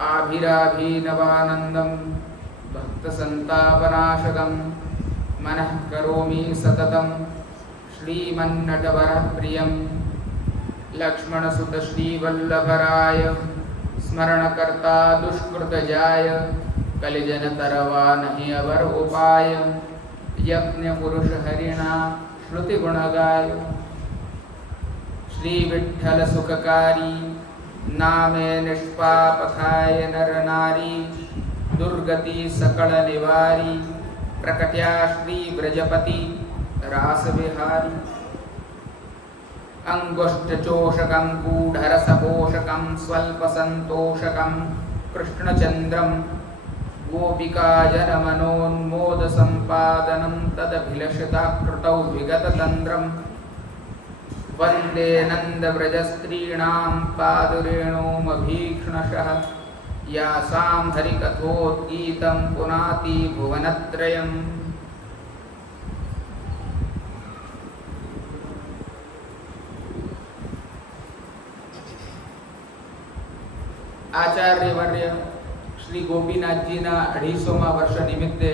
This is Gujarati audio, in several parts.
आभिराभिनवानन्दं भक्तसन्तापनाशकं मनः करोमि सततं श्रीमन्नटवरप्रियं लक्ष्मणसुतश्रीवल्लभराय स्मरणकर्ता दुष्कृतजाय कलिजनतरवानहि अवर उपाय यज्ञपुरुषहरिणा श्रुतिगुणगाय श्रीविठ्ठलसुखकारी नामे निष्पापथाय नरनारी दुर्गति सकल निवारी प्रकट्या श्री ब्रजपति रासविहारी अंगुष्ठचोषकं गूढरसपोषकं स्वल्पसन्तोषकं कृष्णचन्द्रं गोपिकाजनमनोन्मोदसम्पादनं तदभिलषिताकृतौ विगततन्द्रं वन्दे नन्दव्रजस्त्रीणां पादुरेणुमभीक्ष्णशः यासां हरिकथोद्गीतं पुनाति भुवनत्रयम्। आचार्यवर्य श्री गोपीनाथजीना 250 वर्ष निमित्ते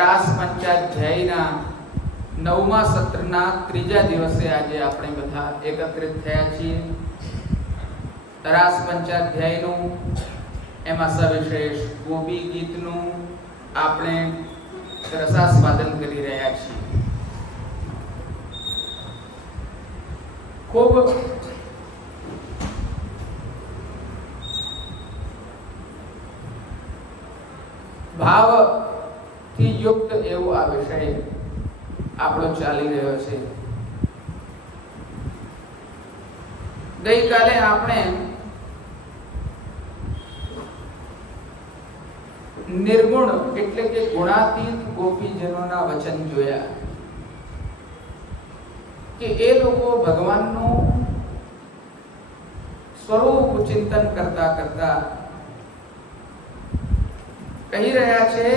रास पंचाध्यायीना 9મા સત્રના ત્રીજા દિવસે આજે આપણે બધા એકત્રિત થયા છીએ। રાસ પંચાધ્યાયનું એમાં સવિશેષ ગોપી ગીતનું આપણે રસાસ્વાદન કરી રહ્યા છીએ। ખૂબ ભાવથી યુક્ત એવો આ વિષય આપણો ચાલી રહ્યો છે। ગઈકાલે આપણે નિર્ગુણ એટલે કે ગુણાતીત ગોપીજનોના વચન જોયા કે એ લોકો ભગવાનનું સ્વરૂપ ચિંતન કરતા કરતા કહી રહ્યા છે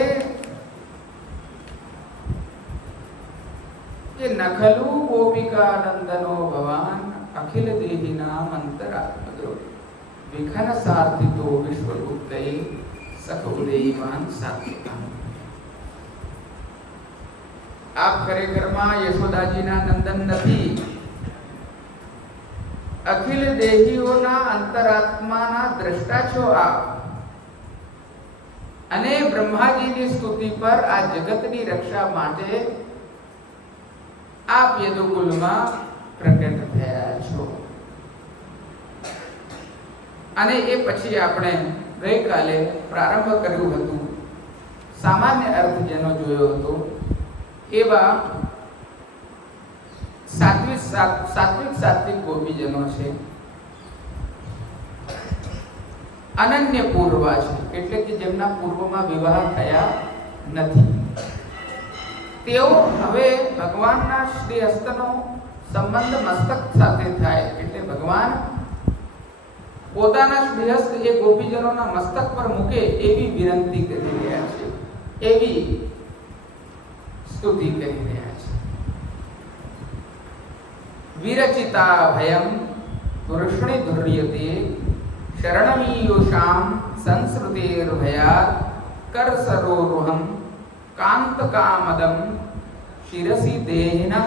કે નખલુ ગોપિકાનંદનો ભવાન અખિલ દેહિનામ અંતરાત્મદ્રો વિખન સાર્થિતો વિશ્વરૂપતય સખોદયમાન સાત્વિકામ। આપ ખરેખરમાં યશોદાજીના નંદન નથી, અખિલ દેહીઓના અંતરાત્માના દ્રષ્ટા છો આપ, અને બ્રહ્માજીની સ્તુતિ પર આ જગતની રક્ષા માટે આપ યદુકુલમાં પ્રકટ થયા છો। અને એ પછી આપણે ગઈકાલે પ્રારંભ કર્યું હતું, સામાન્ય અર્થ જેનો જોયો હતો એવા સાત્વિક ગોપીજનો છે, અનન્ય પૂર્વા છે, એટલે કે જેમના પૂર્વમાં વિવાહ થયા નથી, તેઓ હવે ભગવાનના શ્રી હસ્તનો સંબંધ મસ્તક સાથે થાય, એટલે ભગવાન પોતાના શ્રી હસ્ત એ ગોપીજનોના મસ્તક પર મૂકે એવી વિનંતી કરી રહ્યા છે, એવી સ્તુતિ કરી રહ્યા છે। વિરચિતા ભયમ વૃષ્ણિ ધુર્યતે શરણમીયુષામ સંસ્કૃતેર ભયાત કરસરોરુહમ કાંતકામદમ શિરસી દેહિનઃ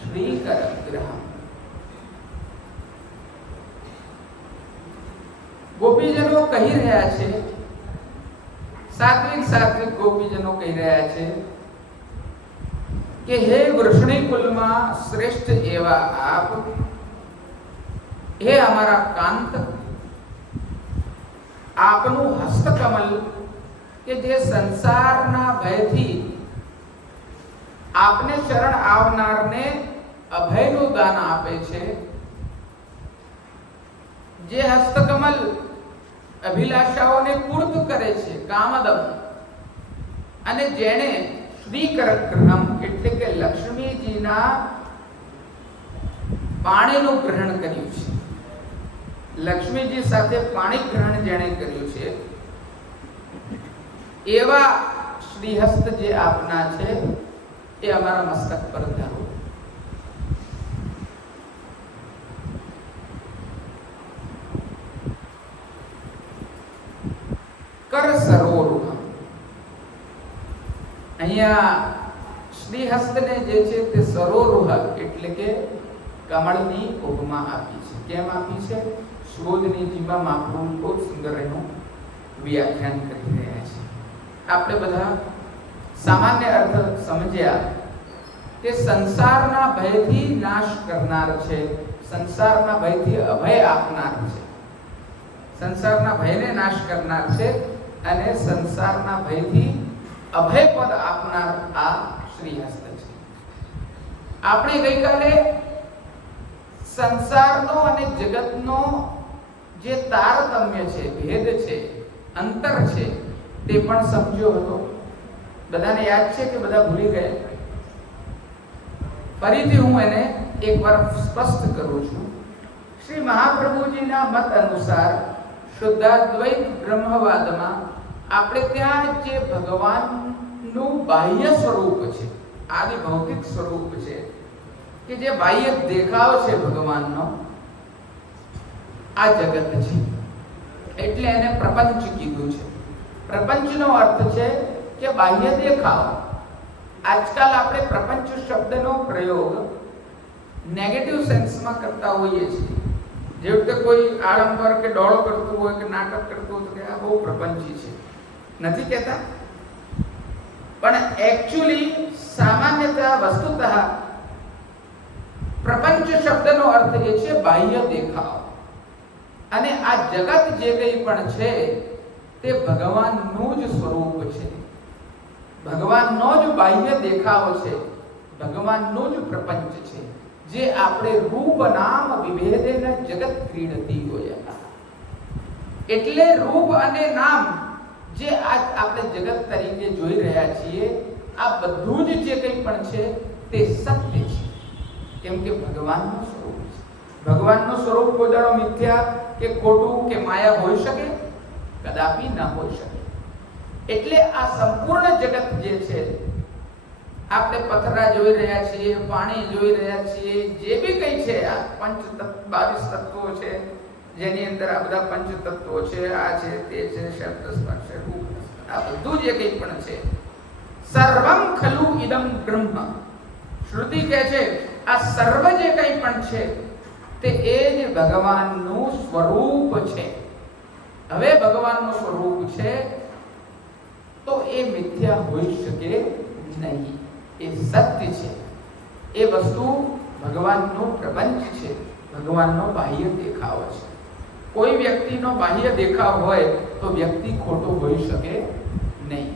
શ્રીકરગ્રહમ। ગોપીજનો કહી રહ્યા છે, સાત્વિક ગોપીજનો કહી રહ્યા છે કે હે વૃષ્ણિ કુલમાં શ્રેષ્ઠ એવા આપ, હે અમારા કાંત, આપનું હસ્તકમલ કે જે સંસારના ભયથી આપને શરણ આવનારને અભયનું દાન આપે છે, જે હસ્તકમલ અભિલાષાઓને પૂર્ત કરે છે, કામદમ, અને જેણે શ્રીકરગ્રહમ એટલે કે લક્ષ્મીજીના પાણીનું ગ્રહણ કર્યું છે, લક્ષ્મીજી સાથે પાણી ગ્રહણ જેણે કર્યું છે, એવા શ્રીહસ્ત જે આપના છે એ અમારા મસ્તક પર ધરો। કર સરોરુહ. અહીંયા શ્રીહસ્તને જે છે તે સરોરુહ એટલે કે કમળની ઉપમા આપી છે. કેમ આપી છે? શોધનીતિમાં મહાપ્રભુ બહુ સુંદર એનું વ્યાખ્યાન કરી રહ્યા છે. આપણે બધા સામાન્ય અર્થ સમજ્યા કે સંસારના ભયથી નાશ કરનાર છે, સંસારના ભયથી અભય આપનાર છે, સંસારના ભયને નાશ કરનાર છે અને સંસારના ભયથી અભય પદ આપનાર આ શ્રીહસ્ત છે. આપણે ગઈકાલે સંસારનો અને જગતનો જે તારતમ્ય છે, ભેદ છે, અંતર છે તે પણ સમજ્યો હતો. બધાને યાદ છે કે બધા ભૂલી ગયા? ફરીથી હું એને એકવાર સ્પષ્ટ કરું છું. શ્રી મહાપ્રભુજીના મત અનુસાર શુદ્ધાદ્વૈત બ્રહ્મવાદમાં આપણે ત્યાં જે ભગવાનનું બાહ્ય સ્વરૂપ છે, આદિ ભૌતિક સ્વરૂપ છે, કે જે બાહ્ય દેખાવ છે ભગવાનનો, આ જગત છે. એટલે એને પ્રપંચ કીધું છે. પ્રપંચનો અર્થ છે કે બાહ્ય દેખાવ. આજકાલ આપણે પ્રપંચ શબ્દનો પ્રયોગ નેગેટિવ સેન્સમાં કરતા હોઈએ છીએ. જેવી રીતે કોઈ આડંબર કે ડોળો કરતું હોય કે નાટક કરતું હોય તો કે આ બહુ પ્રપંચી છે, નથી કહેતા? પણ એકચ્યુઅલી સામાન્યતઃ વસ્તુતઃ પ્રપંચ શબ્દનો અર્થ એ છે બાહ્ય દેખાવ. અને આ જગત જે કંઈ પણ છે તે ભગવાનનું જ સ્વરૂપ છે, ભગવાનનો જ બાહ્ય દેખાવ છે, ભગવાનનો જ પ્રપંચ છે, જે આપણે રૂપ નામ વિભેદેન જગત ક્રીડતી હોય. એટલે રૂપ અને નામ જે આજ આપણે જગત તરીકે જોઈ રહ્યા છીએ, આ બધું જ જે કંઈ પણ છે તે સત્ય છે. કેમ કે ભગવાનનું સ્વરૂપ છે. ભગવાનનું સ્વરૂપ કોઈ દાડો મિથ્યા કે ખોટું કે માયા હોઈ શકે? કદાપી ન હોઈ શકે. એટલે આ સંપૂર્ણ જગત જે છે, આપણે પથરા જોઈ રહ્યા છીએ, પાણી જોઈ રહ્યા છીએ, જે બી કંઈ છે, આ 22 તત્વો છે, જેની અંદર આ બધા પંચ તત્વો છે, આ છે, તે છે, શબ્દ, સ્પર્શ, રૂપ, આ બધું જે કંઈ પણ છે, સર્વમ ખલુ ઇદમ બ્રહ્મ. શ્રુતિ કહે છે આ સર્વ જે કંઈ પણ છે તે એ જ ભગવાનનું સ્વરૂપ છે. હવે ભગવાનનું સ્વરૂપ છે તો એ મિથ્યા હોઈ શકે નહીં. એ સત્ય છે. એ વસ્તુ ભગવાનનો પ્રપંચ છે, ભગવાનનો બાહ્ય દેખાવ છે. કોઈ વ્યક્તિનો બાહ્ય દેખાવ હોય તો વ્યક્તિ ખોટો હોઈ શકે નહીં.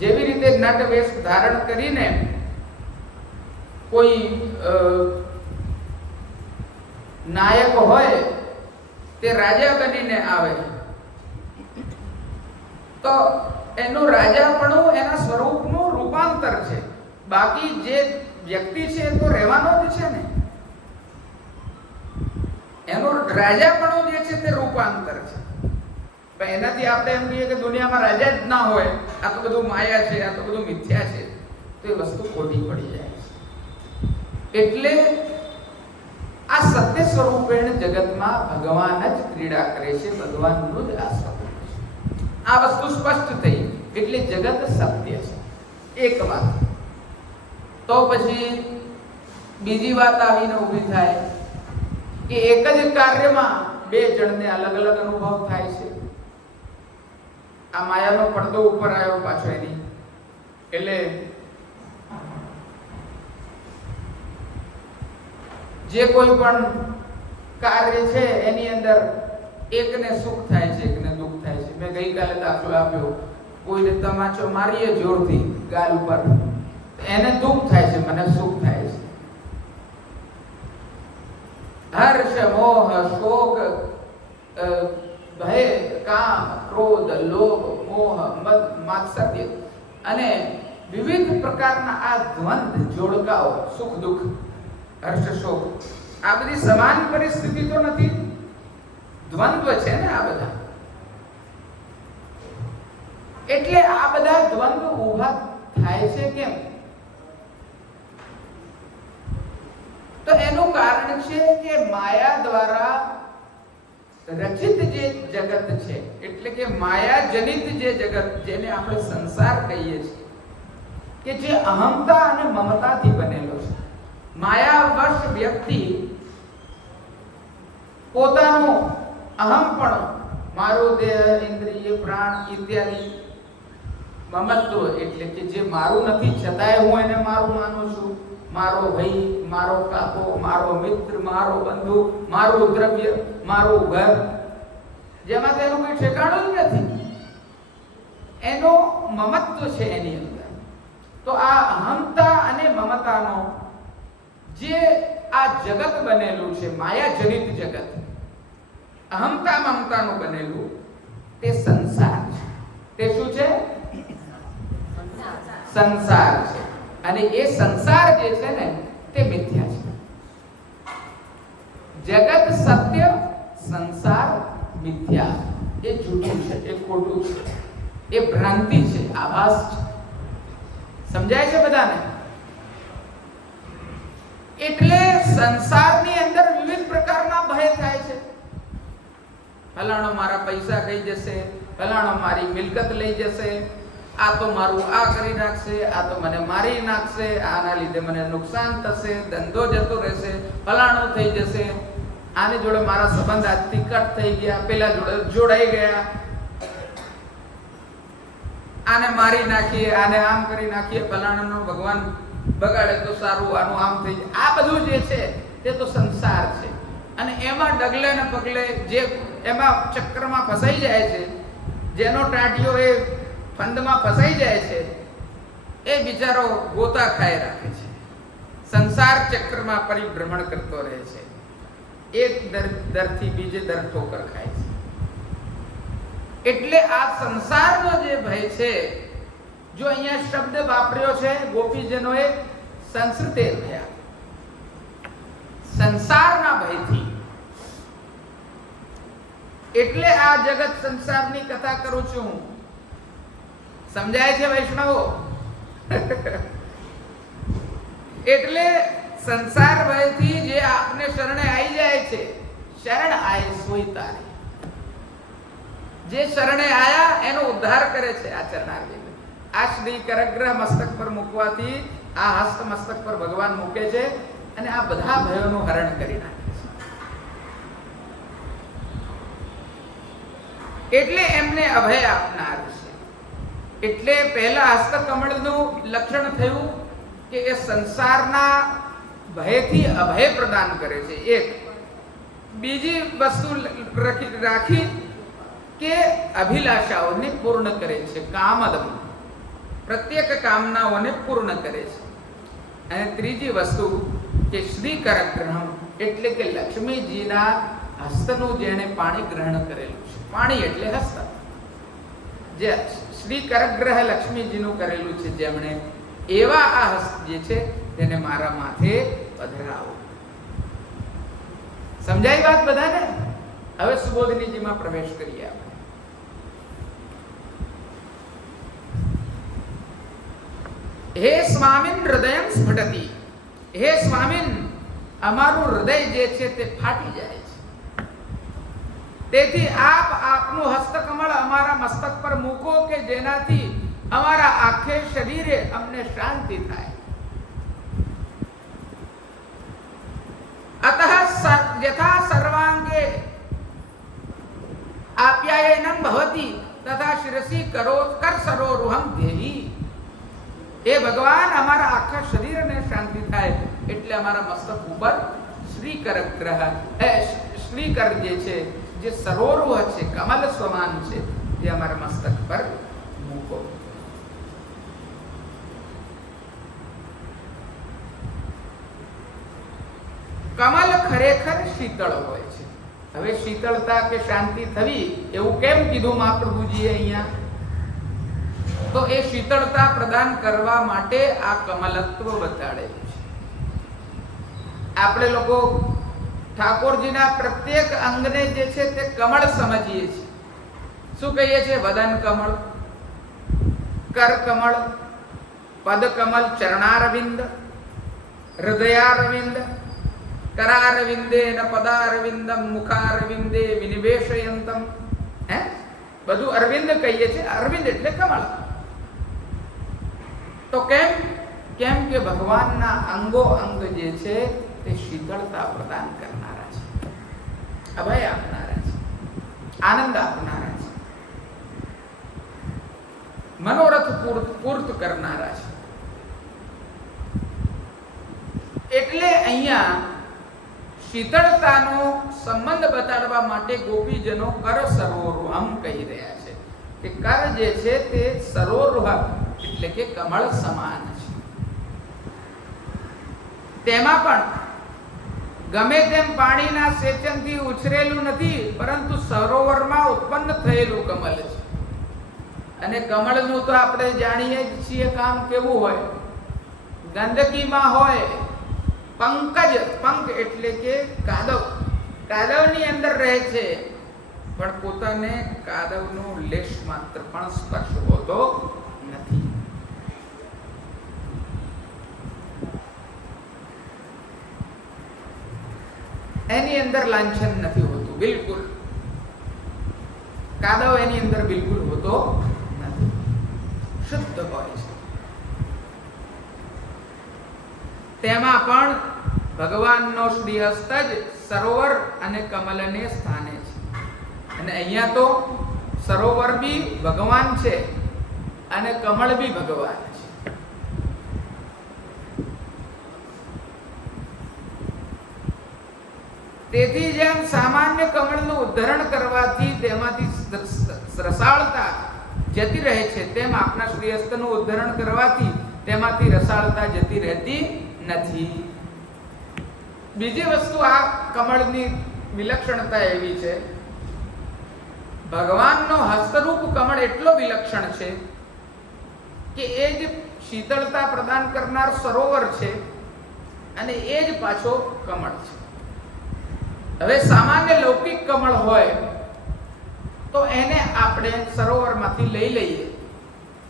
જેવી રીતે નટ વેશ ધારણ કરીને કોઈ નાયક હોય તે રાજા બનીને આવે તો એનું રાજાપણું એના સ્વરૂપનું રૂપાંતર છે. બાકી જે વ્યક્તિ છે તો રહેવાનો જ છે ને. એનું રાજાપણું જે છે તે રૂપાંતર છે. પણ એનાથી આપણે એમ કહીએ કે દુનિયામાં રાજા જ ના હોય, આ તો બધું માયા છે, આ તો બધું મિથ્યા છે, તો એ વસ્તુ ખોટી પડી જાય છે. એટલે આ સત્ય સ્વરૂપેણ જગતમાં ભગવાન જ ક્રીડા કરે છે, ભગવાનનું જ આ સ્વરૂપ છે. આ વસ્તુ સ્પષ્ટ થઈ એટલે જગત સત્ય છે. એક વાત. તો પછી બીજી વાત આવીને ઊભી થાય કે એક જ કાર્યમાં બે જણને અલગ અલગ અનુભવ થાય છે. આ માયાનો પડદો ઉપર આવ્યો પાછો એની, એટલે જે કોઈ પણ કાર્ય છે એની અંદર એકને સુખ થાય છે, એકને દુઃખ થાય છે. મેં ગઈકાલે દાખલો આપ્યો, કોઈને તમાચો મારીએ જોરથી ગાલ ઉપર, એને દુઃખ થાય છે, મને સુખ થાય છે. હર્ષ, મોહ, શોક, ભય, કામ, ક્રોધ, લોભ, મોહ, મદ, માત્સર્ય અને વિવિધ પ્રકારના આ દ્વંદ જોડકાઓ, સુખ દુઃખ, હર્ષ શોક, આ બધી સમાન પરિસ્થિતિ તો નથી, દ્વંદ્વ છે ને આ બધા. એટલે આ બધા દ્વંદ્વ ઊભા થાય છે કેમ? તો એનું કારણ છે કે માયા દ્વારા રચિત જે જગત છે એટલે કે માયા જનિત જે જગત, જેને આપણે સંસાર કહીએ છીએ, કે જે અહંતા અને મમતાથી બનેલો છે. માયાવશ વ્યક્તિ પોતાનું અહમપણું, મારો દેહ, ઇન્દ્રિય, પ્રાણ ઇત્યાદિ મમત્વ એટલે કે જે મારું નથી છતાંય હું એને મારું માનું છું. મારો ભાઈ, મારો કાકો, મારો મિત્ર, મારો બંધુ, મારું દ્રવ્ય, મારું ઘર, જેમાં તેનું કોઈ ઠેકાણું જ નથી, એનો મમત્વ છે એની અંદર. તો આ અહંતા અને મમતાનો જે આ જગત બનેલું છે, માયા જનિત જગત, અહંતા મમતાનું બનેલું, તે સંસાર છે. તે શું છે? સંસાર છે. અને એ સંસાર જે છે ને તે મિથ્યા છે. જગત સત્ય, સંસાર મિથ્યા. એ જૂઠું છે, એ ખોટું છે, એ ભ્રાંતિ છે, આભાસ છે. સમજાય છે બધાને? એટલે સંસારની અંદર વિવિધ પ્રકારના ભય થાય છે. ફલાણો મારા પૈસા ખાઈ જશે, ફલાણો મારી મિલકત લઈ જશે, આ તો મારું આ કરી નાખશે, આ તો મને મારી નાખશે, આના લીધે મને નુકસાન થશે, ધંધો જતો રહેશે, ફલાણું થઈ જશે, આની જોડે મારા સંબંધ આજથી કટ થઈ ગયા, પેલા જોડે જોડાઈ ગયા, આને મારી નાખીએ, આને આમ કરી નાખીએ, ફલાણાનો ભગવાન બગાડે તો સારું, આનું આમ થઈ જાય. આ બધું જે છે તે તો સંસાર છે. અને એમાં ડગલે ને પગલે જે એમાં ચક્રમાં ફસાઈ જાય છે, જેનો ટાંટિયો એ ફંદમાં ફસાઈ જાય છે, એ બિચારો ગોતા ખાઈ રાખે છે, સંસાર ચક્રમાં પરિભ્રમણ કરતો રહે છે, એક દરથી બીજે દર ઠોકર ખાય છે. એટલે આ સંસારનો જે ભય છે, જો અહીંયા શબ્દ વાપર્યો છે ગોપીજનોએ સંસ્કૃતે થયા, સંસારના ભયથી. એટલે આ જગત સંસારની કથા કરું છું હું. સમજાય છે વૈષ્ણવો? એટલે સંસાર ભયથી જે આપને શરણે આવી જાય છે, શરણ આય સોઈ તારી, જે શરણે આયા એનો ઉદ્ધાર કરે છે આ ચરણારવિંદ. આ શ્રી કરગ્રહ મસ્તક પર મૂકવાથી, આ હસ્ત મસ્તક પર ભગવાન મૂકે છે અને આ બધા ભયોનું હરણ કરી નાખે છે. એટલે એમને અભય આપનાર છે. એટલે પહેલા હસ્તકમળનું લક્ષણ થયું કે એ સંસારના ભયથી અભય પ્રદાન કરે છે. એક બીજી વસ્તુ રાખી કે અભિલાષાઓને પૂર્ણ કરે છે, કામદમ, પ્રત્યેક કામનાઓને પૂર્ણ કરે છે. અને ત્રીજી વસ્તુ કે શ્રી કરગ્રહમ એટલે કે લક્ષ્મીજીના હસ્તનું જેણે પાણી ગ્રહણ કરેલું છે. પાણી એટલે હસ્ત, જે શ્રી કરગ્રહ લક્ષ્મીજીનું કરેલું છે જેમણે, એવા આ હસ્ત જે છે તેને મારા માથે પધરાવો. સમજાય વાત બધાને? હવે સુબોધનીજીમાં પ્રવેશ કરીએ આપણે. હે સ્વામિન હૃદયમ સ્ફુટતિ, હે સ્વામિન અમારું હૃદય જે છે તે ફાટી જાય છે. તેથી આપ આપનું હસ્તકમળ અમારા મસ્તક પર મૂકો કે જેનાથી અમારા આખે શરીરે અમને શાંતિ થાય. અતઃ યથા સર્વાંગે આપ્યાયનમ ભવતી તથા શિરસી કર સરોરુહમ દેહી. એ ભગવાન અમારા આખા શરીરને શાંતિ થાય એટલે અમારા મસ્તક ઉપર શ્રી કરગ્રહ, શ્રી કર જે છે, જે સરોરુહ છે, કમલ સમાન છે, તે અમારા મસ્તક પર મૂકો. કમલ ખરેખર શીતળ હોય છે. હવે શીતળતા કે શાંતિ થવી એવું કેમ કીધું મહાપ્રભુજીએ અહીંયા? તો એ શીતળતા પ્રદાન કરવા માટે આ કમલત્વ બતાડેલું છે. આપણે લોકો ઠાકોરજીના પ્રત્યેક અંગને જે છે તે કમળ સમજીએ છીએ. શું કહીએ છીએ? વદન કમળ, કર કમળ, પદ કમળ, ચરણારવિંદ, હૃદયારવિંદ, કરારવિંદે ન પદારવિંદમ મુખારવિંદે વિનિવેશ બધું અરવિંદ કહીએ છીએ, અરવિંદ એટલે કમળ. તો કેમ? કેમ કે ભગવાનના અંગો અંગ જે છે તે શીતળતા પ્રદાન કરનારા છે, અભય આપનારા છે, આનંદ આપનારા છે, મનોરથ પૂર્ત કરનારા છે. એટલે અહીંયા શીતળતાનો સંબંધ બતાડવા માટે ગોપીજનો કર સરોરુહમ કહી રહ્યા છે કે કર જે છે તે સરોરુહ એટલે કે કમળ સમાન છે. તેમાં પણ ગમે તેમ પાણીના સેચનથી ઉછરેલું નથી, પરંતુ સરોવરમાં ઉત્પન્ન થયેલું કમળ છે. અને કમળનું તો આપણે જાણીએ જ છીએ કામ કેવું હોય, ગંદકીમાં હોય, પંકજ, પંક એટલે કે કાદવ, કાદવની અંદર રહે છે, પણ પોતાને કાદવનો લેશ માત્ર પણ સ્પર્શ હોતો નથી. એની અંદર લાંછન નથી હોતું, બિલકુલ કાદવ એની અંદર બિલકુલ હોતો નથી, શુદ્ધ હોય છે. તેમાં પણ ભગવાનનો શ્રીહસ્ત જ સરોવર અને કમલને સ્થાને છે. અને અહીંયા તો સરોવર બી ભગવાન છે અને કમળ બી ભગવાન છે. તેથી જેમ સામાન્ય કમળનું ઉદ્ધરણ કરવાથી તેમાંથી રસાળતા જતી રહે છે, તેમ આપના શ્રીહસ્તનું ઉદ્ધરણ કરવાથી તેમાંથી રસાળતા જતી રહેતી નથી. બીજી વસ્તુ આ કમળની વિલક્ષણતા એવી છે, ભગવાનનો હસ્તરૂપ કમળ એટલો વિલક્ષણ છે કે એ જ શીતળતા પ્રદાન કરનાર સરોવર છે અને એ જ પાછો કમળ છે. હવે સામાન્ય લૌકિક કમળ હોય તો એને આપણે સરોવરમાંથી લઈ લઈએ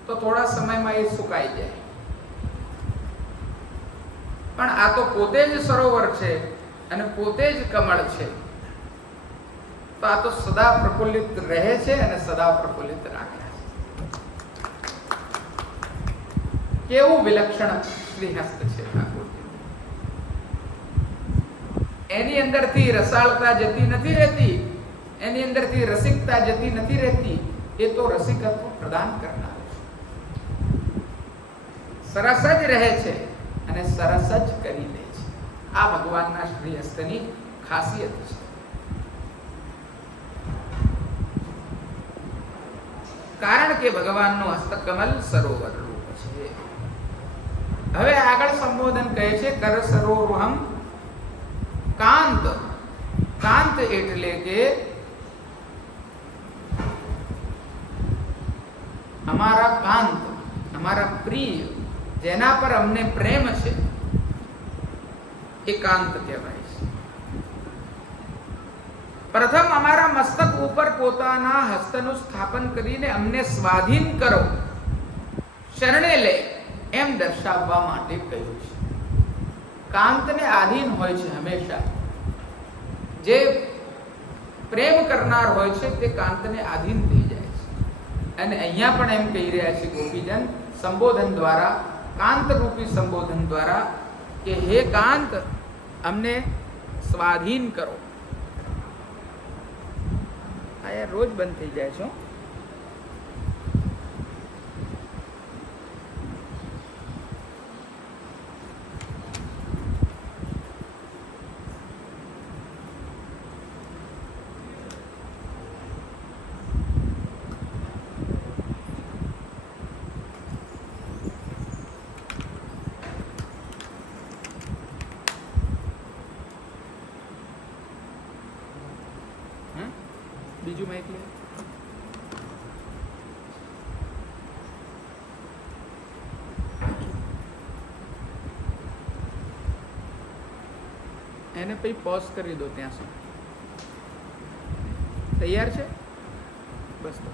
તો થોડા સમયમાં એ સુકાઈ જાય, પણ આ તો પોતે જ સરોવર છે અને પોતે જ કમળ છે, તો આ તો સદા પ્રફુલ્લિત રહે છે અને સદા પ્રફુલ્લિત રાખે છે. કેવું વિલક્ષણ શ્રીહસ્ત છે ઠાકોરજી. એની અંદરથી રસાળતા જતી નથી રહેતી, એની અંદરથી રસિકતા જતી નથી રહેતી, એ તો રસિકત્વ પ્રદાન કરનાર છે. સરસ જ રહે છે અને સરસ જ કરી લે છે. આ ભગવાનના શ્રીહસ્તની ખાસિયત છે. કારણ કે ભગવાનનું હસ્તકમલ સરોવર રૂપ છે. હવે આગળ સંબોધન કહે છે કર સરોરુહમ કાંત. કાંત એટલે કે અમારા કાંત, અમારા પ્રિય, જેના પર અમને પ્રેમ છે, એ કાંત કહેવાય છે. પ્રથમ અમારા મસ્તક ઉપર પોતાના હસ્તનું સ્થાપન કરીને અમને સ્વાધીન કરો, શરણે લે, એમ દર્શાવવા માટે કહ્યું છે. કાંતને આધીન હોય છે હંમેશા. જે પ્રેમ કરનાર હોય છે તે કાંતને આધીન થઈ જાય છે. અને અહીંયા પણ એમ કહી રહ્યા છે ગોપીજન સંબોધન દ્વારા, કાંત રૂપી સંબોધન દ્વારા કે હે કાંત, અમને સ્વાધીન કરો. આ યાર રોજ બંધ થઈ જાય છે. બીજું માઇક લે. એને પછી પોઝ કરી દો ત્યાં સુધી. તૈયાર છે? બસ તો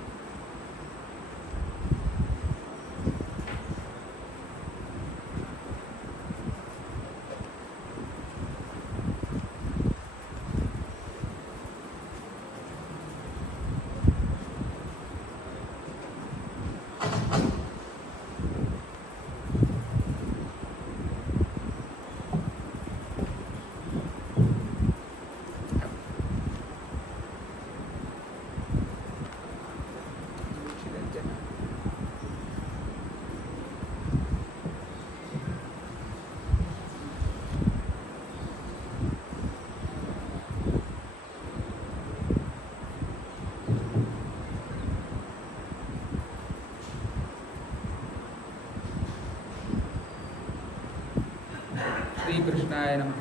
કૃષ્ણાય નમઃ.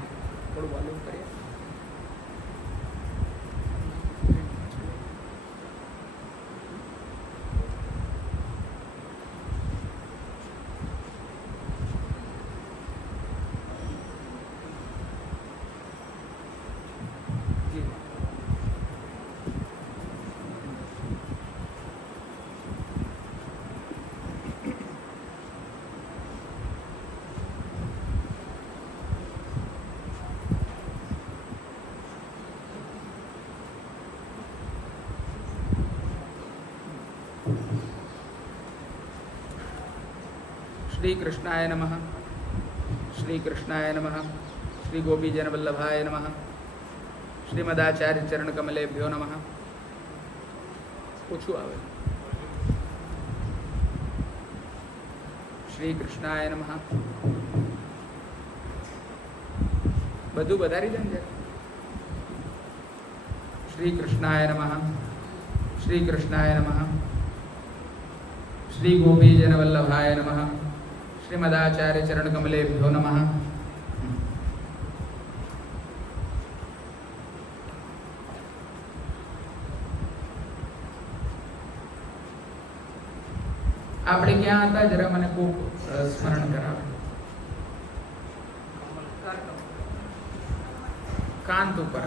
થોડું વોલ્યુમ કરીએ. श्री कृष्णाय नमः. श्री कृष्णाय नमः. श्री गोपीजन वल्लभाय नमः. श्रीमदाचार्य चरण कमलेभ्यो नमः. पूछू आवे. श्री कृष्णाय नमः. બધું વધારી દે ને. श्री कृष्णाय नमः. श्री कृष्णाय नमः. श्री गोपीजन वल्लभाय नमः. श्रीमदाचार्य चरण कमलेभ्यो नमः. આપણે ક્યાં હતા જરા મને ખૂબ સ્મરણ કરાવે. કાંત ઉપર.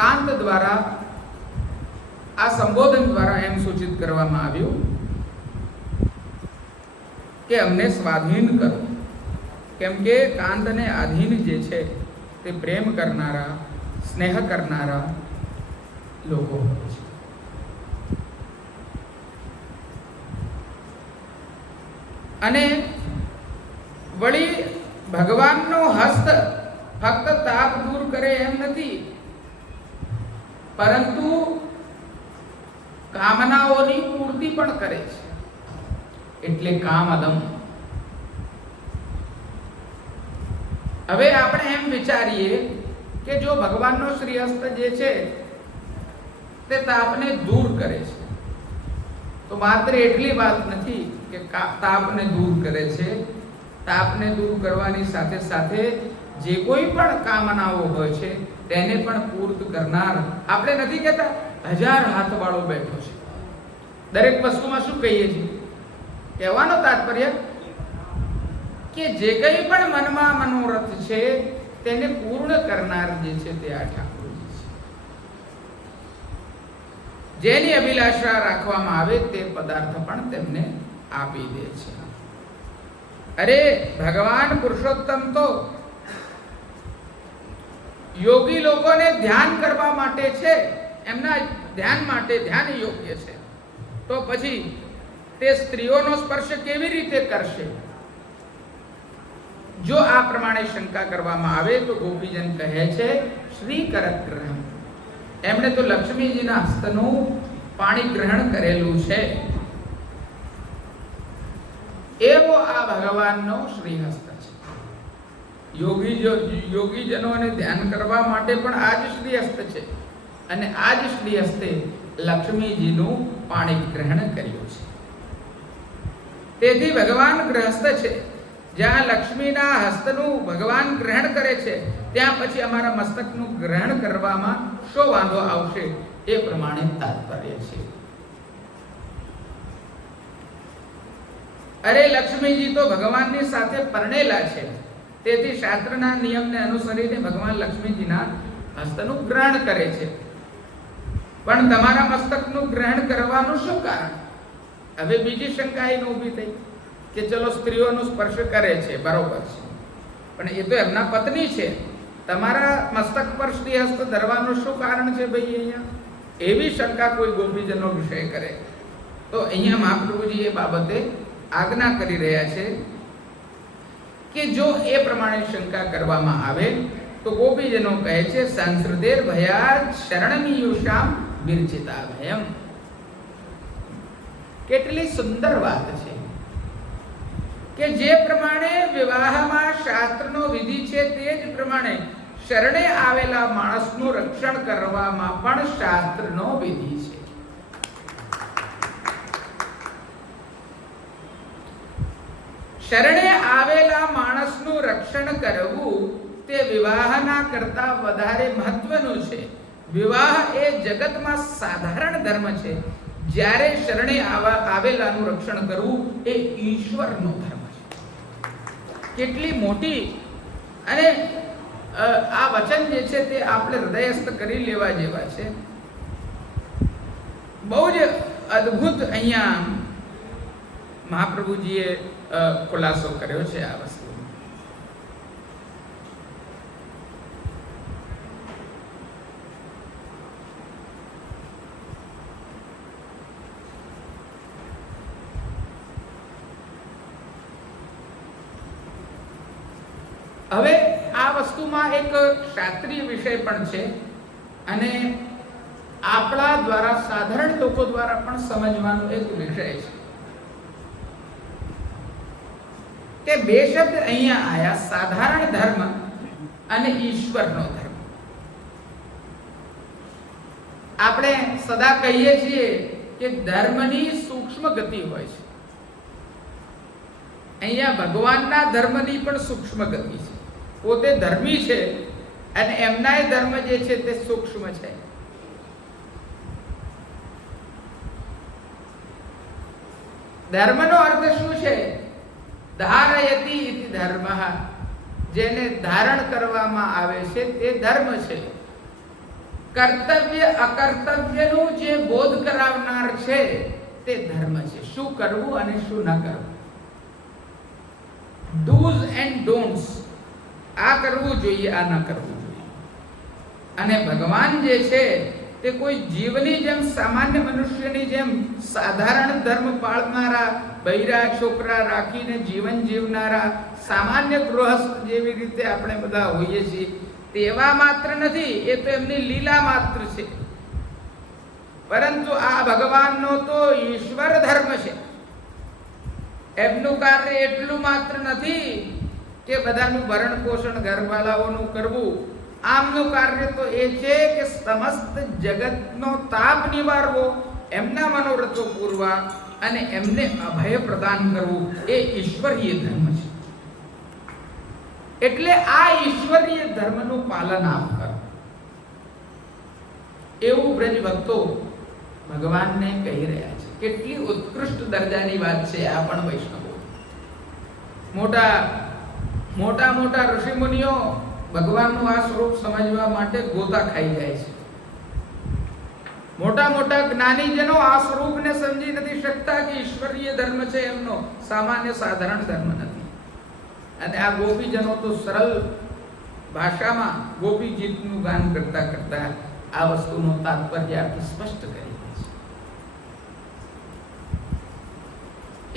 કાંત દ્વારા આ સંબોધન દ્વારા એમ સૂચિત કરવામાં આવ્યું કે અમને સ્વાધીન કરો, કેમ કે કાંતને આધીન જે છે તે પ્રેમ કરનારા, સ્નેહ કરનારા લોકો હોય છે. અને વળી ભગવાનનો હસ્ત ફક્ત તાપ દૂર કરે એમ નથી, પરંતુ કામનાઓની પૂર્તિ પણ કરે છે. એટલે કામદમ. હવે આપણે એમ વિચારીએ કે જો ભગવાનનો શ્રીહસ્ત જે છે તે તાપને દૂર કરે છે, તો માત્ર એટલી વાત નથી કે તાપને દૂર કરે છે. તાપને દૂર કરવાની સાથે સાથે જે કોઈ પણ કામનાઓ હોય છે તેને પણ પૂર્ત કરનાર. આપણે નથી કહેતા 1000 હાથવાળો બેઠો છે. દરેક વસ્તુમાં શું કહીએ છીએ? કહેવાનો તાત્પર્ય કે જે કંઈ પણ મનમાં મનોરથ છે તેને પૂર્ણ કરનાર જે છે તે આ ઠાકોરજી છે. જેની અભિલાષા રાખવામાં આવે તે પદાર્થ પણ તેમને આપી દે છે. અરે ભગવાન પુરુષોત્તમ તો યોગી લોકોને ધ્યાન કરવા માટે છે, એમના ધ્યાન માટે ધ્યાન યોગ્ય છે, તો પછી તે સ્ત્રીઓનો સ્પર્શ કેવી રીતે કરશે? જો આ પ્રમાણે શંકા કરવામાં આવે તો ગોપીજન કહે છે શ્રી કરગ્રહમ. એમણે તો લક્ષ્મીજીના હસ્તનું પાણી ગ્રહણ કરેલું છે. એવો આ ભગવાનનો શ્રીહસ્ત છે. યોગીજનોને ધ્યાન કરવા માટે પણ આ જ શ્રીહસ્ત છે, અને આ જ શ્રીહસ્તે લક્ષ્મીજીનું પાણી ગ્રહણ કર્યું છે. તેથી ભગવાન ગ્રહસ્થ છે. જ્યાં લક્ષ્મીના હસ્તનું ભગવાન ગ્રહણ કરે છે ત્યાં પછી અમારા મસ્તકનું ગ્રહણ કરવામાં શો વાંધો આવશે? એ પ્રમાણે તાત્પર્ય છે. અરે લક્ષ્મીજી તો ભગવાનની સાથે પરણેલા છે, તેથી શાસ્ત્રના નિયમને અનુસરીને ભગવાન લક્ષ્મીજીના હસ્તનું ગ્રહણ કરે છે. પણ તમારા મસ્તકનું ગ્રહણ કરવાનું શું કારણ? હવે બીજી શંકા એ ઊભી થઈ કે ચલો સ્ત્રીઓનો સ્પર્શ કરે છે, બરોબર છે, પણ એ તો એમના પત્ની છે. તમારા મસ્તક પર શ્રીહસ્ત ધરવાનું શું કારણ છે ભાઈ? અહીંયા એવી શંકા કોઈ ગોપીજનો વિષય કરે તો અહીંયા મહાપ્રભુજી એ બાબતે આજ્ઞા કરી રહ્યા છે કે જો એ પ્રમાણે શંકા કરવામાં આવે તો ગોપીજનો કહે છે સંસ્કૃતેર ભયાત શરણમીયુષામ વિરચિતા ભયમ. કેટલી સુંદર વાત છે કે જે પ્રમાણે વિવાહમાં શાસ્ત્રનો વિધિ છે તે જ પ્રમાણે શરણે આવેલા માણસનું રક્ષણ કરવામાં પણ શાસ્ત્રનો વિધિ છે. શરણે આવેલા માણસનું રક્ષણ કરવું તે વિવાહના કરતા વધારે મહત્વનું છે. વિવાહ એ જગતમાં સાધારણ ધર્મ છે, જ્યારે શરણે આવેલાનું રક્ષણ કરવું એ ઈશ્વરનો ધર્મ છે. કેટલી મોટી અને આ વચન જે છે તે આપણે હૃદયસ્થ કરી લેવા જેવા છે. બહુ જ અદ્ભુત અહીંયા મહાપ્રભુજીએ ખુલાસો કર્યો છે આ વસ્તુ. હવે આ વસ્તુમાં એક શાસ્ત્રીય વિષય પણ છે અને આપણા દ્વારા સાધારણ લોકો દ્વારા પણ સમજવાનો એક વિષય છે કે બે શબ્દ અહીંયા આયા, સાધારણ ધર્મ અને ઈશ્વરનો ધર્મ. આપણે સદા કહીએ છીએ કે ધર્મની સૂક્ષ્મ ગતિ હોય છે. અહીંયા ભગવાનના ધર્મની પણ સૂક્ષ્મ ગતિ છે. પોતે ધર્મી છે અને એમનાય ધર્મ જે છે તે સૂક્ષ્મ છે. ધર્મનો અર્થ શું છે? ધારયતિ ઇતિ ધર્મઃ. જેને ધારણ કરવામાં આવે છે તે ધર્મ છે. કર્તવ્ય અકર્તવ્યનું જે બોધ કરાવનાર છે તે ધર્મ છે. શું કરવું અને શું ન કરવું, ડૂઝ એન્ડ ડોન્ટ્સ. આ કરવું જોઈએ, આ ન કરવું જોઈએ. અને ભગવાન જે છે તે કોઈ જીવની જેમ, સામાન્ય મનુષ્યની જેમ સાધારણ ધર્મ પાળનારા, બૈરા છોકરા રાખીને જીવન જીવનારા સામાન્ય ગૃહસ્થ જેવી રીતે આપણે બધા હોઈએ છીએ તેવા માત્ર નથી. એ તો એમની લીલા માત્ર છે. પરંતુ આ ભગવાનનો તો ઈશ્વર ધર્મ છે. એમનું કાર્ય એટલું માત્ર નથી કે બધાનું ભરણ પોષણ ઘરવાળાઓનું કરવું. આમનું કાર્ય તો એ છે કે સમસ્ત જગતનો તાપ નિવારવો, એમના મનોરથો પૂરવા અને એમને અભય પ્રદાન કરવું. એ ઈશ્વરીય ધર્મ છે. એટલે આ ઈશ્વરીય ધર્મનું પાલન આપ કરો, એવું બ્રજ ભક્તો ભગવાનને કહી રહ્યા છે. કેટલી ઉત્કૃષ્ટ દરજાની વાત છે આ પણ વૈષ્ણવો. મોટા મોટા ઋષિ મુનિઓ ભગવાનનું આ સ્વરૂપ સમજવા માટે ગોતા ખાઈ જાય છે. મોટા મોટા જ્ઞાનીજનો આ સ્વરૂપને સમજી નથી શકતા કે ઈશ્વરીય ધર્મ છે એમનો, સામાન્ય સાધારણ ધર્મ નથી. અને આ ગોપીજનો તો સરળ ભાષામાં ગોપી ગીતનું ગાન કરતા કરતા આ વસ્તુનો તાત્પર્ય સ્પષ્ટ કરી દે છે.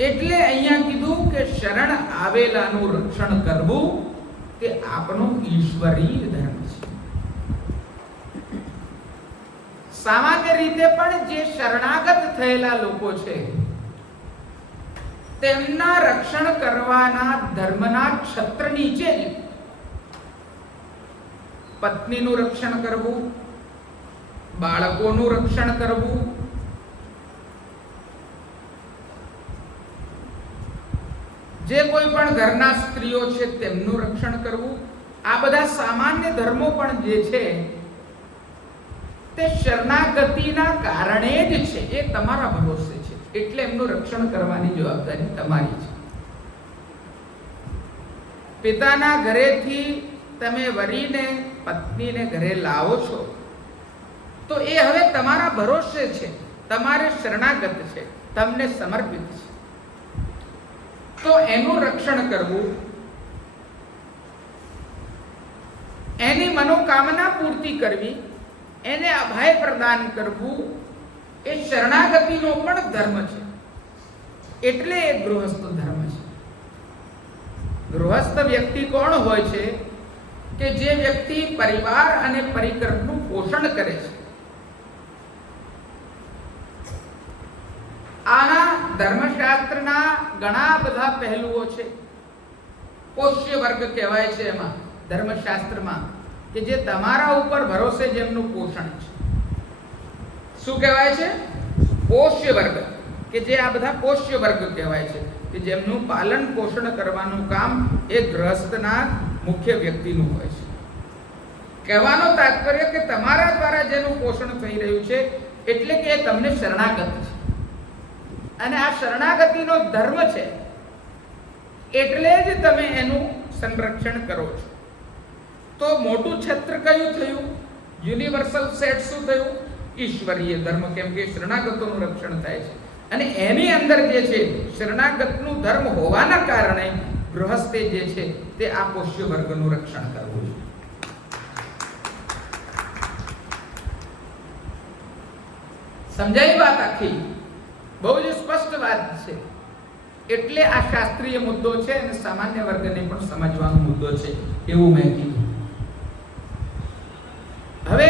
એટલે અહીંયા કીધું કે શરણ આવેલાનું રક્ષણ કરવું તે આપણો ઈશ્વરીય ધર્મ છે. સામાન્ય રીતે પણ જે શરણાગત થયેલા લોકો છે તેમના રક્ષણ કરવાના ધર્મના છત્ર નીચે જ પત્નીનું રક્ષણ કરવું, બાળકોનું રક્ષણ કરવું, જે કોઈ પણ ઘરના સ્ત્રીઓ છે તેમનું રક્ષણ કરવું, આ બધા સામાન્ય ધર્મો પણ જે છે તે શરણાગતિના કારણે જ છે. એ તમારા ભરોસે છે, એટલે એમનું રક્ષણ કરવાની જવાબદારી તમારી છે. પિતાના ઘરેથી તમે વરીને પત્નીને ઘરે લાવો છો તો એ હવે તમારા ભરોસે છે, તમારે શરણાગત છે, તમને સમર્પિત છે. તો એનું રક્ષણ કરવું, એની મનોકામના પૂર્તિ કરવી, એને અભય પ્રદાન કરવું એ શરણાગતિનો પણ ધર્મ છે. એટલે એ ગૃહસ્થ ધર્મ છે. ગૃહસ્થ વ્યક્તિ કોણ હોય છે? કે જે વ્યક્તિ પરિવાર અને પરિકરનું પોષણ કરે છે. આના ધર્મશાસ્ત્રના ઘણા બધા પહેલુઓ છે. પોષ્ય વર્ગ કહેવાય છે એમાં ધર્મશાસ્ત્રમાં, કે જે તમારા ઉપર ભરોસે જેમનું પોષણ છે. શું કહેવાય છે? પોષ્ય વર્ગ. કે જે આ બધા પોષ્ય વર્ગ કહેવાય છે. કે જેમનું પાલન પોષણ કરવાનું કામ એ ગૃહસ્થના મુખ્ય વ્યક્તિનું હોય છે. કહેવાનો તાત્પર્ય કે તમારા દ્વારા જેનું પોષણ થઈ રહ્યું છે એટલે કે એ તમને શરણાગત છે, અને આ શરણાગતિનો ધર્મ છે એટલે જ તમે એનું સંરક્ષણ કરો છો. તો મોટું છત્ર કયું થયું? યુનિવર્સલ સેટ શું થયું? ઈશ્વરીય ધર્મ. કેમ કે શરણાગતોનું રક્ષણ થાય છે, અને એની અંદર જે છે શરણાગતનું ધર્મ હોવાના કારણે ગૃહસ્થે જે છે તે આ પોષ્ય વર્ગનું રક્ષણ કરવું છે. સમજાઈ વાત? આખી બહુ જ સ્પષ્ટ વાત છે. એટલે આ શાસ્ત્રીય મુદ્દો છે અને સામાન્ય વર્ગને પણ સમજવાનો મુદ્દો છે એવું મેં કીધું. હવે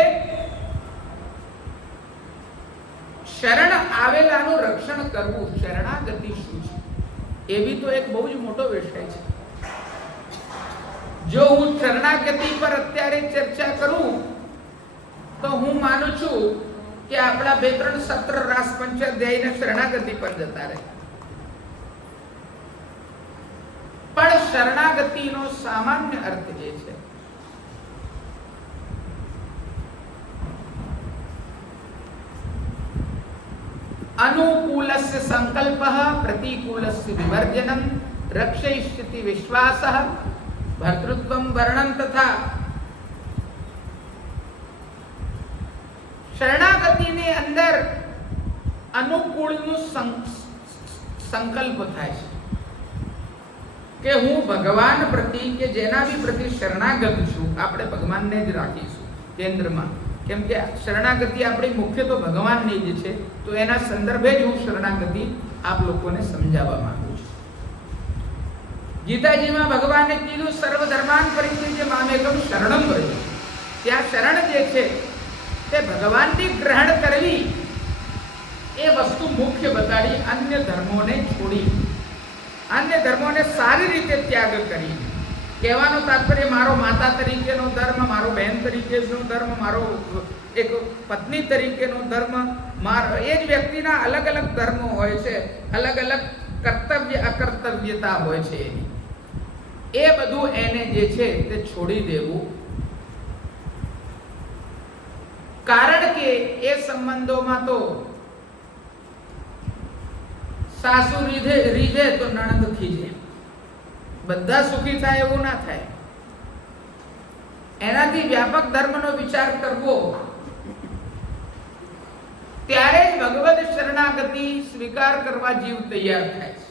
શરણ આવેલાનું રક્ષણ કરવું, શરણાગતિ શું છે એ બી તો એક બહુ જ મોટો વિષય છે. જો હું શરણાગતિ પર અત્યારે ચર્ચા કરું તો હું માનું છું કે આપણા 2-3 સત્ર રાસ પંચાધ્યાયના શરણાગતિ પર જતા રહે. પણ શરણાગતિનો સામાન્ય અર્થ જે છે અનુકૂલસ્ય સંકલ્પઃ પ્રતિકૂલસ્ય વિવર્જનમ રક્ષયિષ્યતિ વિશ્વાસઃ ભર્તૃત્વમ વર્ણન તથા. શરણાગતિની અંદર અનુકૂળનું સંકલ્પ થાય છે કે હું ભગવાન પ્રતિ કે જેના બી પ્રતિ શરણાગત છું, આપણે ભગવાનને જ રાખીશું કેન્દ્રમાં. કેમ કે શરણાગતિ આપણી મુખ્ય તો ભગવાનની જ છે, તો એના સંદર્ભે જ હું શરણાગતિ આપ લોકોને સમજાવવા માંગુ છું. ગીતાજીમાં ભગવાને કીધું સર્વ ધર્માન પરિત્યજ્ય મામેકમ શરણમ વ્રજ. ત્યાં શરણ જે છે તે ભગવાનની ગ્રહણ કરવી એ વસ્તુ મુખ્ય બતાડી, અન્ય ધર્મોને છોડી, અન્ય ધર્મોને સારી રીતે ત્યાગ કરી. કહેવાનો તાત્પર્ય મારો માતા તરીકેનો ધર્મ, મારો બહેન તરીકેનો ધર્મ, મારો એક પત્ની તરીકેનો ધર્મ, મારો એ જ વ્યક્તિના અલગ અલગ ધર્મો હોય છે, અલગ અલગ કર્તવ્ય અકર્તવ્યતા હોય છે એની. એ બધું એને જે છે તે છોડી દેવું. કારણ કે એ સંબંધોમાં તો સાસુ રીઝે તો નણંદ ખીજે, બધા સુખી થાય એવું ના થાય. એનાથી વ્યાપક ધર્મનો વિચાર કરવો, ત્યારે જ ભગવદ શરણાગતિ સ્વીકાર કરવા જીવ તૈયાર થાય છે.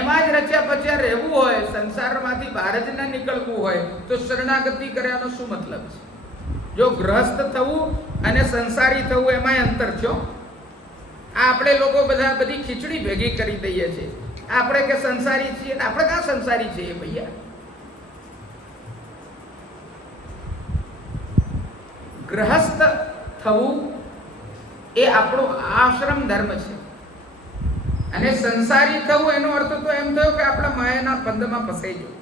એમાં જ રચ્યા પચ્યા રહેવું હોય, સંસારમાંથી બહાર જ ન નીકળવું હોય તો શરણાગતિ કર્યાનો શું મતલબ છે? જો ગ્રહસ્થ થવું અને સંસારી થવું એમાંય અંતર છે. આપણે લોકો બધી ખીચડી ભેગી કરી દઈએ છીએ. આપણે કે સંસારી છીએ, આપણે ક્યાં સંસારી છીએ ભૈયા? ગ્રહસ્થ થવું એ આપણો આશ્રમ ધર્મ છે, અને સંસારી થવું એનો અર્થ તો એમ થયો કે આપણા માયાના બંધમાં ફસાઈ જવું.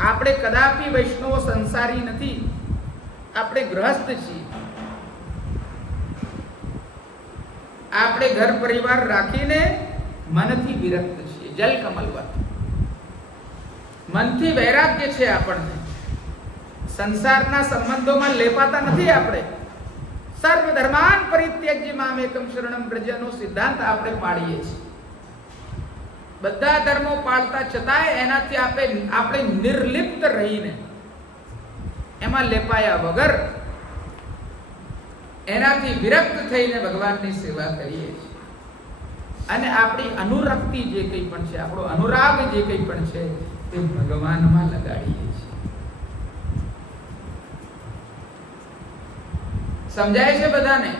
આપણે કદાપી વૈષ્ણવો સંસારી નથી, આપણે ગ્રહસ્થ છીએ. આપણે ઘર પરિવાર રાખીને મનથી વિરક્ત છીએ, જલકમલવત. મનથી વૈરાગ્ય છે આપણને. સંસારના સંબંધોમાં લેપાતા નથી આપણે. સર્વ ધર્માન પરિત્યજ્ય મામેકમ શરણમ વ્રજનો સિદ્ધાંત આપણે પાડીએ છીએ. બધા ધર્મો પાળતા છતાંય એનાથી આપણે નિર્લિપ્ત રહીને, એમાં લેપાયા વગર, એનાથી વિરક્ત થઈને ભગવાનની સેવા કરીએ છીએ. અને આપણી અનુરક્તિ જે કંઈ પણ છે, આપણો અનુરાગ જે કંઈ પણ છે તે ભગવાનમાં લગાડીએ છીએ. સમજાય છે બધાને?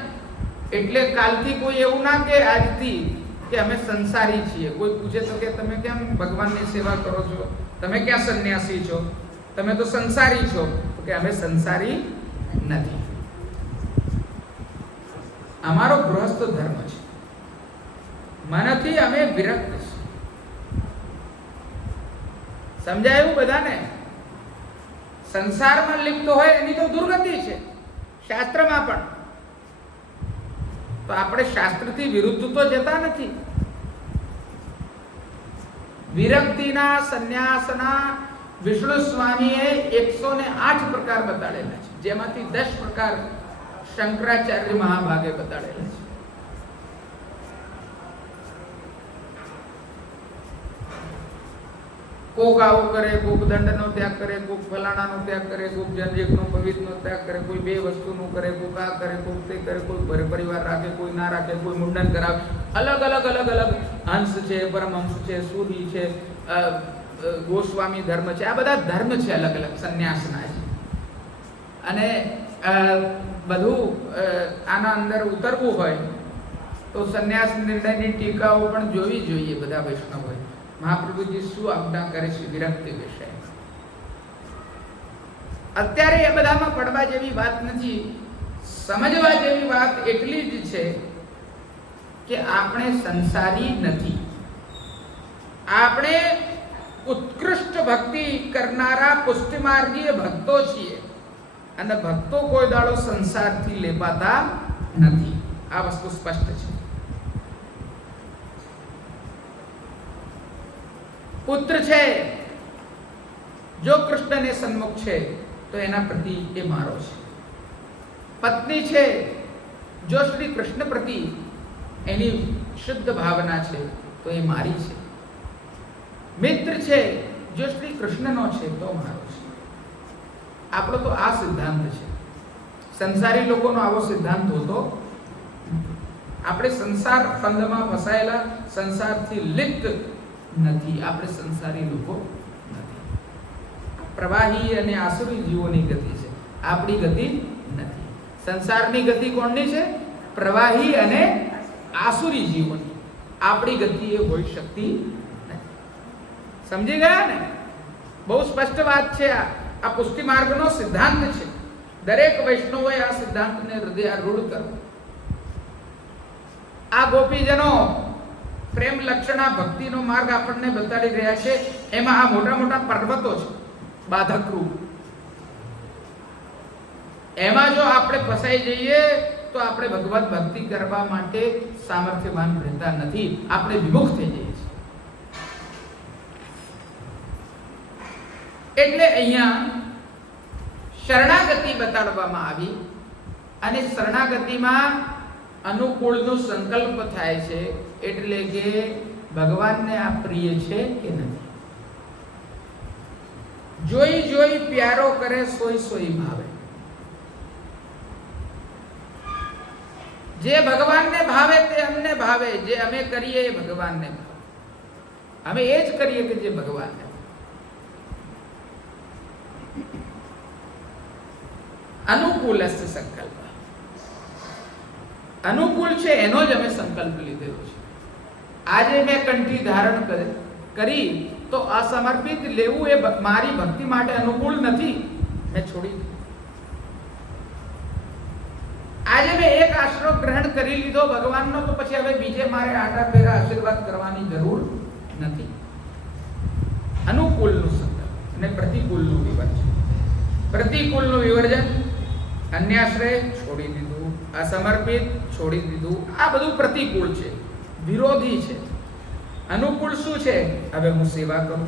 એટલે કાલથી કોઈ એવું ના કે આજથી કે અમે સંસારી છીએ. કોઈ પૂછે તો કે તમે કેમ ભગવાનની સેવા કરો છો, તમે ક્યાં સંન્યાસી છો, તમે તો સંસારી છો. તો કે અમે સંસારી નથી, અમારો ગૃહસ્થ ધર્મ છે, મનથી અમે વિરક્ત છીએ. સમજાયું બધાને? સંસારમાં લિપ્ત હોય એની તો દુર્ગતિ છે શાસ્ત્રમાં પણ. તો આપણે શાસ્ત્રથી વિરુદ્ધ તો જતા નથી. વિરક્તિના સંન્યાસના વિષ્ણુ સ્વામીએ 108 પ્રકાર બતાડેલા છે, જેમાંથી 10 પ્રકાર શંકરાચાર્ય મહાભાગે બતાડેલા છે. કોક આવું કરે, કોક દંડનો ત્યાગ કરે, કોક ફલાણાનો ત્યાગ કરે, કોક જનજેકનો પવિત્રનો ત્યાગ કરે, કોઈ 2 વસ્તુનું કરે, કોક આ કરે, કોક તે કરે, કોઈ પરિવાર રાખે, કોઈ ના રાખે, કોઈ મુંડન કરાવે. અલગ અલગ અલગ અલગ હંસ છે, પરમહંસ છે, સૂરી છે, ગોસ્વામી ધર્મ છે. આ બધા ધર્મ છે અલગ અલગ સંન્યાસના છે. અને બધું આના અંદર ઉતરવું હોય તો સંન્યાસ નિર્ણયની ટીકાઓ પણ જોવી જોઈએ બધા વૈષ્ણવોએ. મહાપ્રભુજી શું આજ્ઞા કરે છે વિરક્તિ વિશે. અત્યારે એ બધામાં પડવા જેવી વાત નથી. સમજવા જેવી વાત એટલી જ છે કે આપણે સંસારી નથી. આપણે ઉત્કૃષ્ટ ભક્તિ કરનારા પુષ્ટિમાર્ગીય ભક્તો છીએ. અને ભક્તો કોઈ દાડો સંસારથી લેપાતા નથી. આ વસ્તુ સ્પષ્ટ છે. પુત્ર છે જો કૃષ્ણને સન્મુખ છે તો એના પ્રતિ એ મારો છે. પત્ની છે જો શ્રી કૃષ્ણ પ્રતિ એની શુદ્ધ ભાવના છે તો એ મારી છે. મિત્ર છે જો શ્રી કૃષ્ણનો છે તો મારો છે. આપણો તો આ સિદ્ધાંત છે. સંસારી લોકોનો આવો સિદ્ધાંત હોતો. આપણે સંસાર ફંદમાં ફસાયેલા, સંસારથી લિપ્ત નથી. આપણે સંસારી લોકો નથી. પ્રવાહી અને આસુરી જીવોની ગતિ છે, આપણી ગતિ નથી. સંસારની ગતિ કોણની છે? પ્રવાહી અને આસુરી જીવોની. આપણી ગતિ એ હોઈ શકતી નથી. સમજી ગયા ને? બહુ સ્પષ્ટ વાત છે. આ પુષ્ટિ માર્ગનો સિદ્ધાંત છે. દરેક વૈષ્ણવોએ આ સિદ્ધાંતને હૃદયારૂઢ કરવો. આ ગોપીજનો પ્રેમ લક્ષણા ભક્તિનો માર્ગ આપણને બતાડી રહ્યા છે. એમાં આ મોટા મોટા પર્વતો છે બાધકરૂપ. એમાં જો આપણે ફસાઈ જઈએ તો આપણે ભગવત ભક્તિ કરવા માટે સામર્થ્યવાન રહેતા નથી. આપણે વિમુખ થઈ જઈએ છીએ. એટલે અહીંયા શરણાગતિ બતાડવામાં આવી. અને શરણાગતિમાં અનુકૂળનો સંકલ્પ થાય છે. એટલે કે ભગવાનને આ પ્રિય છે કે નથી. જોઈ જોઈ પ્યારો કરે, સોઈ સોઈ ભાવે. જે ભગવાનને ભાવે તે અમને ભાવે. જે અમે કરીએ એ ભગવાનને ભાવે. અમે એ જ કરીએ કે જે ભગવાનને ભાવે. અનુકૂલસ્ય સંકલ્પ. અનુકૂળ છે એનો જ અમે સંકલ્પ લીધેલો છે. આજે મેં કંઠી ધારણ કરી તો અસમર્પિત લેવું એ મારી ભક્તિ માટે અનુકૂળ નથી. મેં છોડી દીધું. આજે મેં એક આશરો ગ્રહણ કરી લીધો ભગવાનનો, તો પછી હવે બીજે મારે આટા ફેરા આશીર્વાદ કરવાની જરૂર નથી. અનુકૂળનું સંકલ્પ અને પ્રતિકૂળનું વિવર્જન. પ્રતિકૂળનું વિવર્જન, અન્યાશ્રય છોડી દીધું, અસમર્પિત છોડી દીધું. આ બધું પ્રતિકૂળ છે, વિરોધી છે. અનુકૂળ શું છે? હવે હું સેવા કરું,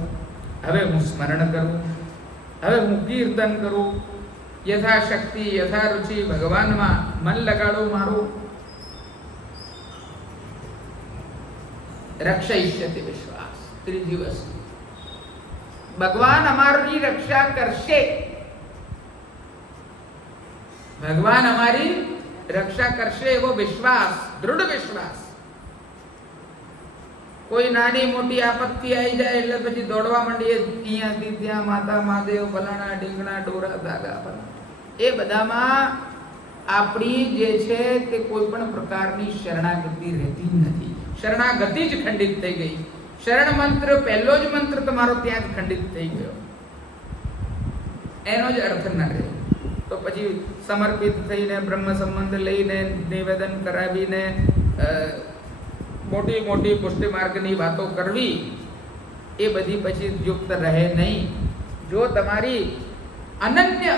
હવે હું સ્મરણ કરું, હવે હું કીર્તન કરું, યથાશક્તિ યથારુચિ ભગવાનમાં મન લગાડું મારું. રક્ષયિષ્યતિ વિશ્વાસ. ત્રીજી વસ્તુ, ભગવાન અમારી રક્ષા કરશે. ભગવાન અમારી રક્ષા કરશે એવો વિશ્વાસ, દૃઢ વિશ્વાસ. કોઈ નાની મોટી આપત્તિ આવી જાય એટલે પછી દોડવા માંડીએ અહીંયાથી ત્યાં, માતા મહાદેવ ફલાણા ઢીંગણા ડોરા ધાગા ફલાણા. એ બધામાં આપણી જે છે તે કોઈ પણ પ્રકારની શરણાગતિ રહેતી નથી. શરણાગતિ જ ખંડિત થઈ ગઈ. શરણ મંત્ર, પહેલો જ મંત્ર તમારો ત્યાં જ ખંડિત થઈ ગયો. એનો જ અર્થ ન રહે. તો પછી સમર્પિત થઈને બ્રહ્મ સંબંધ લઈને નિવેદન કરાવીને મોટી મોટી પુષ્ટિ માર્ગની વાતો કરવી, એ બધી પછી યુક્ત રહે નહીં. જો તમારી અનન્ય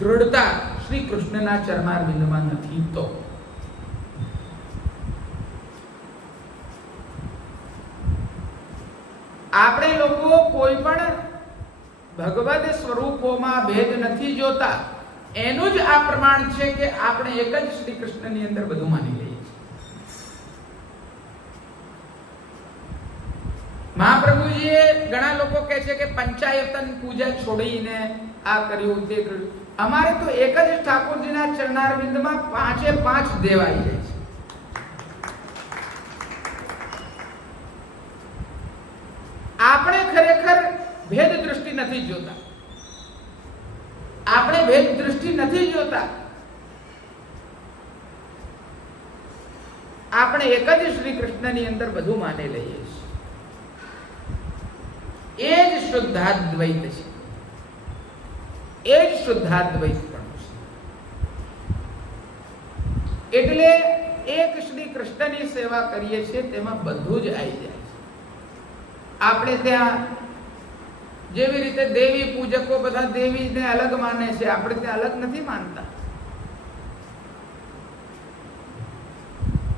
દૃઢતા શ્રી કૃષ્ણના ચરણારવિંદમાં નથી તો. આપણે લોકો કોઈ પણ ભગવદ સ્વરૂપોમાં ભેદ નથી જોતા. એનું જ આ પ્રમાણ છે કે આપણે એક જ શ્રી કૃષ્ણની અંદર બધું માની લઈએ છીએ. મહાપ્રભુજીએ ઘણા લોકો કહે છે કે પંચાયતન પૂજા છોડીને આ કર્યું તે કર્યું. અમારે તો એક જ ઠાકોરજીના ચરણારવિંદમાં 5 દેવાઈ જાય છે. આપણે ખરેખર ભેદ દૃષ્ટિ નથી જોતા. આપણે ભેદ દૃષ્ટિ નથી જોતા. આપણે એક જ શ્રી કૃષ્ણની અંદર બધું માની લઈએ છીએ. એ જ શુદ્ધાદ્વૈત છે. એ જ શુદ્ધાદ્વૈત પણ છે. એટલે એક શ્રી કૃષ્ણની સેવા કરીએ છીએ તેમાં બધું જ આવી જાય છે. આપણે ત્યાં જેવી રીતે દેવી પૂજકો બધા દેવીને અલગ માને છે, આપણે ત્યાં અલગ નથી માનતા.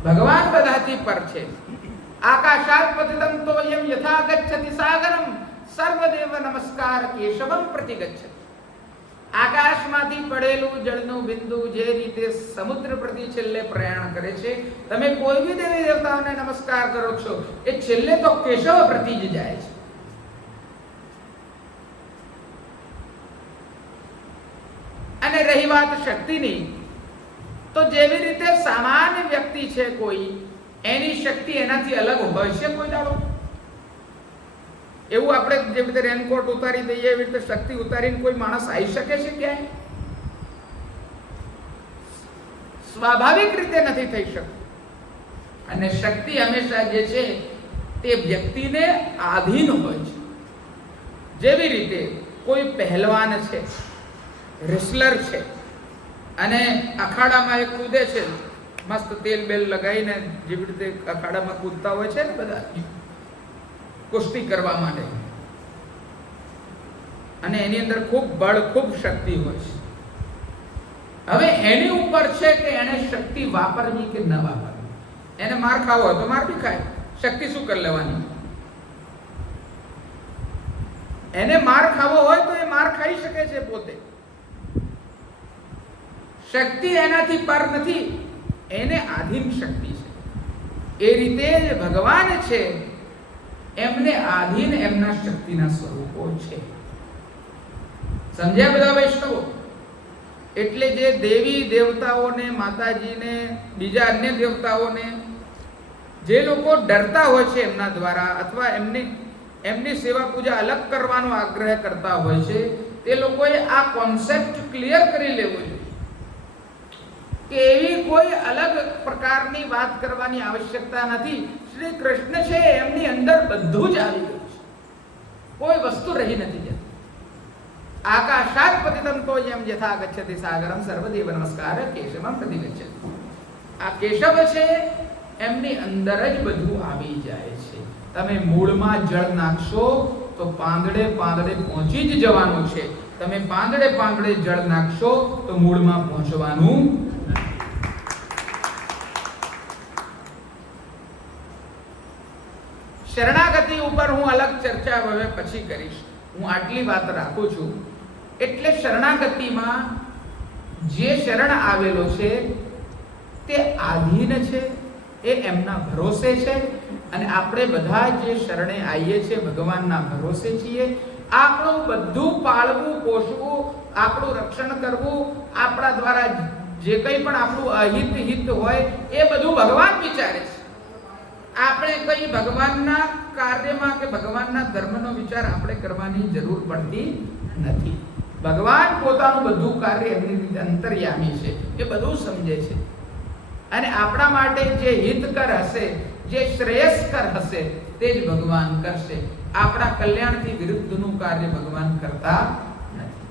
ભગવાન બધાથી પર છે. આકાશાત પતિતં તોયમ યથા ગચ્છતિ સાગરમ સર્વદેવ નમસ્કાર કેશવમ પ્રતિ ગચ્છતિ. આકાશમાંથી પડેલું જળનું બિંદુ જે રીતે સમુદ્ર પ્રતિ છેલ્લે પ્રયાણ કરે છે, તમે કોઈ બી દેવી દેવતાઓને નમસ્કાર કરો છો એ છેલ્લે તો કેશવ પ્રતિ જ જાય છે. અને રહી વાત શક્તિની, તો જેવી રીતે સામાન્ય વ્યક્તિ છે કોઈ, એની શક્તિ એનાથી અલગ હોય છે કોઈ દાડો? એવું આપણે જેવી રીતે રેનકોટ ઉતારી દઈએ એવી રીતે શક્તિ ઉતારીને કોઈ માણસ આવી શકે છે ક્યાંય? સ્વાભાવિક રીતે નથી થઈ શકતું. અને શક્તિ હંમેશા જે છે તે વ્યક્તિને આધીન હોય છે. જેવી રીતે કોઈ પહેલવાન છે, રેસલર છે, અને અખાડામાં એક કૂદે છે, મસ્ત તેલ બેલ લગાવીને જેવી રીતે અખાડામાં કૂદતા હોય છે ને બધા કુસ્તી કરવા માટે, અને એની અંદર ખૂબ બળ ખૂબ શક્તિ હોય છે. હવે એની ઉપર છે કે એને શક્તિ વાપરવી કે ન વાપરવી. એને માર ખાવો હોય તો માર બી ખાય, શક્તિ શું કરી લેવાની? એને માર ખાવો હોય તો એ માર ખાઈ શકે છે પોતે. શક્તિ એનાથી પર નથી, એને આધીન શક્તિ છે. એ રીતે જ ભગવાન છે, એમને આધીન એમના શક્તિના સ્વરૂપો છે. સમજ્યા બધા વૈષ્ણવો? એટલે જે દેવી દેવતાઓને, માતાજીને, બીજા અન્ય દેવતાઓને જે લોકો ડરતા હોય છે એમના દ્વારા, અથવા એમની સેવા પૂજા અલગ કરવાનો આગ્રહ કરતા હોય છે, તે લોકોએ આ કોન્સેપ્ટ ક્લિયર કરી લેવો જોઈએ કે એવી કોઈ અલગ પ્રકારની વાત કરવાની આવશ્યકતા નથી. શ્રી કૃષ્ણ છે એમની અંદર બધું જ આવી ગયું છે, કોઈ વસ્તુ રહી નથી જતી. આકાશાત પતિતં તોયમ યથા ગચ્છતિ સાગરમ સર્વદેવ નમસ્કાર કેશવમ પ્રતિ ગચ્છતિ. આ કેશવ છે એમની અંદર જ બધું આવી જાય છે. તમે મૂળમાં જળ નાખશો તો પાંદડે પાંદડે પહોંચી જ જવાનું છે. તમે પાંદડે પાંદડે જળ નાખશો તો મૂળમાં પહોંચવાનું. શરણાગતિ ઉપર હું અલગ ચર્ચા હવે પછી કરીશ. હું આટલી વાત રાખું છું. એટલે શરણાગતિમાં જે શરણ આવેલો છે તે આધીન છે, એ એમના ભરોસે છે. અને આપણે બધા જે શરણે આવીએ છીએ ભગવાનના ભરોસે છીએ. આપણું બધું પાળવું, પોષવું, આપણું રક્ષણ કરવું, આપણા દ્વારા જે કંઈ પણ આપણું અહિત હિત હોય એ બધું ભગવાન વિચારે છે. આપણે કઈ ભગવાનના કાર્યમાં કે ભગવાનના ધર્મનો વિચાર આપણે કરવાની જરૂર પડતી નથી. ભગવાન પોતાનું બધું કાર્ય એમની રીતે અંતર્યામી છે, એ બધું સમજે છે. અને આપણા માટે જે હિતકર હશે, જે શ્રેયસ્કર હશે તે જ ભગવાન કરશે. આપણા કલ્યાણથી વિરુદ્ધનું કાર્ય ભગવાન કરતા નથી.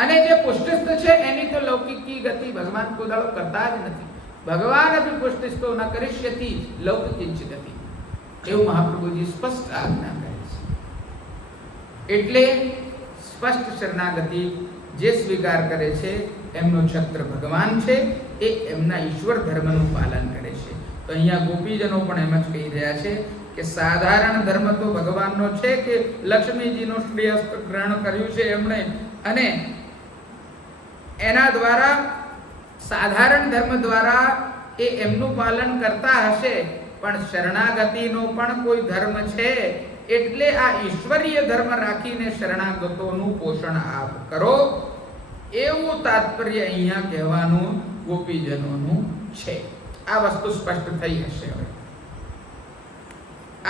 અને જે પુષ્ટિસ્થ છે એની તો લૌકિકી ગતિ ભગવાન કોદાળો કરતા જ નથી. ભગવાન અભી પુષ્ટિસ્તો ન કરિષ્યતિ લૌકિકિંચ ગતિ, એવું મહાપ્રભુજી સ્પષ્ટ આજ્ઞા કરે છે. એટલે સ્પષ્ટ શરણાગતિ જે સ્વીકાર કરે છે એમનો છત્ર ભગવાન છે, એ એમના ઈશ્વર ધર્મનું પાલન કરે છે. તો અહીંયા ગોપીજનો પણ એમ જ કહી રહ્યા છે કે સાધારણ ધર્મ તો ભગવાનનો છે કે લક્ષ્મીજીનો શ્રેયસ્ત ગ્રહણ કર્યું છે એમણે, અને એના દ્વારા સાધારણ ધર્મ દ્વારા એ એમનું પાલન કરતા હશે, પણ શરણાગતિનો પણ કોઈ ધર્મ છે, એટલે આ ઈશ્વરીય ધર્મ રાખીને શરણાગતોનું પોષણ આપ કરો, એવું તાત્પર્ય અહીંયા કહેવાનું ગોપીજનોનું છે. આ વસ્તુ સ્પષ્ટ થઈ હશે. હવે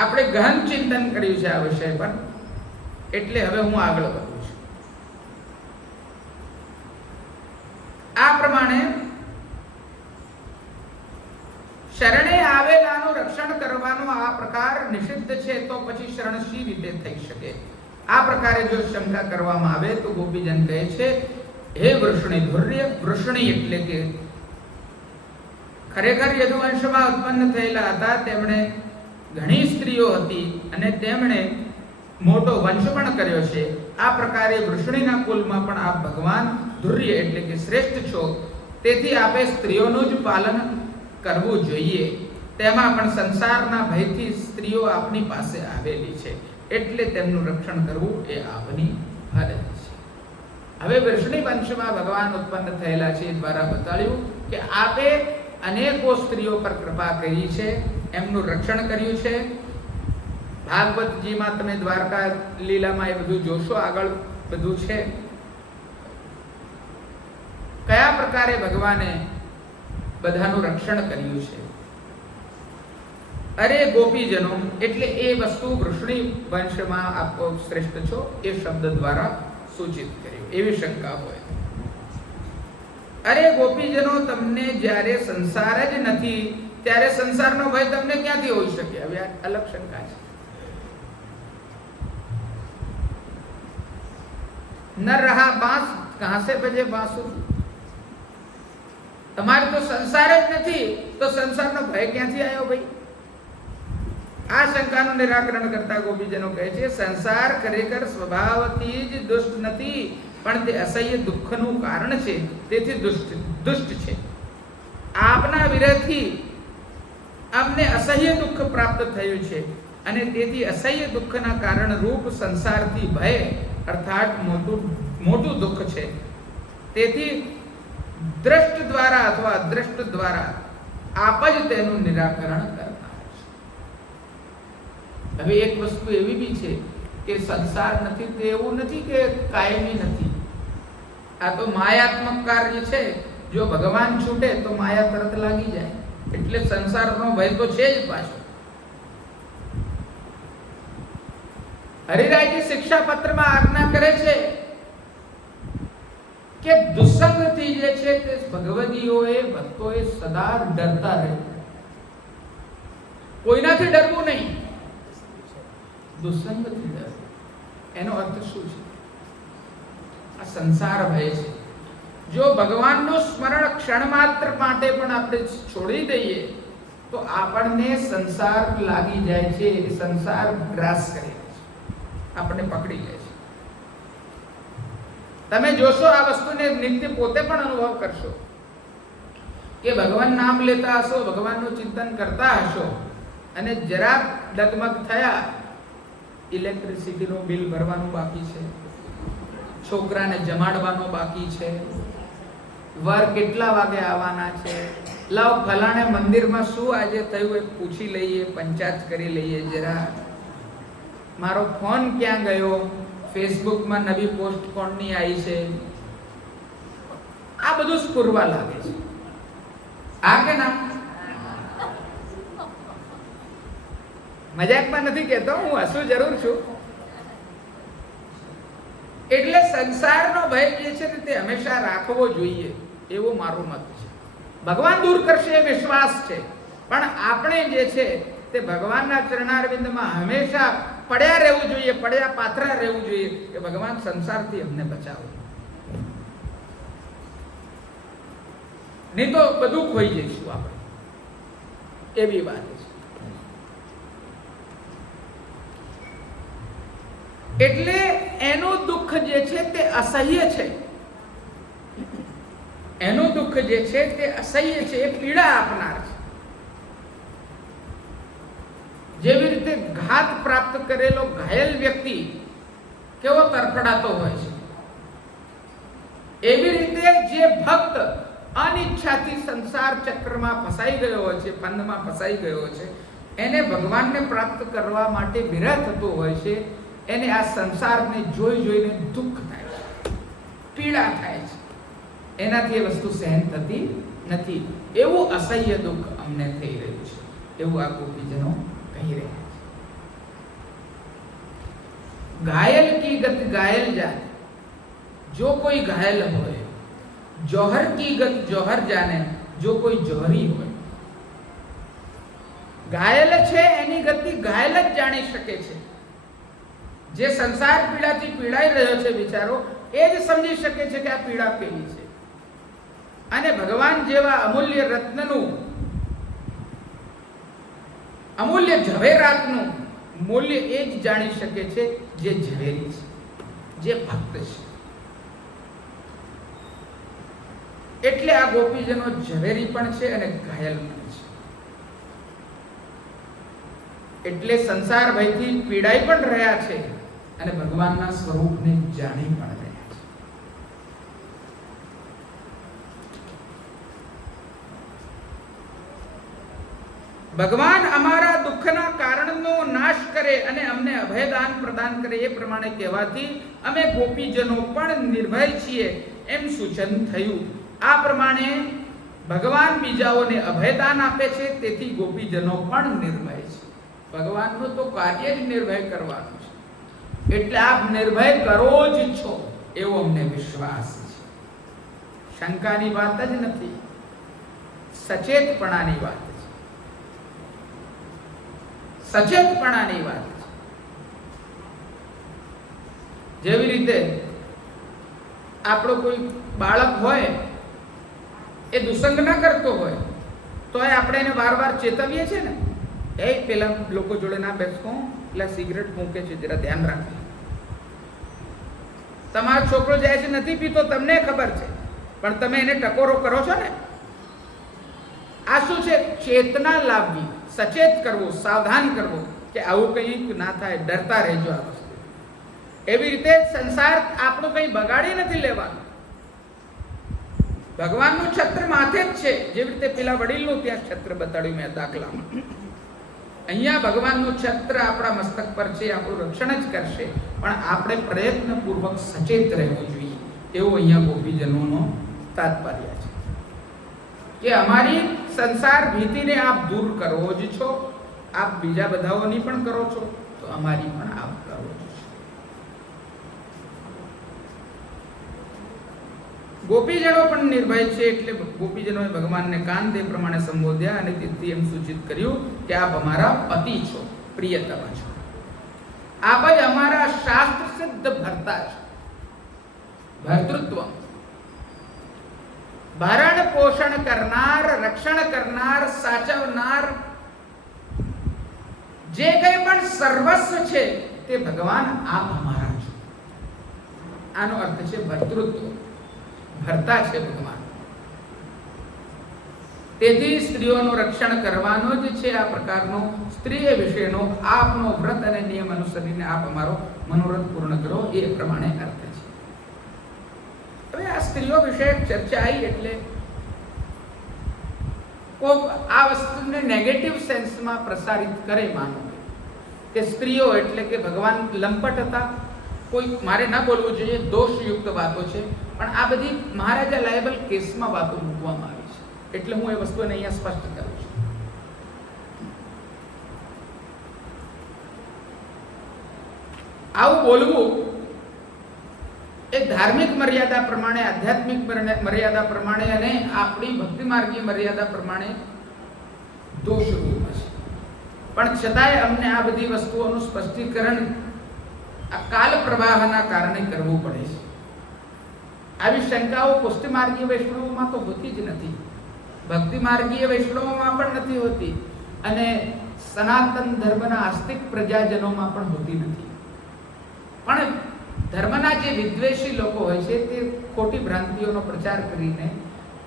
આપણે ગહન ચિંતન કર્યું છે આ વિષય પર, એટલે હવે હું આગળ વધું છું. આ પ્રમાણે શરણે આવેલાનું રક્ષણ કરવાનો આ પ્રકાર નિષિદ્ધ છે, તો પછી શરણ શી રીતે થઈ શકે? આ પ્રકારે જો શંકા કરવામાં આવે તો ગોપીજન કહે છે, હે વૃષણી ધુર્ય. વૃષણી એટલે કે ખરેખર યદુવંશમાં ઉત્પન્ન થયેલા હતા, તેમણે ઘણી સ્ત્રીઓ હતી અને તેમણે મોટો વંશ પણ કર્યો છે. આ પ્રકારે વૃષણીના કુલમાં પણ આપ ભગવાન ધુર્ય એટલે કે શ્રેષ્ઠ છો, તેથી આપે સ્ત્રીઓનું જ પાલન કરવું જોઈએ. તેમાં પણ સંસારના ભયથી સ્ત્રીઓ આપની પાસે આવેલી છે, એટલે તેમનું રક્ષણ કરવું એ આપની ફરજ છે. હવે વૃષણી વંશમાં ભગવાન ઉત્પન્ન થયેલા છે એ દ્વારા બતાવ્યું કે આપે અનેકો સ્ત્રીઓ પર કૃપા કરી છે, એમનું રક્ષણ કર્યું છે. ભાગવતજીમાં તમે દ્વારકા લીલામાં એ બધું જોશો, આગળ બધું છે કયા પ્રકારે ભગવાને બધાનું રક્ષણ કર્યું છે. અરે ગોપીજનો એટલે એ વસ્તુ વૃષણી વંશમાં આપ શ્રેષ્ઠ છો એ શબ્દ દ્વારા સૂચિત કર્યું, એવી શંકા હોય. અરે ગોપીજનો, તમને જ્યારે સંસાર જ નથી ત્યારે સંસારનો ભય તમને ક્યાંથી હોઈ શકે? હવે આ અલગ શંકા છે. ન રહા બાંસ કહાં સે બજે બાંસુરી. તમારે તો સંસાર જ નથી તો સંસારનો ભય ક્યાંથી આવ્યો ભાઈ? આ શંકાનું નિરાકરણ કરતા ગોપીજનો કહે છે, સંસાર ખરેખર સ્વભાવથી જ દુષ્ટ નથી, પણ તે અસહ્ય દુઃખનું કારણ છે, તેથી દુષ્ટ છે. આપના વિરહથી અમને અસહ્ય દુઃખ પ્રાપ્ત થયું છે, અને તેથી અસહ્ય દુઃખના કારણ રૂપ સંસારથી ભય અર્થાત મોટું દુઃખ છે. તેથી દ્રષ્ટ દ્વારા અથવા અદ્રષ્ટ દ્વારા આપ જ તેનું નિરાકરણ કરતા હશો. હવે એક વસ્તુ એવી બી છે કે સંસાર નથી તે એવું નથી કે કાયમી નથી. આ તો માયાત્મક કાર્ય છે. જો ભગવાન છૂટે તો માયા તરત લાગી જાય, એટલે સંસારનો ભય તો છે જ પાછો. હરિરાયજી શિક્ષા પત્રમાં આજ્ઞા કરે છે કે દુસંગથી જે છે તે ભગવદીઓએ ભક્તોએ સદા ડરતા રહે. કોઈનાથી ડરવું નહીં, દુસંગથી ડરવું. એનો અર્થ શું છે? આ સંસાર ભય છે. જો ભગવાનનું સ્મરણ ક્ષણ માત્ર માટે પણ આપણે છોડી દઈએ તો આપણને સંસાર લાગી જાય છે, સંસાર ગ્રાસ કરે છે, આપણને પકડી લે છે. તમે જોશો આ વસ્તુને નિત્ય પોતે પણ અનુભવ કરશો કે ભગવાન નામ લેતા હશો, ભગવાનનું ચિંતન કરતા હશો, અને જરાક ડગમગ થયા, ઇલેક્ટ્રિસિટીનું બિલ ભરવાનું બાકી છે, છોકરાને જમાડવાનો બાકી છે, વર કેટલા વાગે આવવાના છે, લાવ ફલાણે મંદિરમાં શું આજે થયું એ પૂછી લઈએ, પંચાયત કરી લઈએ, જરા મારો ફોન ક્યાં ગયો, ફેસબુકમાં નવી પોસ્ટ કોણની આવી છે, આ બધું સ્ફુરવા લાગે છે. આ કે ના? મજાકમાં નથી કહેતો, હું હસું જરૂર છું. એટલે સંસારનો ભય જે છે તે હંમેશા રાખવો જોઈએ, એવો મારો મત છે. ભગવાન દૂર કરશે એ વિશ્વાસ છે, પણ આપણે જે છે તે ભગવાનના ચરણારવિંદમાં હંમેશા પડ્યા રહેવું જોઈએ, પડ્યા પાથરા રહેવું જોઈએ કે ભગવાન સંસારથી અમને બચાવો, નહીં તો બધું ખોઈ જઈશું આપણે. એવી વાત છે. એટલે એનું દુઃખ જે છે તે અસહ્ય છે, એનું દુઃખ જે છે તે અસહ્ય છે, એ પીડા આપનાર છે. ઘાત પ્રાપ્ત કરેલો ઘાયલ વ્યક્તિ કેવો તરફડાતો હોય છે, એવી રીતે જે ભક્ત અનિચ્છાથી સંસાર ચક્રમાં ફસાઈ ગયો હોય છે, ફંદમાં ફસાઈ ગયો છે, એને ભગવાનને પ્રાપ્ત કરવા માટે વિરહ થતો હોય છે, એને આ સંસારને જોઈ જોઈને દુઃખ થાય છે, પીડા થાય છે, એનાથી એ વસ્તુ સહન થતી નથી. એવું અસહ્ય દુઃખ અમને થઈ રહ્યું છે, એવું આ ગોપીજનો કહી રહ્યા છે. घायल की गत घायल जाने, जो कोई घायल होए, जौहर की गत जौहर जाने, जो कोई जौहरी होए. ઘાયલ છે એની ગતિ ઘાયલ જ જાણી શકે છે. જે સંસાર પીડાથી પીડાઈ રહ્યો છે બિચારો, એ જ સમજી શકે છે કે આ પીડા કેવી છે. અને ભગવાન જેવા અમૂલ્ય રત્નનું, અમૂલ્ય ઝવેરાતનું મૂલ્ય એ જ જાણી શકે છે જે ઝવેરી છે, જે ભક્ત છે. એટલે આ ગોપીજનો ઝવેરી પણ છે અને ઘાયલ પણ છે. એટલે સંસાર ભયથી પીડાઈ પણ રહ્યા છે અને ભગવાનના સ્વરૂપને જાણી પણ રહ્યા છે. ભગવાન અમારા દુઃખના કારણનો નાશ કરે અને અમને અભયદાન પ્રદાન કરે, એ પ્રમાણે કહેવાથી અમે ગોપીજનો પણ નિર્ભય છીએ એમ સૂચન થયું. આ પ્રમાણે ભગવાન બીજાઓને અભયદાન આપે છે, તેથી ગોપીજનો પણ નિર્ભય છે. ભગવાનનું તો કાર્ય જ નિર્ભય કરવાનું છે, એટલે આપ નિર્ભય કરો જ છો એવો અમને વિશ્વાસ છે. શંકાની વાત જ નથી, સચેતપણાની વાત છે, સચેતપણાની વાત છે. જેવી રીતે આપણો કોઈ બાળક હોય, એ દુસંગ ના કરતો હોય તો આપણે એને વારવાર ચેતવીએ છીએ ને, એ પેલા લોકો જોડે ના બેસતો, પેલા સિગરેટ ફૂંકે છે, જરા ધ્યાન રાખજો. તમારો છોકરો જાય છે નથી પીતો, તમને ખબર છે, પણ તમે એને ટકોરો કરો છો ને. આ શું છે? ચેતના લાવવી, સચેત કરવું, સાવધાન કરવું કે આવું કંઈ ના થાય, ડરતા રહેજો આ વસ્તુ. એવી રીતે સંસાર આપણું કંઈ બગાડી નથી લેવાનું. ભગવાનનું છત્ર માથે જ છે. જેવી રીતે પેલા વડીલનું ત્યાં છત્ર બતાડ્યું મેં દાખલામાં, અહીંયા ભગવાનનું છત્ર આપણા મસ્તક પર છે, આપણું રક્ષણ જ કરશે, પણ આપણે પ્રયત્નપૂર્વક સચેત રહેવું જોઈએ, એવું અહીંયા ગોપીજનોનો તાત્પર્ય છે. કે અમારી સંસાર ભીતિને આપ દૂર કરો જ છો, આપ બીજા બધાઓની પણ કરો છો, તો અમારી પણ આપ કરો જ છો. ગોપીજનો પણ નિર્ભય છે, એટલે ગોપીજનોએ ભગવાનને કાન તે પ્રમાણે સંબોધ્યા અને તેથી એમ સૂચિત કર્યું કે આપ અમારા પતિ છો, પ્રિયતમ છો, આપ જ અમારા શાસ્ત્ર સિદ્ધ ભર્તા છો. ભર્તૃત્વ, ભરણ પોષણ કરનાર, રક્ષણ કરનાર, સાચવનાર, જે કંઈ પણ સર્વસ્વ છે તે ભગવાન આપ અમારા છો. આનો અર્થ છે ભર્તૃત્વ, ભરતા છે ભગવાન. તેથી સ્ત્રીઓનું રક્ષણ કરવાનો જ છે આ પ્રકારનો સ્ત્રીએ વિશેનો આપનો વ્રત અને નિયમ અનુસરીને આપ અમારો મનોરથ પૂર્ણ કરો, એ પ્રમાણે અર્થ છે. હવે આ સ્ત્રીઓ વિશે ચર્ચા આવી એટલે કોક આ વસ્તુને નેગેટિવ સેન્સમાં પ્રસારિત કરે, માનો કે સ્ત્રીઓ એટલે કે ભગવાન લંપટ હતા. કોઈ, મારે ના બોલવું જોઈએ, દોષયુક્ત વાતો છે, પણ આ બધી મહારાજા લાયબલ કેસમાં વાતો મૂકવામાં આવી છે, એટલે હું એ વસ્તુને અહીંયા સ્પષ્ટ કરું છું. આવું બોલવું એ ધાર્મિક મર્યાદા પ્રમાણે, આધ્યાત્મિક મર્યાદા પ્રમાણે અને આપણી ભક્તિ માર્ગીય મર્યાદા પ્રમાણે દોષરૂપ છે. પણ છતાંય અમને આ બધી વસ્તુઓનું સ્પષ્ટીકરણ આ કાલ પ્રવાહના કારણે કરવું પડે છે. આવી શંકાઓ પુષ્ટિ માર્ગીય વૈષ્ણવોમાં તો હોતી જ નથી, ભક્તિ માર્ગીય વૈષ્ણવોમાં પણ નથી હોતી, અને સનાતન ધર્મના આસ્તિક પ્રજાજનોમાં પણ હોતી નથી. પણ ધર્મના જે વિદ્વેષી લોકો હોય છે તે ખોટી ભ્રાંતિઓનો પ્રચાર કરીને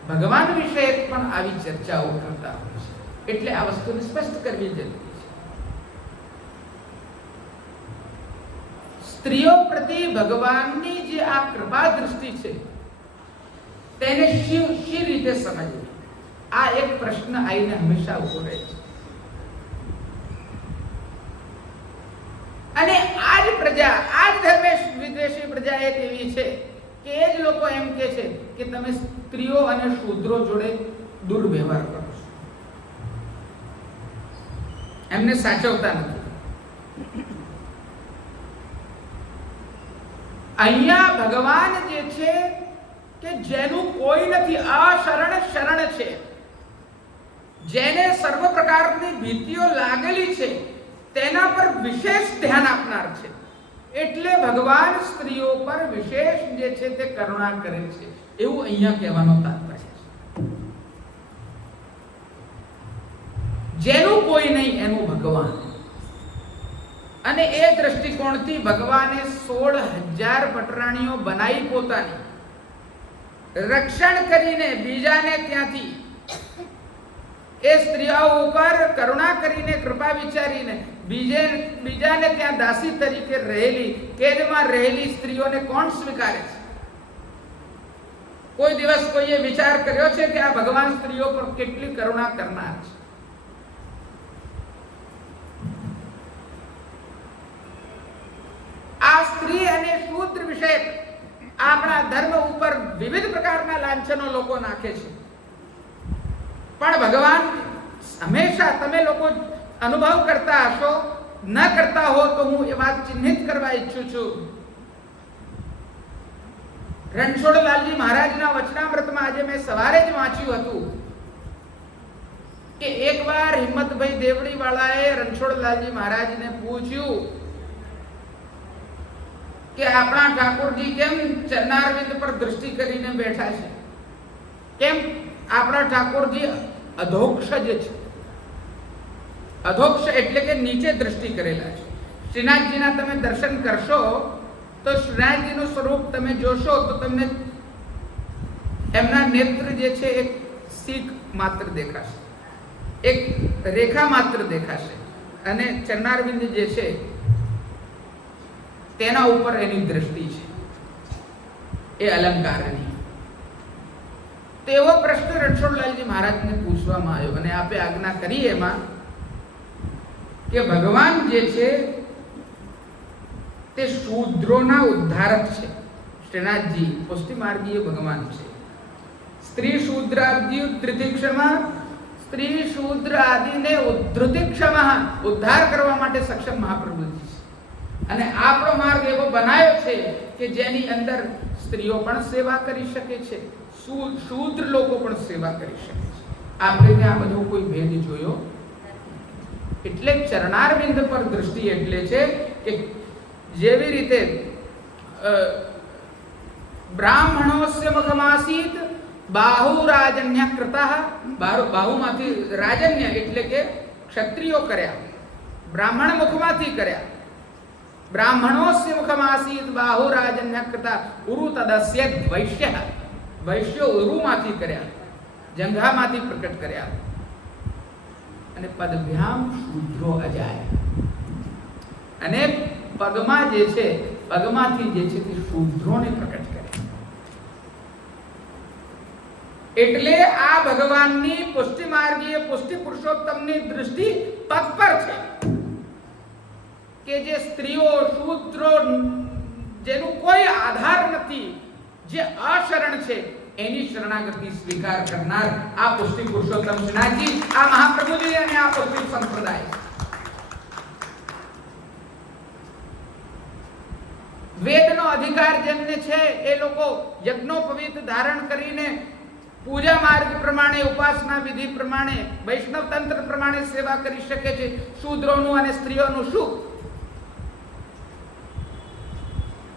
ભગવાન વિશે પણ આવી ચર્ચાઓ કરતા હોય છે, એટલે આ વસ્તુને સ્પષ્ટ કરવી જરૂરી છે. સ્ત્રીઓ પ્રતિ ભગવાનની જે આ કૃપા દૃષ્ટિ છે તેને શી રીતે સમજવી, આ એક પ્રશ્ન આઈને હંમેશા ઉભો રહે છે. અને આજ પ્રજા, આજ ધર્મેશ વિદ્વેષી પ્રજા એક એવી છે કે એ જ લોકો એમ કહે છે કે તમે સ્ત્રીઓ અને શૂદ્રો જોડે દુર્વ્યવહાર કરો છો, એમને સાચવતા નથી. અહીંયા ભગવાન જે છે કે જેનું કોઈ નથી, અશરણ શરણ છે, જેને સર્વ પ્રકારની ભીતિઓ લાગેલી છે તેના પર વિશેષ ધ્યાન આપનાર છે. એટલે ભગવાન સ્ત્રીઓ પર વિશેષ જે છે તે કરુણા કરે છે, એવું અહીંયા કહેવાનો તાત્પર્ય છે. જેનું કોઈ નહીં એનું ભગવાન. અને એ દ્રષ્ટિકોણથી ભગવાને 16,000 પટરાણીઓ બનાવી, પોતાની રક્ષણ કરીને બીજાને ત્યાંથી એ સ્ત્રીઓ ઉપર કરુણા કરીને, કૃપા વિચારીને બીજાને ત્યાં દાસી તરીકે રહેલી, કેદમાં રહેલી સ્ત્રીઓને કોણ સ્વીકારે છે? કોઈ દિવસ કોઈએ વિચાર કર્યો છે કે આ ભગવાન સ્ત્રીઓ પર કેટલી કરુણા કરનાર છે? આ સ્ત્રી અને શૂદ્ર વિશે આપણા ધર્મ ઉપર વિવિધ પ્રકારના લાંછનો લોકો નાખે છે, પણ ભગવાન હંમેશા, તમે લોકો અનુભવ કરતા હશો, ન કરતા હો તો હું એ વાત ચિહ્નિત કરવા ઈચ્છું છું. રણછોડલાલજી મહારાજના વચનામૃતમાં આજે મેં સવારે જ વાંચ્યું હતું કે એકવાર હિંમતભાઈ દેવડી વાળાએ રણછોડલાલજી મહારાજને પૂછ્યું કે આપણા ઠાકોરજી કેમ ચરણારવિંદ પર દૃષ્ટિ કરીને બેઠા છે? કેમ આપણા ઠાકોરજી અધોક્ષજ છે? અધોક્ષ એટલે કે નીચે દ્રષ્ટિ કરેલા છે. શ્રીનાથજીના તમે દર્શન કરશો તો શ્રીનાથજીનું સ્વરૂપ તમે જોશો તો તમને એમના નેત્ર જે છે એક સીક માત્ર દેખાશે, એક રેખા માત્ર દેખાશે, અને ચરણારવિંદ જે છે તેના ઉપર એની દ્રષ્ટિ છે, એ અલંકારની. તેવો પ્રશ્ન રણછોડલાલજી મહારાજને પૂછવામાં આવ્યો અને આપે આજ્ઞા કરી એમાં કે ભગવાન જે છે તે શૂદ્રોના ઉદ્ધારક છે. શ્રીનાથજી પુષ્ટિમાર્ગીય ભગવાન છે. સ્ત્રી શૂદ્ર આદિ ઉદ્ધૃતિક્ષમા, સ્ત્રી શૂદ્ર આદિને ઉદ્ધૃતિક્ષમા, ઉદ્ધાર કરવા માટે સક્ષમ મહાપ્રભુજી છે. અને આપણો માર્ગ એવો બનાવ્યો છે કે જેની અંદર સ્ત્રીઓ પણ સેવા કરી શકે છે, શૂદ્ર લોકો પણ સેવા કરી શકે છે. આપણે ત્યાં બધો કોઈ ભેદ જોયો. એટલે ચરણારવિંદ પર દૃષ્ટિ એટલે છે કે જેવી રીતે બ્રાહ્મણોસ્ય મુખમાસીત બાહુરાજન્ય કૃતઃ, બાહુમાંથી રાજન્ય એટલે કે ક્ષત્રિયો કર્યા, બ્રાહ્મણ મુખમાંથી કર્યા. બ્રાહ્મણોસ્ય મુખમાસીત બાહુરાજન્ય કૃતઃ ઉરુ તદસ્ય વૈશ્ય, વૈશ્યો ઉરુમાંથી કર્યા, જંઘામાંથી પ્રકટ કર્યા. અને પદભ્યામ શૂદ્રો અજાય, અને પગમાં જે છે, પગમાંથી જે છે તે શૂદ્રોને પ્રકટ કરે. એટલે આ ભગવાનની પુષ્ટિ માર્ગીય પુષ્ટિ પુરુષોત્તમની દૃષ્ટિ પગ પર છે કે જે સ્ત્રીઓ શૂદ્રો જેનું કોઈ આધાર નથી, જે અશરણ છે, એની શરણાગતિ સ્વીકાર કરનાર આ પુષ્ટિ પુરુષોત્તમ શ્રીનાથજી, આ મહાપ્રભુજી અને આ પુષ્ટિ સંપ્રદાય. વેદનો અધિકાર જેમને છે એ લોકો યજ્ઞોપવીત ધારણ કરીને પૂજા માર્ગ પ્રમાણે, ઉપાસના વિધિ પ્રમાણે, વૈષ્ણવ તંત્ર પ્રમાણે સેવા કરી શકે છે. શૂદ્રોનું અને સ્ત્રીઓનું શું?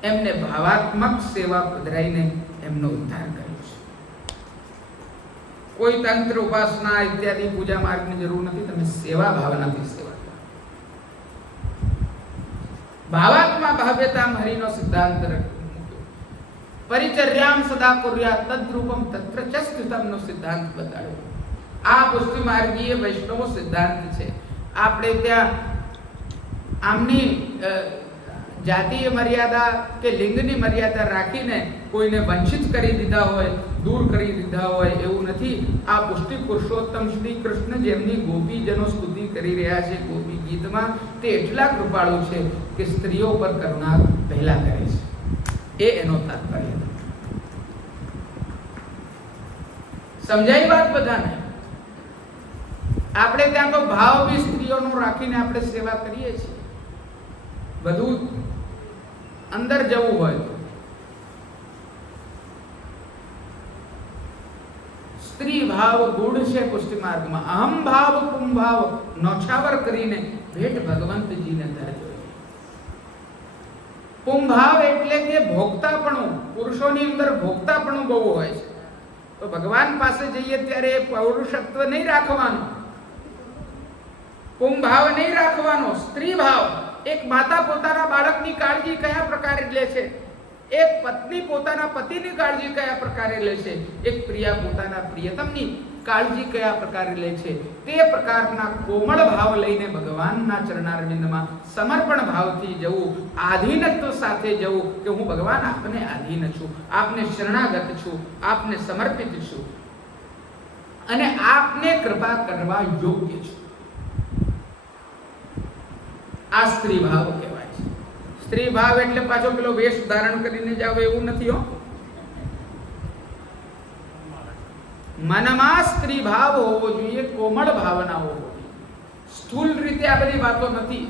એમને ભાવાત્મક સેવા પધરાઈને એમનો ઉદ્ધાર કર્યો છે. કોઈ તંત્ર, ઉપાસના ઇત્યાદિ પૂજા માર્ગની જરૂર નથી. તમે સેવા ભાવનાથી સેવા કરો. ભાવાત્મા ભાવ્યતા હરિનો સિદ્ધાંત પરિચર્યામ સદા કુર્યાત તદ્રૂપમ તત્ર ચ સ્થિતમનો સિદ્ધાંત બતાડ્યો. આ પુષ્ટિ માર્ગીય વૈષ્ણવ સિદ્ધાંત છે. આપણે ત્યાં આમની જાતીય મર્યાદા કે લિંગની મર્યાદા રાખીને કોઈને વંચિત કરી દીધા હોય, દૂર કરી દીધા હોય એવું નથી. આ પુષ્ટિ પુરુષોત્તમ શ્રી કૃષ્ણ જેમની ગોપીજનો સ્તુતિ કરી રહ્યા છે ગોપી ગીતમાં, તે એટલા કૃપાળુ છે કે સ્ત્રીઓ પર કરુણા પહેલા કરે છે. એ એનો તાત્પર્ય. સમજાય વાત બધાને? આપણે ત્યાં તો ભાવ બી સ્ત્રીઓનો રાખીને આપણે સેવા કરીએ છીએ. બધું અંદર જવું હોય તો સ્ત્રી ભાવ ગુણ છે પુષ્ટિ માર્ગમાં. અહમ ભાવ કુંભ ભાવ નોછાવર કરીને ભેટ ભગવંતજીને ધરજો. કુંભ ભાવ એટલે કે ભોગતાપણું. પુરુષોની અંદર ભોગતાપણું બહુ હોય છે. તો ભગવાન પાસે જઈએ ત્યારે પૌરુષત્વ નહીં રાખવાનું, કુંભ ભાવ નહીં રાખવાનો, સ્ત્રી ભાવ. એક માતા પોતાના બાળકની કાળજી કયા પ્રકારે લે છે, એક પત્ની પોતાના પતિની કાળજી કયા પ્રકારે લે છે, એક પ્રિયા પોતાના પ્રિયતમની કાળજી કયા પ્રકારે લે છે, તે પ્રકારના કોમળ ભાવ લઈને ભગવાનના ચરણારવિંદમાં સમર્પણ ભાવથી જવું, આધીનત્વ સાથે જવું કે હું ભગવાન આપને આધીન છું, આપને શરણાગત છું, આપને સમર્પિત છું અને આપને કૃપા કરવા યોગ્ય છું. આ સ્ત્રી ભાવ કહેવાય છે. સ્ત્રી ભાવ એટલે પાછો પેલો વેશ ધારણ કરીને જાવ એવું નથી હો. મનમાં સ્ત્રી ભાવ હોવો જોઈએ, કોમળ ભાવના હોવો જોઈએ. સ્થૂલ રીતે આ બધી વાતો નથી.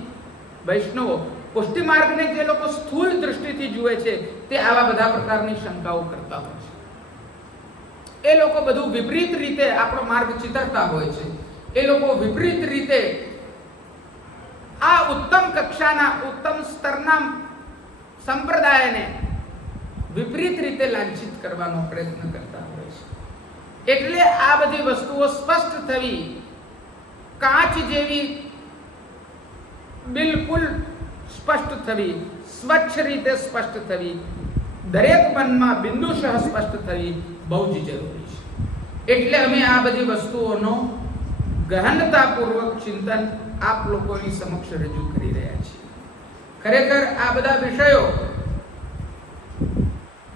વૈષ્ણવો પુષ્ટિ માર્ગને જે લોકો સ્થૂલ દૃષ્ટિથી જુએ છે તે આવા બધા પ્રકારની શંકાઓ કરતા હોય છે. એ લોકો બધું વિપરીત રીતે આપણો માર્ગ ચિતરતા હોય છે. એ લોકો વિપરીત રીતે આ ઉત્તમ કક્ષાના ઉત્તમ સ્તરના સંપ્રદાયને વિપરીત રીતે લાંછિત કરવાનો પ્રયત્ન કરતા હોય છે. એટલે આ બધી વસ્તુઓ સ્પષ્ટ થવી, કાચ જેવી બિલકુલ સ્પષ્ટ થવી, સ્વચ્છ રીતે સ્પષ્ટ થવી, દરેક મનમાં બિંદુશઃ સ્પષ્ટ થવી બહુ જ જરૂરી છે. એટલે અમે આ બધી વસ્તુઓનો ગહનતાપૂર્વક ચિંતન આપ લોકોની સમક્ષ રજૂ કરી રહ્યા છીએ. ખરેખર આ બધા વિષયો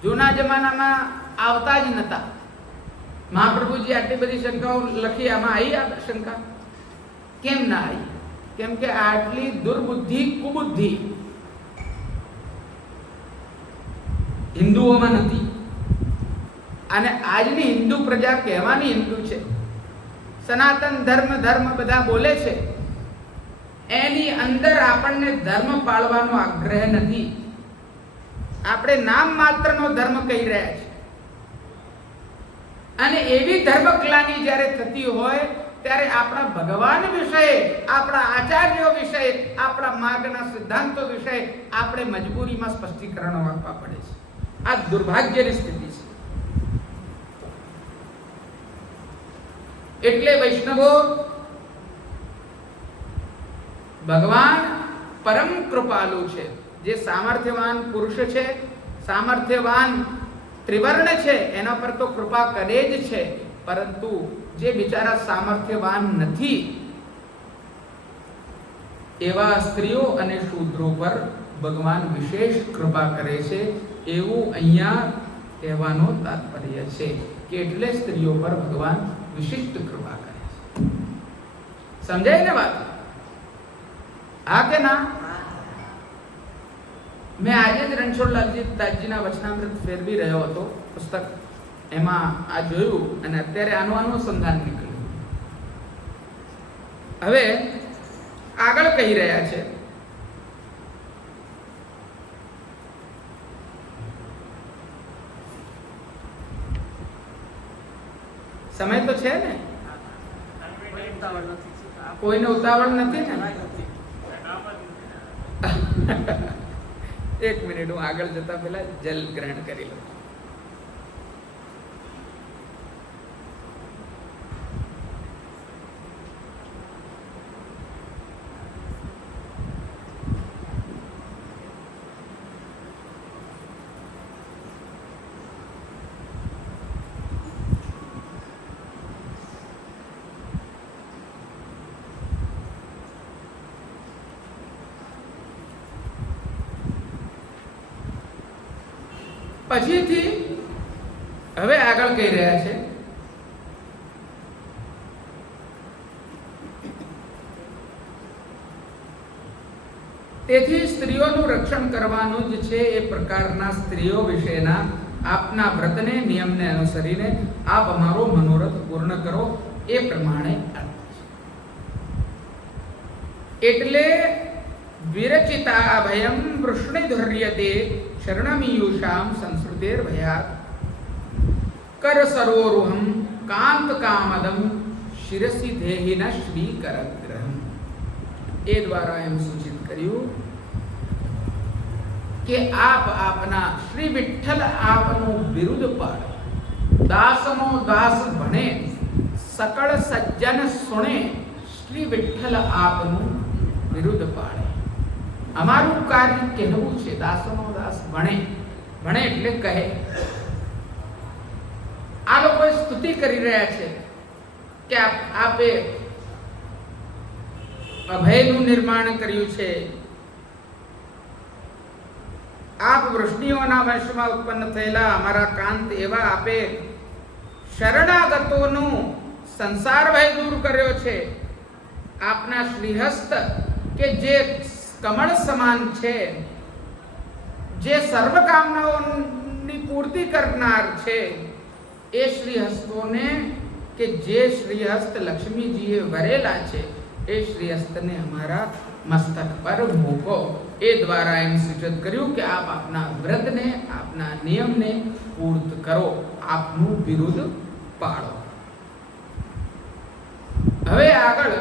જૂના જમાનામાં આવતા જ નહોતા. મહાપ્રભુજી આટલી બધી શંકાઓ લખી, આમાં આવી આ શંકા? કેમ ના આવી? કેમ કે આટલી દુર્બુદ્ધિ, કુબુદ્ધિ હિન્દુઓમાં નથી. અને આજની હિન્દુ પ્રજા કહેવાની હિન્દુ છે, સનાતન ધર્મ બધા બોલે છે, એની અંદર આપણને ધર્મ પાળવાનો આગ્રહ નથી. આપણે નામ માત્રનો ધર્મ કહી રહ્યા છીએ. અને એવી ધર્મગ્લાની જ્યારે થતી હોય ત્યારે આપણા ભગવાન વિશે, આપણા આચાર્યો વિશે, આપણા માર્ગના સિદ્ધાંતો વિશે આપણે મજબૂરીમાં સ્પષ્ટીકરણો આપવા પડે છે. આ દુર્ભાગ્યની સ્થિતિ છે. એટલે વૈષ્ણવો, ભગવાન પરમ કૃપાલુ છે. જે સામર્થ્યવાન પુરુષ છે, સામર્થ્યવાન ત્રિવર્ણ છે, એના પર તો કૃપા કરે જ છે. પરંતુ જે બિચારા સામર્થ્યવાન નથી એવા સ્ત્રીઓ અને શૂદ્રો પર ભગવાન વિશેષ કૃપા કરે છે, એવું અહીંયા કહેવાનો તાત્પર્ય છે કે એટલે સ્ત્રીઓ પર ભગવાન વિશિષ્ટ કૃપા કરે છે. સમજાય ને વાત? હા કે ના? મેં આજે જ રણછોડલાલજી તાજજીના વચનામૃત ફેરવી રહ્યો હતો પુસ્તક, એમાં આ જોયું અને અત્યારે આનું અનુસંધાન નીકળ્યું. હવે આગળ કહી રહ્યા છે, સમય તો છે ને? કોઈને ઉતાવળ નથી ને? એક મિનિટ, હું આગળ જતા પહેલા જલ ગ્રહણ કરી લઉં. પછીથી હવે આગળ કહી રહ્યા છે, તેથી સ્ત્રીઓનું રક્ષણ કરવાનું જ છે. એ પ્રકારના સ્ત્રીઓ વિશેના આપના વ્રતને નિયમને અનુસરીને આપ અમારો મનોરથ પૂર્ણ કરો. એ પ્રમાણે એટલે વિરચિતા ભયમ વૃષ્ણિધુર્યતે શરણમીયુષામ સંસ્કૃતેર ભયાત કર સરોરુહમ કાંત કામદમ શિરસી દેહિન શ્રી કરગ્રહમ. એ દ્વારા એમ સૂચિત કર્યું કે આપ આપના શ્રી વિઠ્ઠલ આપનું બિરુદ પાડો. દાસનો દાસ ભણે સકળ સજ્જન સુણે શ્રી વિઠ્ઠલ આપનું બિરુદ પાડે. અમારું કાર્ય કહેવું છે. દાસનો દાસ ભણે, ભણે એટલે કહે. આ લોકો સ્તુતિ કરી રહ્યા છે કે આપે અભયનું નિર્માણ કર્યું છે. આપ વૃષ્ણિઓના વંશમાં ઉત્પન્ન થયેલા અમારા કાંત એવા આપે શરણાગતોનું સંસાર ભય દૂર કર્યો છે. આપના શ્રીહસ્ત કે જે કમળ સમાન છે, જે સર્વ કામનાઓની પૂર્તિ કરનાર છે, એ શ્રીહસ્તોને કે જે શ્રીહસ્ત લક્ષ્મીજીએ વરેલા છે, એ શ્રીહસ્તને અમારા મસ્તક પર મૂકો. એ દ્વારા એમ સૂચિત કર્યું કે આપ આપના વ્રતને, આપના નિયમને પૂર્ત કરો, આપનું બિરુદ પાડો. હવે આગળ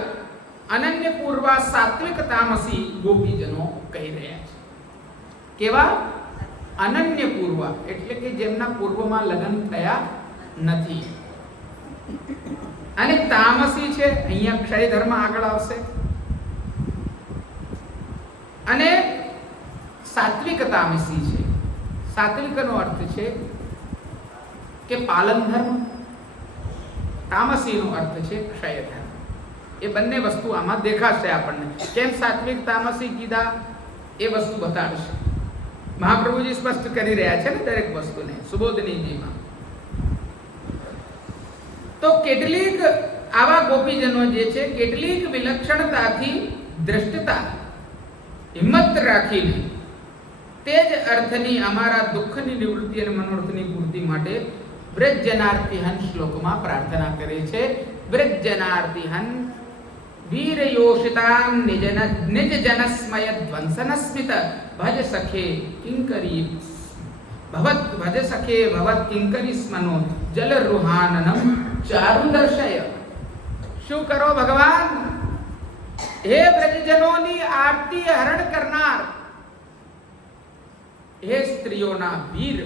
અનન્ય પૂર્વા સાત્વિક તામસી ગોપીજનો કહી રહ્યા છે. કેવા? અનન્ય પૂર્વા એટલે કે જેમના પૂર્વમાં લગ્ન થયા નથી. અને તામસી છે, અહીંયા ક્ષય ધર્મ આગળ આવશે. અને સાત્વિક તામસી છે. સાત્વિકનો અર્થ છે કે પાલન ધર્મ, તામસીનો અર્થ છે ક્ષય ધર્મ. એ બંને વસ્તુ આમાં દેખાશે આપણને. કેમ સાત્વિક તામસી કીધા એ વસ્તુ બતાડશે. મહાપ્રભુજી સ્પષ્ટ કરી રહ્યા છે ને દરેક વસ્તુને સુબોધનીજીમાં. તો કેટલીક આવા ગોપીજનો જે છે, કેટલીક વિલક્ષણતાથી દ્રષ્ટતા હિંમત રાખીને તે જ અર્થની અમારા દુઃખની નિવૃત્તિ અને મનોરથની પૂર્તિ માટે વ્રજજનાર્તિહન શ્લોકમાં પ્રાર્થના કરે છે. વ્રજજનાર્તિહન વીરયોષિતામ નિજ જનસ્મય ધ્વંસનસ્મિત ભજ સખે કિંકરી ભવત ભજ સખે ભવત કિંકરી સ્મનો જલરુહાનનમ ચારુ દર્શય. શું કરો ભગવાન? હે બ્રજજનોની આરતી હરણ કરનાર, હે સ્ત્રીઓના વીર,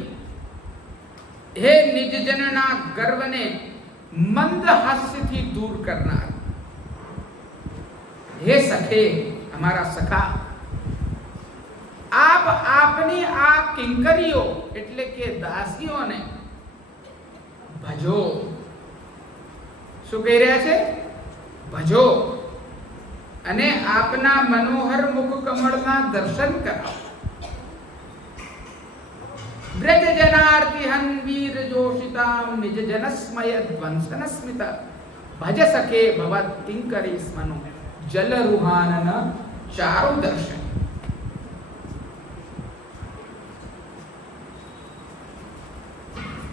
હે નિજજનના ગર્વને મંદ હાસ્યથી દૂર કરનાર, હે સખે અમારા સખા, આપ આપની આ કિંકરીઓ એટલે કે દાસીઓને ભજો. શું કહી રહ્યા છે? ભજો. અને આપના મનોહર મુખ કમળના દર્શન કરાવો. વ્રજ જનાર્તિહન વીર જોષિતામ નિજ જનસ્મય ધ્વંસન સ્મિત ભજ સખે ભવત કિંકરી સ્મનો જલ રૂહાનન ચારુ દર્શન.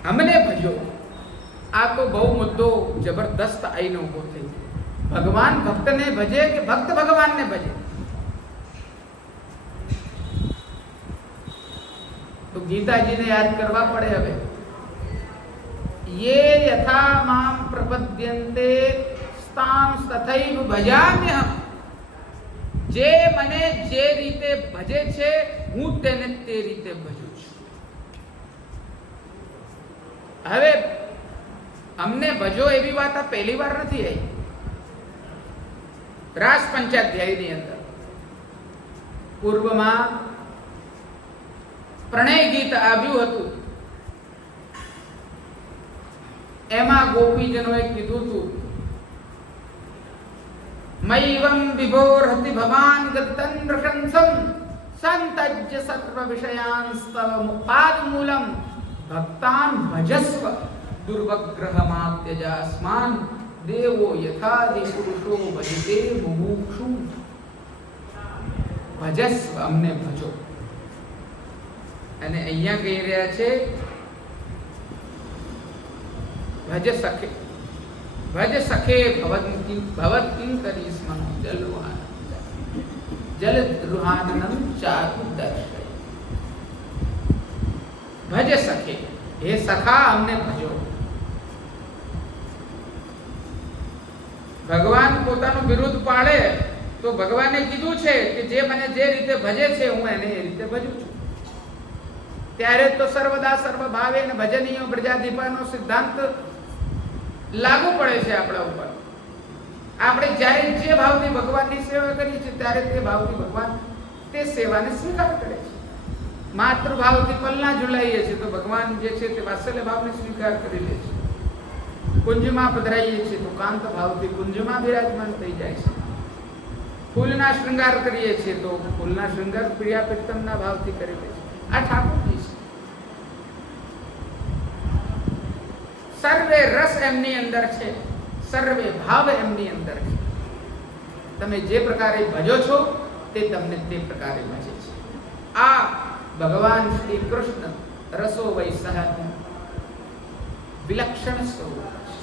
અમને ભજો. આ તો બહુ મુદ્દો જબરદસ્ત આઈને ઉભો થઈ. ભગવાન ભક્તને ભજે કે ભક્ત ભગવાનને ભજે? તો ગીતાજીને યાદ કરવા પડે. હવે યે યથા મામ પ્રપદ્યન્તેસ્તાં તથૈવ ભજામ્યહમ. જે મને જે રીતે ભજે છે, હું તેને તે રીતે ભજું છું. હવે અમને ભજો એવી વાત આ પહેલી વાર નથી આવી. રાસ પંચાધ્યાયની અંદર પૂર્વમાં પ્રણય ગીત આવ્યું હતું. એમાં ગોપીજનોએ કીધું હતું, મૈવં વિભોરહતિ ભવાન ગતં નૃશંસં સંતજ્ય સર્વ વિષયાન સ્તવ પાદમૂલમ ભક્તાન ભજસ્વ દુર્વગ્રહમાત્યજાસ્માન દેવો યથાદિ પુરુષો ભજતે મુમુક્ષુ. ભજસ્વ, અમને ભજો. અને અહીંયા કહી રહ્યા છે ભજ સખે ભવત્કિં કરી સ્મનો જલવાન જલદ્રુહાનનં ચારુ દર્શય. ભજ સખે, હે સખા અમને ભજો. ભગવાન પોતાનું વિરુદ્ધ પાડે તો ભગવાને કીધું છે કે જે મને જે રીતે ભજે છે હું એને એ રીતે ભજું છું. ત્યારે તો સર્વદા સર્વભાવે અને ભજનીય પ્રજાધિપાનો સિદ્ધાંત લાગુ પડે છે આપણા ઉપર. આપણે જ્યારે જે ભાવથી ભગવાનની સેવા કરીએ છીએ ત્યારે તે ભાવથી ભગવાન તે સેવાને સ્વીકાર કરે છે. માતૃ ભાવથી પલના ઝુલાઈએ છીએ તો ભગવાન જે છે તે વાત્સલ્ય ભાવને સ્વીકાર કરી લે છે. કુંજમાં પધરાઈએ છીએ તો કાંત ભાવથી કુંજમાં બિરાજમાન થઈ જાય છે. ફૂલના શૃંગાર કરીએ છીએ તો ફૂલના શૃંગાર પ્રિયા પ્રીતમના ભાવથી કરી લે છે. આ ઠાકોરજી છે. સર્વે રસ એમની અંદર છે, સર્વે ભાવ એમની અંદર છે. તમે જે પ્રકારે ભજો છો તે તમને તે પ્રકારે ભજે છે. આ ભગવાન શ્રી કૃષ્ણ રસો વૈસહન વિલક્ષણ સ્વરૂપ છે.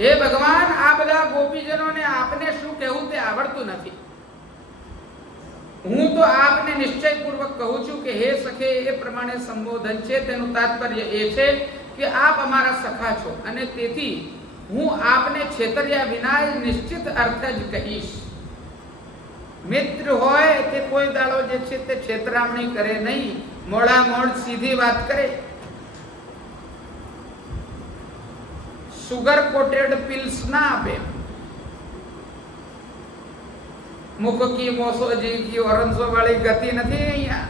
હે ભગવાન, આ બધા ગોપીજનોને આપને શું કહેવું તે આવડતું નથી. હું તો આપને નિશ્ચયપૂર્વક કહું છું કે હે સખે એ પ્રમાણે સંબોધન છે. તેનું તાત્પર્ય એ છે કે આપ અમારા સખા છો અને તેથી હું આપને છેતર્યા વિના નિશ્ચિત અર્થ જ કહીશ. મિત્ર હોય તે કોઈ દાડો જે છે તે છેતરામણી કરે નહીં, મોડા મોડ સીધી વાત કરે. સુગર કોટેડ પિલ્સ ના આપે. મુખ કી મોસો જી કી ઓરંસો વાળી ગતિ નથી અહીંયા.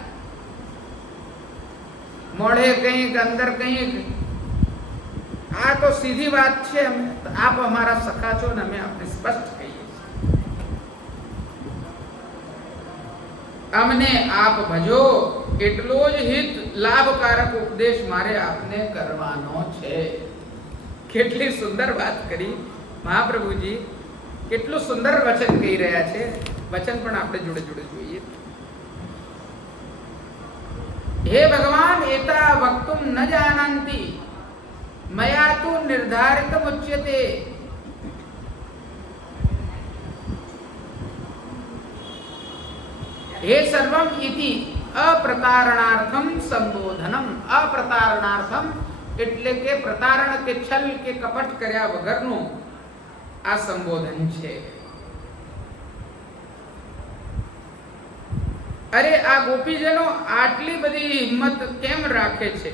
મોઢે કંઈક અંદર કંઈક. આ તો સીધી વાત છે. આપ અમારા સખા છો ને અમે આપને સ્પષ્ટ કહીએ છીએ. અમને આપ ભજો એટલો જ હિત લાભકારક ઉપદેશ મારે આપને કરવાનો છે. કેટલી સુંદર વાત કરી મહાપ્રભુજી. કેટલું સુંદર વચન કહી રહ્યા છે. વચન પણ આપણે જોડે જોડે જોઈએ. હે ભગવાન, એતા વક્તુમ ન જાનંતિ મયા તુ નિર્ધારિતમ ઉચ્યતે. હે સર્વમ ઇતિ અપ્રતારણાર્થમ સંબોધનમ. અપ્રતારણાર્થમ એટલે કે પ્રતારણ કે છલ કે કપટ કર્યા વગરનું આ સંબોધન છે. અરે આ ગોપીજનો આટલી બધી હિંમત કેમ રાખે છે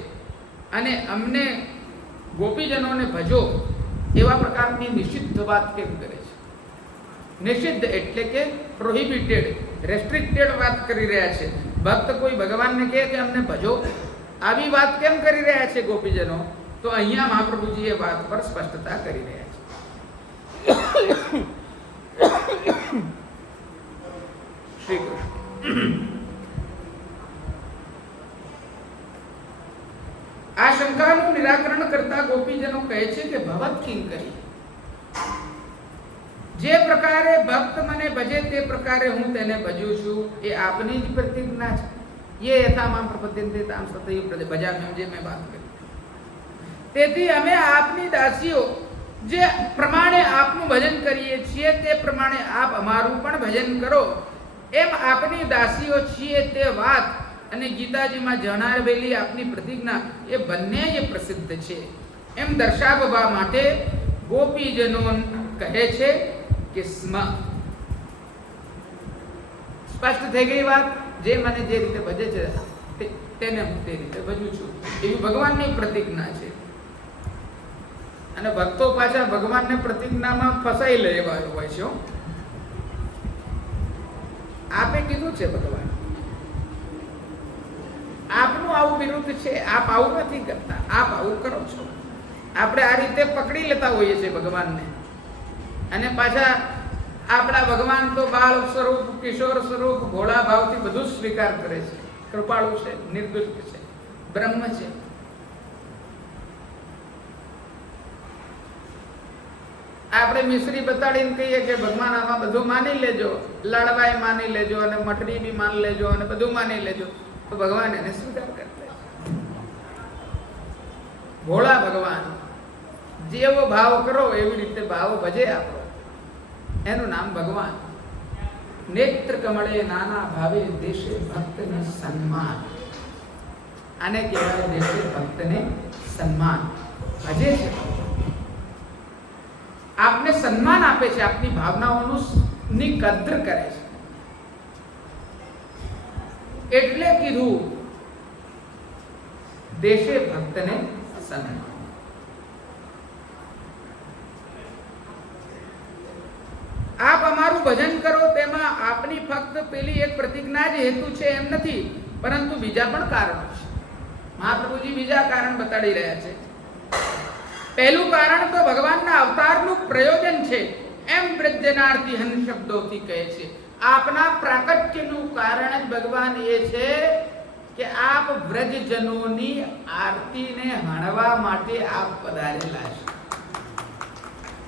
અને અમને ગોપીજનોને ભજો એવા પ્રકારની નિષિદ્ધ વાત કેમ કરે છે? નિષિદ્ધ એટલે કે પ્રોહિબિટેડ, રેસ્ટ્રિક્ટેડ વાત કરી રહ્યા છે. ભક્ત કોઈ ભગવાનને કહે કે અમને ભજો, આવી વાત કેમ કરી રહ્યા છે ગોપીજનો? તો અહીંયા મહાપ્રભુજી એ વાત પર સ્પષ્ટતા કરી રહ્યા છે. શ્રી કૃષ્ણ. આ શંકાનું નિરાકરણ કરતા ગોપીજનો કહે છે કે ભવત કિંકરી. જે પ્રકારે ભક્ત મને ભજે તે પ્રકારે હું તેને ભજું છું એ આપની જ પ્રતિજ્ઞા છે. ये यथा मां प्रपद्यन्ते तां तथैव भजाम्यहं, જે મેં વાત કરી. તેથી અમે આપની દાસીઓ જે પ્રમાણે આપનું ભજન કરીએ છીએ તે પ્રમાણે આપ અમારું પણ ભજન કરો એમ આપની દાસીઓ છીએ તે વાત અને ગીતાજીમાં જણાવેલી આપની પ્રતિજ્ઞા એ બંને જ પ્રસિદ્ધ છે એમ દર્શાવવા માટે ગોપીજનો કહે છે કે સ્મ. સ્પષ્ટ થઈ ગઈ વાત. જે મને જે રીતે ભજે છે તેને હું તે રીતે ભજું છું એવી ભગવાનની પ્રતિજ્ઞા છે. અને ભક્તો પાછા ભગવાનને પ્રતિજ્ઞામાં ફસાઈ લેવા હોય છે. આપે કીધું છે ભગવાન, આપનું આવું વિરુદ્ધ છે, આપ આવું નથી કરતા, આપ આવું કરો છો. આપણે આ રીતે પકડી લેતા હોઈએ છીએ ભગવાનને અને પાછા આપણા ભગવાન તો બાળ સ્વરૂપ, કિશોર સ્વરૂપ, ભોળા ભાવથી બધું સ્વીકાર કરે છે. કૃપાળુ છે, નિર્દુષ્ટ છે, બ્રહ્મ છે. આપણે મિશ્રી બતાડીને કહીએ કે ભગવાન આમાં બધું માની લેજો, લાડવાય માની લેજો અને મઠડી બી માની લેજો અને બધું માની લેજો, તો ભગવાન એને સ્વીકાર કરતા. ભોળા ભગવાન જેવો ભાવ કરો એવી રીતે ભાવ ભજે આપણો, એનું નામ ભગવાન. નેત્ર કમળે નાના ભાવે દેશે ભક્તને સન્માન. આને કહેવાય દેશે ભક્તને સન્માન. ભજે છે, આપને સન્માન આપે છે, આપની ભાવનાઓનું ની કદર કરે છે. એટલે કીધું દેશે ભક્તને સન્માન. આપ અમારું ભજન કરો તેમાં આપની ફક્ત પેલી એક પ્રતિજ્ઞા જ હેતુ છે એમ નથી, પરંતુ બીજા પણ કારણો છે. મહાપ્રભુજી બીજા કારણ બતાડી રહ્યા છે. પહેલું કારણ તો ભગવાનના અવતારનું પ્રયોજન છે, એમ બ્રજજનાર્થી હન શબ્દોથી કહે છે. આપના પ્રાકટ્યનું કારણ જ ભગવાન એ છે કે આપ વ્રજજનોની આરતીને હણવા માટે આપ પધારેલા છે.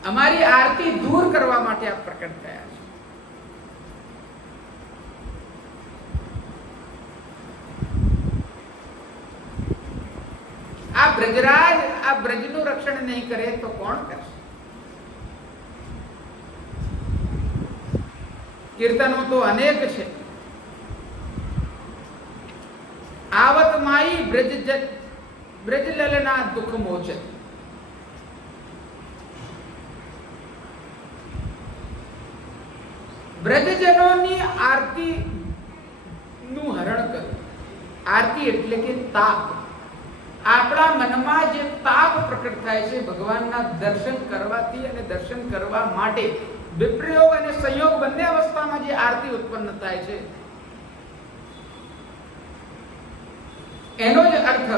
અમારી આરતી દૂર કરવા માટે આપ પ્રકટ થયા છે. આ બ્રજરાજ આ બ્રજનું રક્ષણ નહીં કરે તો કોણ કરશે? કીર્તનો તો અનેક છે. આવત માઈ બ્રજલલના દુઃખ મોચન. બ્રજજનોની આરતી નું હરણ કરવું. આરતી એટલે કે તાપ. આપણા મનમાં જે તાપ પ્રકટ થાય છે ભગવાનના દર્શન કરવાથી અને દર્શન કરવા માટે, વિપ્રયોગ અને સંયોગ બંને અવસ્થામાં જે આરતી ઉત્પન્ન થાય છે, એનો જ અર્થ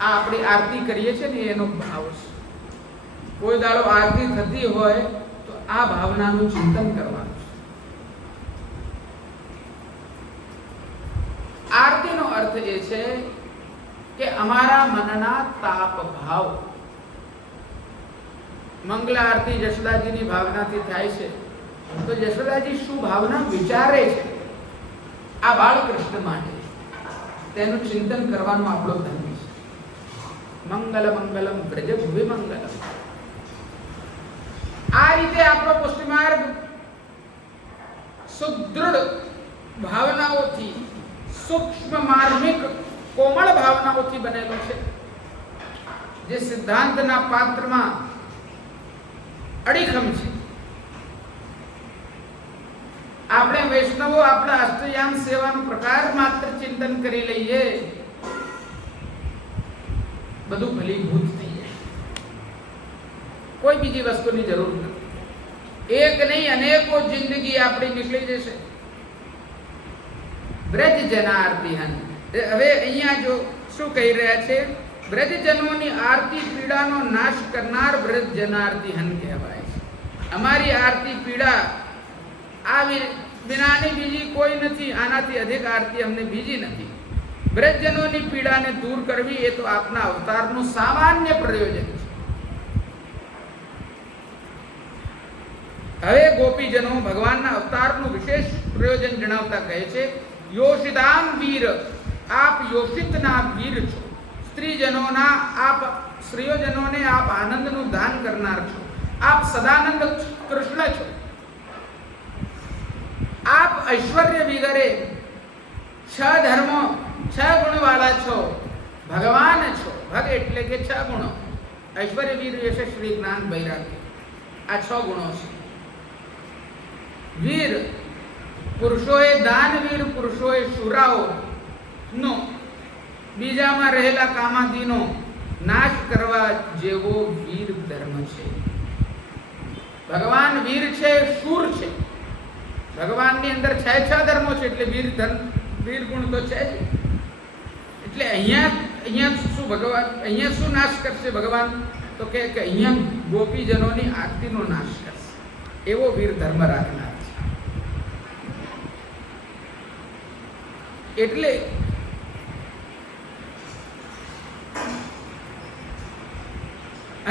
આ આપણે આરતી કરીએ છીએ ને એનો ભાવ છે. કોઈ દાડો આરતી થતી હોય તો આ ભાવનાનું ચિંતન કરવાનું છે. આરતીનો અર્થ એ છે કે અમારા મનના તાપ ભાવ. મંગલા આરતી યશોદાજીની ભાવનાથી થાય છે, તો યશોદાજી શું ભાવના વિચારે છે આ બાળકૃષ્ણ માટે, તેનું ચિંતન કરવાનું આપણો ધર્મ છે. મંગલ મંગલમ બ્રજ ભુવિ મંગલમ. આ રીતે આપણો પુષ્ટિ માર્ગ સુદૃઢ ભાવનાઓથી, સૂક્ષ્મ માર્મિક કોમળ ભાવનાઓથી બનેલો છે, જે સિદ્ધાંતના પાત્રમાં અડીખમ છે. આપણે વૈષ્ણવો આપણા અષ્ટયામ સેવાનું પ્રકાર માત્ર ચિંતન કરી લઈએ, બધું ફલીભૂત થઈ જાય. કોઈ બીજી વસ્તુની જરૂર નથી. એક નહીં અનેકો જિંદગી આપણી નીકળી જશે. બ્રજ જનાર્થી હન. હવે અહીંયા જો શું કહી રહ્યા છે? બ્રજજનોની આરતી પીડાનો નાશ કરનાર બ્રજ જનાર્થી હન કહેવાય છે. અમારી આરતી પીડા આ વિનાની બીજી કોઈ નથી. આનાથી અધિક આરતી અમને બીજી નથી. બ્રજજનોની પીડાને દૂર કરવી એ તો આપના અવતારનું સામાન્ય પ્રયોજન છે. હવે ગોપીજનો ભગવાનના અવતારનું વિશેષ પ્રયોજન જણાવતા કહે છે, યોષિતામ વીર, આપ યોષિતના વીર છો. સ્ત્રીજનોના આપ, સ્ત્રીઓજનોને આપ આનંદનું દાન કરનાર છો. આપ સદાનંદ કૃષ્ણ છો. આપ ઐશ્વર્ય વિગરે 6 ધર્મો 6 ગુણ વાળા છો. ભગવાન છો. ભગ એટલે કે 6 ગુણો. ઐશ્વર્ય વીર યશ શ્રી જ્ઞાન વૈરાગ્ય, આ 6 ગુણો છે. વીર પુરુષોએ, દાનવીર પુરુષોએ શુરાઓ નો, બીજામાં રહેલા કામાદીનો નાશ કરવા જેવો વીર ધર્મ છે. ભગવાન વીર છે, શૂર છે. ભગવાનની અંદર 6 ધર્મો છે, એટલે વીર ધર્મ, વીર ગુણ તો છે જ. એટલે અહીંયા શું ભગવાન, અહીંયા શું નાશ કરશે ભગવાન? તો કે અહીંયા ગોપીજનોની આરતીનો નાશ કરશે, એવો વીર ધર્મ રાખનાર છે. એટલે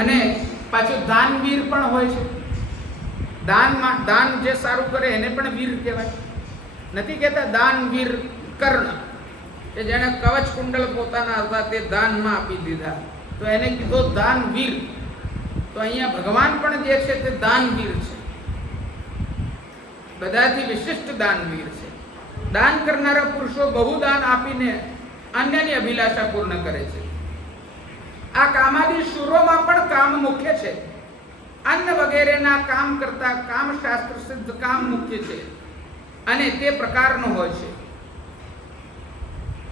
અને પાછું દાનવીર પણ હોય છે. દાન જે સારું કરે એને પણ વીર કહેવાય. નથી કહેતા દાનવીર કર્ણ, કે જેણે કવચ કુંડલ પોતાના હતા તે દાનમાં આપી દીધા, તો એને કીધો દાનવીર. તો અહીંયા ભગવાન પણ જે છે તે દાનવીર છે, બધાથી વિશિષ્ટ દાનવીર છે. દાન કરનારા પુરુષો બહુ દાન આપીને અન્યની અભિલાષા પૂર્ણ કરે છે. આ કામાદી શુરોમાં પણ કામ મુખ્ય છે. અન્ન વગેરેના કામ કરતા કામ શાસ્ત્ર સિદ્ધ કામ મુખ્ય છે, અને તે પ્રકારનો હોય છે,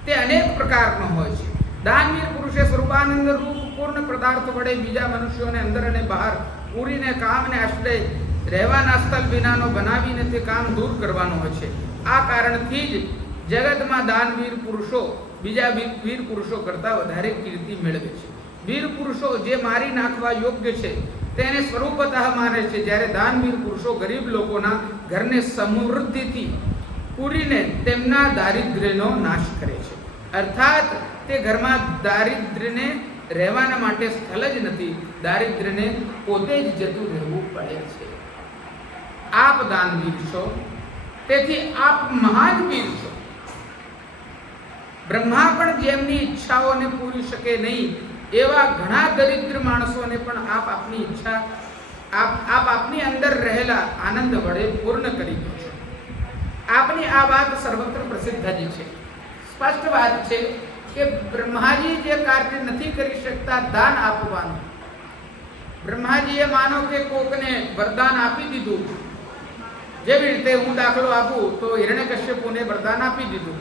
તે અનેક પ્રકારનો હોય છે. દાનવીર પુરુષે સ્વરૂપાનંદ રૂપ પૂર્ણ પદાર્થ વડે બીજા મનુષ્યોને અંદર અને બહાર પૂરીને કામને આશ્રય રહેવાના સ્થળ વિનાનો બનાવીને તે કામ દૂર કરવાનો હોય છે. આ કારણથી જ જગતમાં દાનવીર પુરુષો બીજા વીર પુરુષો કરતા વધારે કીર્તિ મેળવે છે. વીર પુરુષો જે મારી નાખવા યોગ્ય છે તેને સ્વરૂપતઃ માને છે, જ્યારે દાનવીર પુરુષો ગરીબ લોકોના ઘરને સમૃદ્ધિથી પૂરીને તેમના દારિદ્ર્યનો નાશ કરે છે. અર્થાત તે ઘરમાં દારિદ્ર્યને રહેવાના માટે સ્થળ જ નથી, દારિદ્ર્યને પોતે જ જતું રહેવું પડે છે. આપ દાનવીર છો, તેથી આપ મહાન વીર છો. બ્રહ્મા પણ જેમની ઈચ્છાઓને પૂરી શકે નહીં એવા ઘણા દરિદ્ર માણસોને પણ આપ આપની ઈચ્છા આપ આપની અંદર રહેલા આનંદ વડે પૂર્ણ કરી દો છો. આપની આ વાત સર્વત્ર પ્રસિદ્ધ જ છે. સ્પષ્ટ વાત છે કે બ્રહ્માજી જે કાર્ય નથી કરી શકતા દાન આપવાનું, બ્રહ્માજીએ માનો કે કોકને વરદાન આપી દીધું, જેવી રીતે હું દાખલો આપું તો હિરણ્યકશ્યપુને વરદાન આપી દીધું,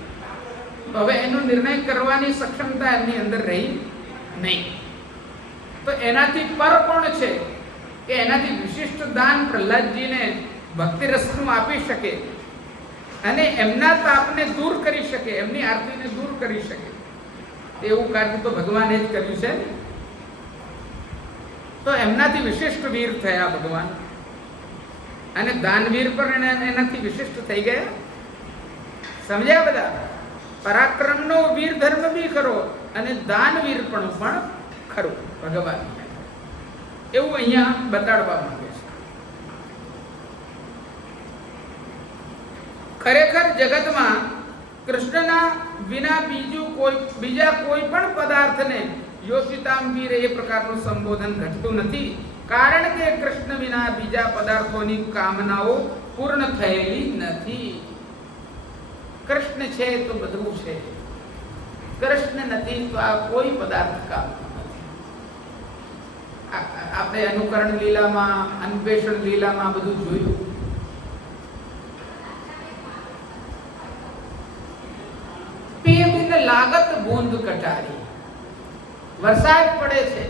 તો હવે એનો નિર્ણય કરવાની સક્ષમતા એમની અંદર રહી નહીં. તો એનાથી પર કોણ છે કે એનાથી વિશિષ્ટ દાન પ્રહલાદજીને ભક્તિ રસનું આપી શકે અને એમના તાપને દૂર કરી શકે, એમની આરતીને દૂર કરી શકે, એવું કાર્ય તો ભગવાને જ કર્યું છે. તો એમનાથી વિશિષ્ટ વીર થયા ભગવાન, અને દાનવીર પણ એનાથી વિશિષ્ટ થઈ ગયા. સમજ્યા બધા? પરાક્રમનો વીર ધર્મ બી ખરો અને દાનવીર પણ ખરું ભગવાન, એવું અહીંયા બતાડવા માંગે છે. ખરેખર જગતમાં કૃષ્ણના વિના બીજા કોઈ પણ પદાર્થને યોષિતામ વીર એ પ્રકારનું સંબોધન ઘટતું નથી, કારણ કે કૃષ્ણ વિના બીજા પદાર્થોની કામનાઓ પૂર્ણ થયેલી નથી. કૃષ્ણ છે તો બધું છે, કૃષ્ણ નથી તો આ કોઈ પદાર્થ કામ નથી. આપણે અનુકરણ લીલામાં, અન્વેષણ લીલામાં બધું જોયું. પીએ બિન લાગત બૂંદ કટારી, વરસાદ પડે છે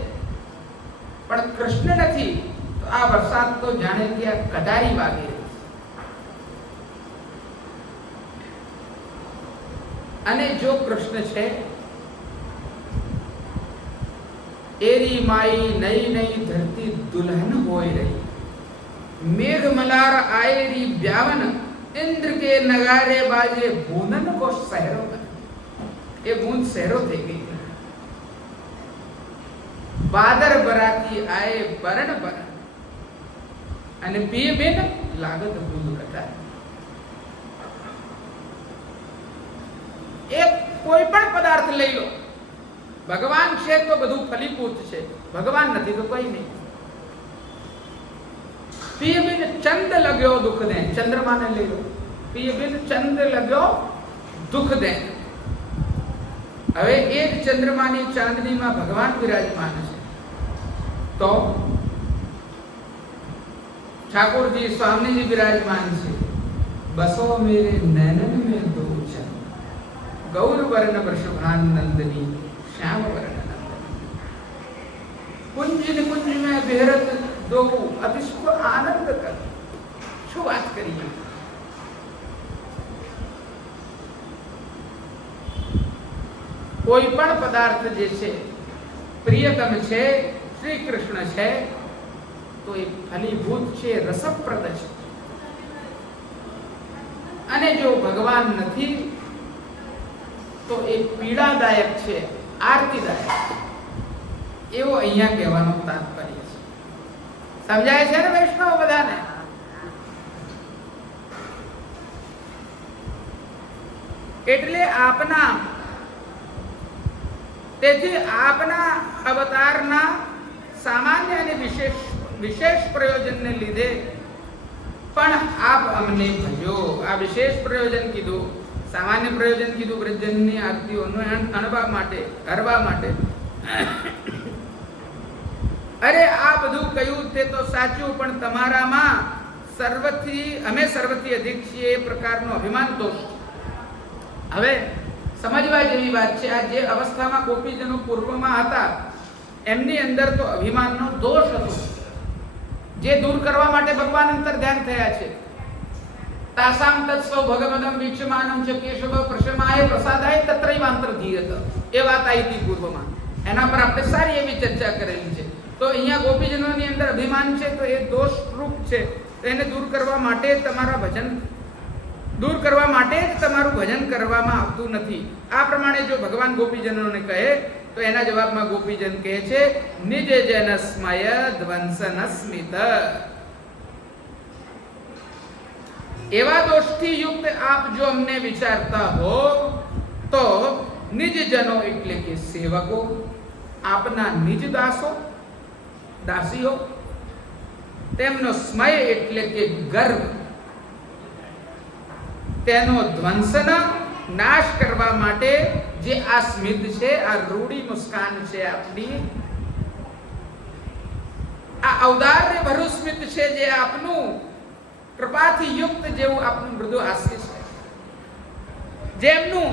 પણ કૃષ્ણ નથી તો આ વરસાદ તો જાણે કે આ કટારી વાગે. અને જો કૃષ્ણ છે, એરી માઈ નઈ નઈ ધરતી દુલ્હન હોય રહી, મેઘ મલાર આયેરી બ્યાવન, इंद्र के नगारे बाजे बूंदन को शहरों में, ये बूंद शहरों થઈ ગઈ. बादर बराती आए बरण बरण, અને પીએ બેન લાગત બૂંદ કટારી. એક કોઈ પણ પદાર્થ લઈ લો, ભગવાન છે તો બધું ફલીભૂત છે, ભગવાન નથી તો કોઈ નહીં. પીએ બિન ચંદ લગ્યો દુઃખ દે, ચંદ્રમાને લઈ લો, પીએ બિન ચંદ લગ્યો દુઃખ દે. હવે એક ચંદ્રમાની ચાંદનીમાં ભગવાન વિરાજમાન છે, તો ઠાકોરજી સ્વામીજી વિરાજમાન છે. બસો મેરે નૈનન में दो चंद, गौर वर्ण वृषभानंदनी श्याम वर्ण नंदनी, कुंज निकुंज में बेहरत दो अतिष्क आनंद कर. શું વાત કરીએ? કોઈ પણ પદાર્થ જે છે પ્રિયતમ છે, શ્રી કૃષ્ણ છે તો એ ફલીભૂત છે, રસપ્રદ છે. અને જો ભગવાન નથી તો એ પીડાદાયક છે, આરતીદાયક છે. એવો અહીંયા કહેવાનો તાત્પર્ય છે. સમજાય છે ને વૈષ્ણવ બધાને? એટલે તેથી આપના અવતારના સામાન્ય અને વિશેષ પ્રયોજનને લીધે પણ આપ અમને ભજો. આ વિશેષ પ્રયોજન કીધું, સામાન્ય પ્રયોજન કીધું, વ્રજજનની આરતીઓનો અણવા માટે, હરવા માટે. અરે આ બધું કહ્યું તે તો સાચું, પણ તમારામાં અમે સર્વથી અધિક છીએ એ પ્રકારનો અભિમાન દોષ. હવે સમજવા જેવી વાત છે. આ જે અવસ્થામાં ગોપીજનો પૂર્વમાં હતા એમની અંદર તો અભિમાનનો દોષ હતો, જે દૂર કરવા માટે ભગવાન અંતર ધ્યાન થયા છે. તાસામ તત્સ્વ ભગવદમ વીક્ષમાનમ ચ કેશવ પ્રશમાય પ્રસાદાય તત્રૈવાંતર ધીયત. એ વાત આવી હતી પૂર્વમાં, એના પર આપણે સારી એવી ચર્ચા કરેલી છે. તો અહીંયા ગોપીજનોની અંદર અભિમાન છે તો એ દોષ રૂપ છે. એને દૂર કરવા માટે તમારું ભજન કરવામાં આવતું નથી. આ પ્રમાણે જો ભગવાન ગોપીજનોને કહે તો એના જવાબમાં ગોપીજન કહે છે નિજ જન સ્મય ધ્વંસન સ્મિત. એવા દોષથી યુક્ત આપ જો અમને વિચારતા હો તો નિજ જનો એટલે કે સેવકો, આપના નિજ દાસીઓ, તેમનો સ્મય એટલે કે ગર્વ, તેનો ધ્વંસન નાશ કરવા માટે જે આ સ્મિત છે, આ રૂડી મુસ્કાન છે આપની, આ ઔદાર્ય ભરું સ્મિત છે, જે આપનું કૃપાથી યુક્ત જેવું આપનું મૃદુ હાસ્ય છે, જેમનું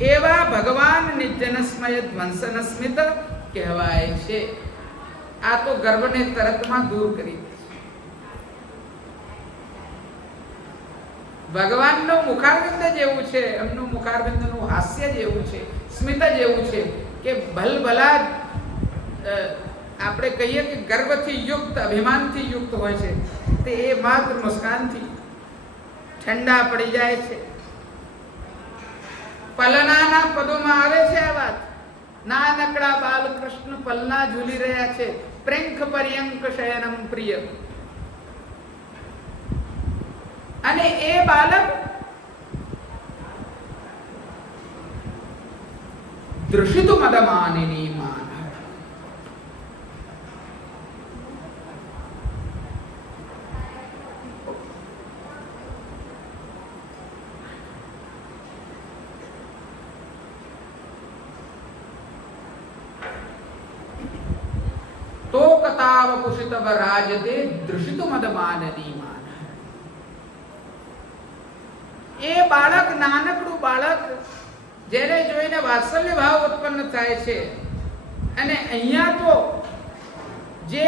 એવા ભગવાન નિજનસ્મય ધ્વંસન સ્મિત કહેવાય છે. આ તો ગર્વને તરતમાં દૂર કરી દે છે. ભગવાનનું મુખારવિંદ જેવું છે, એમનું મુખારવિંદનું હાસ્ય જેવું છે, સ્મિત જેવું છે કે ભલભલા આપણે કહીએ કે ગર્વથી યુક્ત, અભિમાનથી યુક્ત હોય છે, તે એ માત્ર મુસ્કાનથી ઠંડા પડી જાય છે. પલનાના પદોમાં આવે છે આ વાત. નાનકડા બાલકૃષ્ણ પલના ઝૂલી રહ્યા છે, પ્રેંખ પર્યંક શયનમ પ્રિય. અને એ બાલક દૃષિતુ મદમાનિની માન. તો કતાવ કુશિતવ રાજતે દૃષિતુ મદમાનની માન. એ બાળક, નાનકડું બાળક, જેને જોઈને વાત્સલ્ય ભાવ ઉત્પન્ન થાય છે. અને અહીંયા તો જે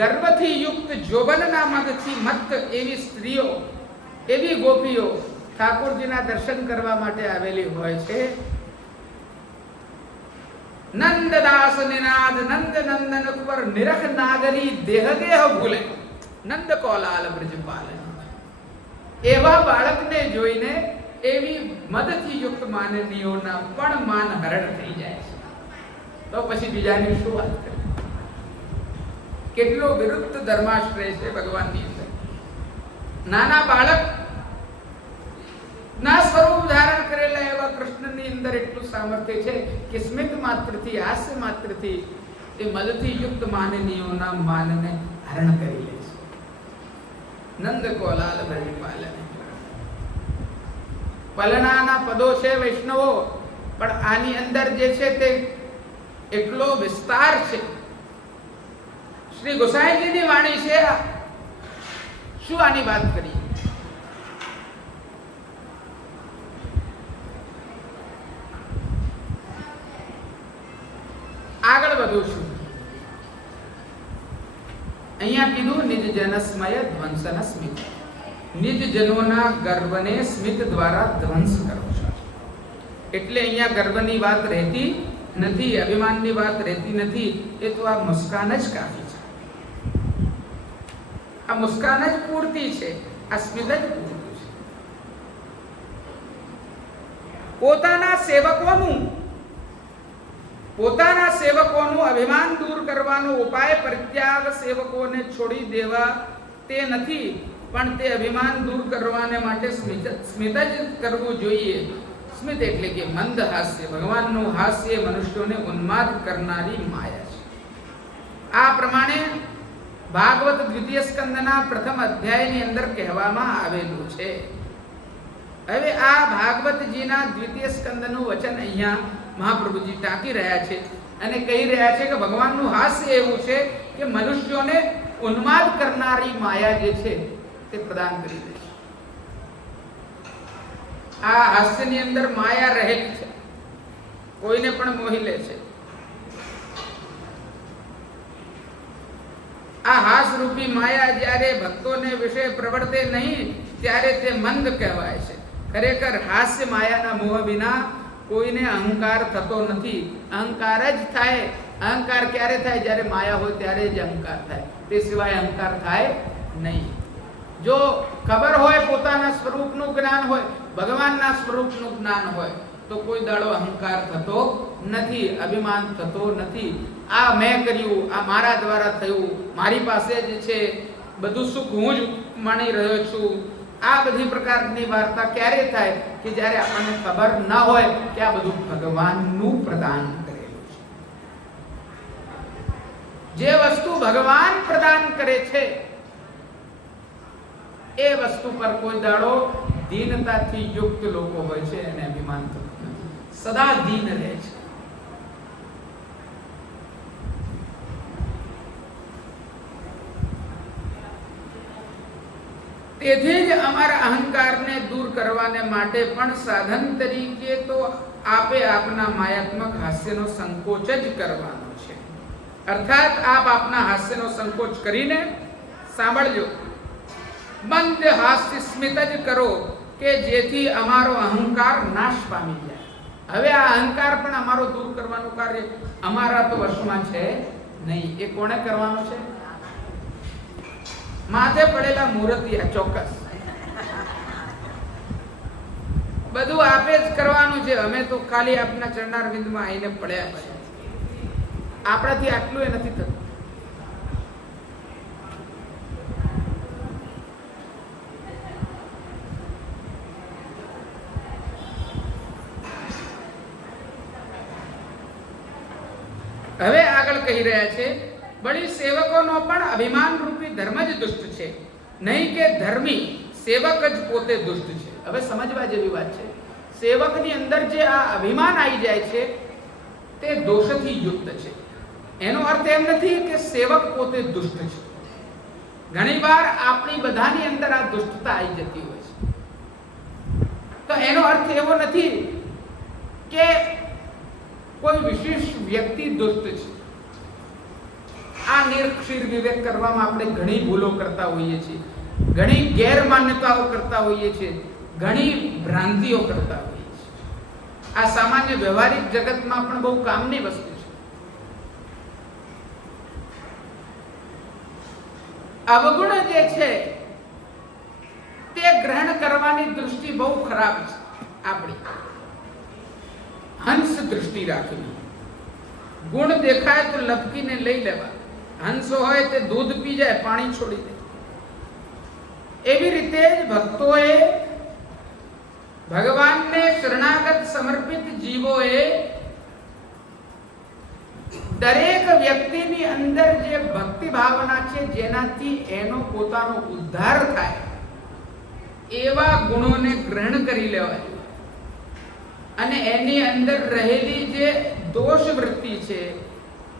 ગર્વથી યુક્ત જોબનના મદથી મત્ત એવી સ્ત્રીઓ, એવી ગોપીઓ ઠાકોરજીના દર્શન કરવા માટે આવેલી હોય છે. નંદદાસ નિનાદ નંદ નંદન કુંવર નિરખ નાગરી દેહ ભૂલે નંદ કોલાલ બ્રજપાલ. એવા બાળકને જોઈને એવી મદથી યુક્ત માનનીયોના પણ માન હરણ થઈ જાય છે. તો પછી બીજાની શું વાત કરે? કેટલો વિરુદ્ધ ધર્માશ્રય છે ભગવાનની અંદર. નાના બાળક ના સ્વરૂપ ધારણ કરેલા એવા કૃષ્ણની અંદર એટલું સામર્થ્ય છે કે સ્મિત માત્રથી, હાસ્ય માત્રથી એ મદથી યુક્ત માનનીયોના માનને હરણ કરી લે છે. નંદ કોલાલ બ્રજપાલન. પલનાના પદો છે વૈષ્ણવો, પણ આની અંદર જે છે તે એટલો વિસ્તાર છે. શ્રી ગોસાઈજીની વાણી છે. શું આની વાત કરીએ? આગળ વધું છું. અહીંયા કીધું નિજ જનસ્મય ધ્વંસન સ્મિત. નિજ જનોના ગર્વને સ્મિત દ્વારા ધ્વંસ કરો છો. એટલે અહીંયા ગર્વની વાત રહેતી નથી, અભિમાનની વાત રહેતી નથી, એ તો આ મુસ્કાન જ કાફી છે. આ મુસ્કાન જ પૂરતી છે, આ સ્મિત જ પૂરતું છે. પોતાના સેવકોનું અભિમાન દૂર કરવાનો ઉપાય પરિત્યાગ સેવકોને છોડી દેવા તે નથી, પણ તે અભિમાન દૂર કરવાને માટે સ્મિત જ કરવું જોઈએ. સ્મિત એટલે કે મંદ હાસ્ય. ભગવાનનું હાસ્ય મનુષ્યોને ઉન્માદ કરનારી માયા છે. આ પ્રમાણે ભાગવત દ્વિતીય સ્કંદના પ્રથમ અધ્યાયની અંદર કહેવામાં આવેલું છે. હવે આ ભાગવતજીના દ્વિતીય સ્કંદનું વચન અહીંયા મહાપ્રભુજી ટાંકી રહ્યા છે અને કહી રહ્યા છે કે ભગવાનનું હાસ્ય એવું છે કે મનુષ્યોને ઉન્માદ કરનારી માયા જે છે તે પ્રદાન કરી દે છે. આ હાસ્યની અંદર માયા રહેલી છે, કોઈને પણ મોહી લે છે. આ હાસરૂપી માયા જ્યારે ભક્તોને વિશે પ્રવર્તે નહીં ત્યારે તે મંદ કહેવાય છે. ખરેખર હાસ્ય માયાના મોહ વિના કોઈને અહંકાર થતો નથી. અહંકાર જ થાય. અહંકાર ક્યારે થાય? જ્યારે માયા હોય ત્યારે જ અહંકાર થાય, તે સિવાય અહંકાર થાય નહીં. જો ખબર હોય, પોતાના સ્વરૂપનું જ્ઞાન હોય, ભગવાનના સ્વરૂપનું જ્ઞાન હોય, તો કોઈ દાડો અહંકાર થતો નથી, અભિમાન થતો નથી. આ મેં કર્યું, આ મારા દ્વારા થયું, મારી પાસે જ છે, બધું સુખ હું જ માણી રહ્યો છું. આ બધી પ્રકારની વાર્તા ક્યારે થાય? કે જ્યારે આપણને ખબર ના હોય કે આ બધું ભગવાનનું પ્રદાન કરેલું છે. જે વસ્તુ ભગવાન પ્રદાન કરે છે એ વસ્તુ પર કોઈ દાડો દીનતાથી યુક્ત લોકો હોય છે અને અભિમાન થતું નથી, સદા દીન રહે છે. તેથી જ અમારા અહંકારને દૂર કરવાને માટે પણ સાધન તરીકે તો આપે આપના માયાત્મક હાસ્યનો સંકોચ જ કરવાનો છે. અર્થાત આપ આપના હાસ્યનો સંકોચ કરીને સાંભળજો, મંદ હાસ્ય સ્મિત જ કરો કે જેથી અમારો અહંકાર નાશ પામી જાય. હવે આ અહંકાર પણ અમારો દૂર કરવાનું કાર્ય અમારા તો વશમાં છે નહીં. એ કોણે કરવાનું છે? માથે પડેલા મૂર્તિયા. ચોક્કસ બધું આપે જ કરવાનું છે. અમે તો ખાલી આપના ચરણારવિંદમાં આવીને પડ્યા છે. આપણાથી આટલું એ નથી થતું. હવે આગળ કહી રહ્યા છે, વળી સેવકોનો પણ અભિમાન રૂપી ધર્મ જ દુષ્ટ છે, નહીં કે ધર્મી સેવક જ પોતે દુષ્ટ છે. હવે સમજવા જેવી વાત છે. સેવકની અંદર જે આ અભિમાન આવી જાય છે તે દોષથી યુક્ત છે. એનો અર્થ એમ નથી કે સેવક પોતે દુષ્ટ છે. ઘણીવાર આપણી બધાની અંદર આ દુષ્ટતા આવી જતી હોય છે. તો એનો અર્થ એવો નથી કે કોઈ વિશેષ વ્યક્તિ દુષ્ટ છે. આ નિરક્ષીર વિવેક કરવામાં આપણે ઘણી ભૂલો કરતા હોઈએ છીએ, ઘણી ગેરમાન્યતાઓ કરતા હોઈએ છીએ, ઘણી ભ્રાંતિઓ કરતા હોઈએ છીએ. આ સામાન્ય વ્યવહારિક જગતમાં પણ બહુ કામની વસ્તુ છે. અવગુણ જે છે તે ગ્રહણ કરવાની દૃષ્ટિ બહુ ખરાબ છે આપણી. હંસ દૃષ્ટિ રાખવી. ગુણ દેખાય તો લપકીને લઈ લેવા. હંસો હોય તે દૂધ પી જાય, પાણી છોડી દે. એવી રીતે જ ભક્તોએ, ભગવાનને શરણાગત સમર્પિત જીવોએ દરેક વ્યક્તિની અંદર જે ભક્તિ ભાવના છે, જેનાથી એનો પોતાનો ઉદ્ધાર થાય, એવા ગુણોને ગ્રહણ કરી લેવાય અને એની અંદર રહેલી જે દોષ વૃત્તિ છે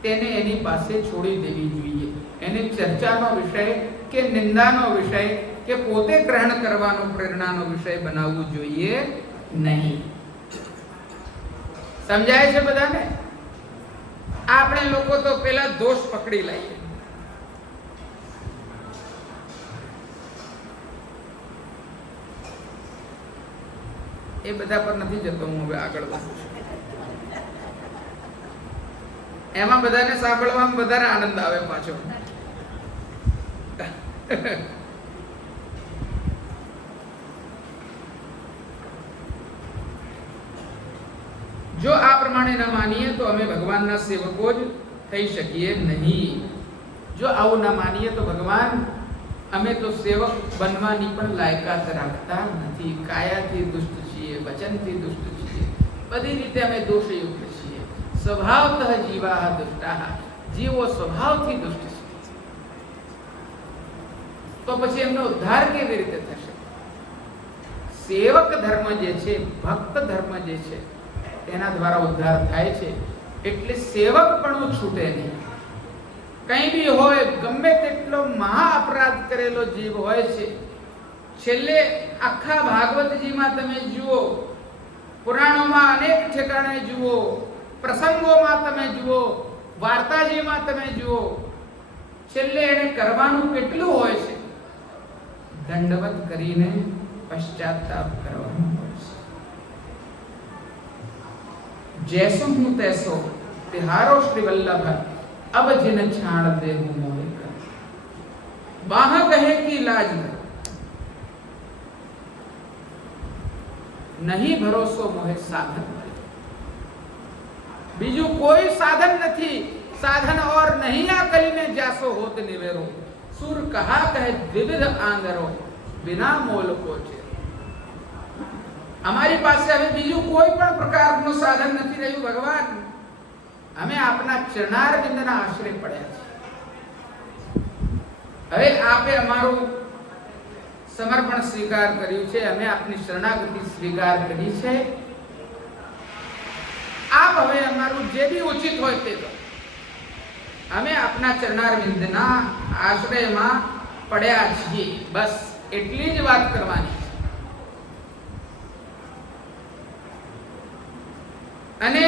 તેને એની પાસે છોડી દેવી જોઈએ. એને ચર્ચાનો વિષય કે નિંદાનો વિષય કે પોતે ગ્રહણ કરવાનો પ્રેરણાનો વિષય બનાવવું જોઈએ નહીં. સમજાય છે બધાને? આપણે લોકો તો પેલા દોષ પકડી લઈએ. એ બધા પર નથી જતો હું. હવે આગળ વધું છું. એમાં બધાને સાંભળવામાં વધારે આનંદ આવે પાછો. જો આ પ્રમાણે ન માનીએ તો અમે ભગવાનના સેવકો જ થઈ શકીએ નહીં. જો આવું ન માનીએ તો ભગવાન અમે તો સેવક બનવાની પણ લાયકાત રાખતા નથી. કાયાથી દુષ્ટ છીએ, વચનથી દુષ્ટ છીએ, બધી રીતે અમે દોષયુક્ત છીએ. સ્વભાવતઃ જીવાહ દુષ્ટાહ, જીવો સ્વભાવથી દુષ્ટ છે. તો પછી એમનો ઉદ્ધાર કેવી રીતે થશે? સેવક ધર્મ જે છે, ભક્ત ધર્મ જે છે, તેના દ્વારા ઉદ્ધાર થાય છે. એટલે સેવક પણ છૂટે નહીં. કંઈ બી હોય, ગમે તેટલો મહા અપરાધ કરેલો જીવ હોય છે, છેલ્લે આખા ભાગવતજીમાં તમે જુઓ, પુરાણોમાં અનેક ઠેકાણે જુઓ, પ્રસંગોમાં તમે જુઓ, વાર્તાજીમાં તમે જુઓ, છેલ્લે એને કરવાનું કેટલું હોય છે? દંડવત કરીને પશ્ચાતાપ કરવાનો હોય છે. जैसो हूँ तैसो तिहारो श्री वल्लभ, अब जिन छाड़ दे हूँ मोहे कर, बाह कहे की लाज धर, नहीं भरोસો मोहे साधन. બીજું કોઈ સાધન નથી. સાધન और नहीं आ कली में जासो होत निवेरो, सुर कहा कहे द्विविध आंगरो, बिना मोल को છે. અમારી પાસે હવે બીજું કોઈ પણ પ્રકારનું સાધન નથી રહ્યું ભગવાન. અમે આપના ચરણારવિંદના આશ્રય પડ્યા છે. હવે આપે અમારું સમર્પણ સ્વીકાર કર્યું છે, અમે આપની શરણાગતિ સ્વીકાર કરી છે. આપ હવે અમારું જે બી ઉચિત હોય તે તો અમે આપના ચરણારવિંદના આશ્રયમાં પડ્યા છીએ. બસ એટલી જ વાત કરવાની છે. અને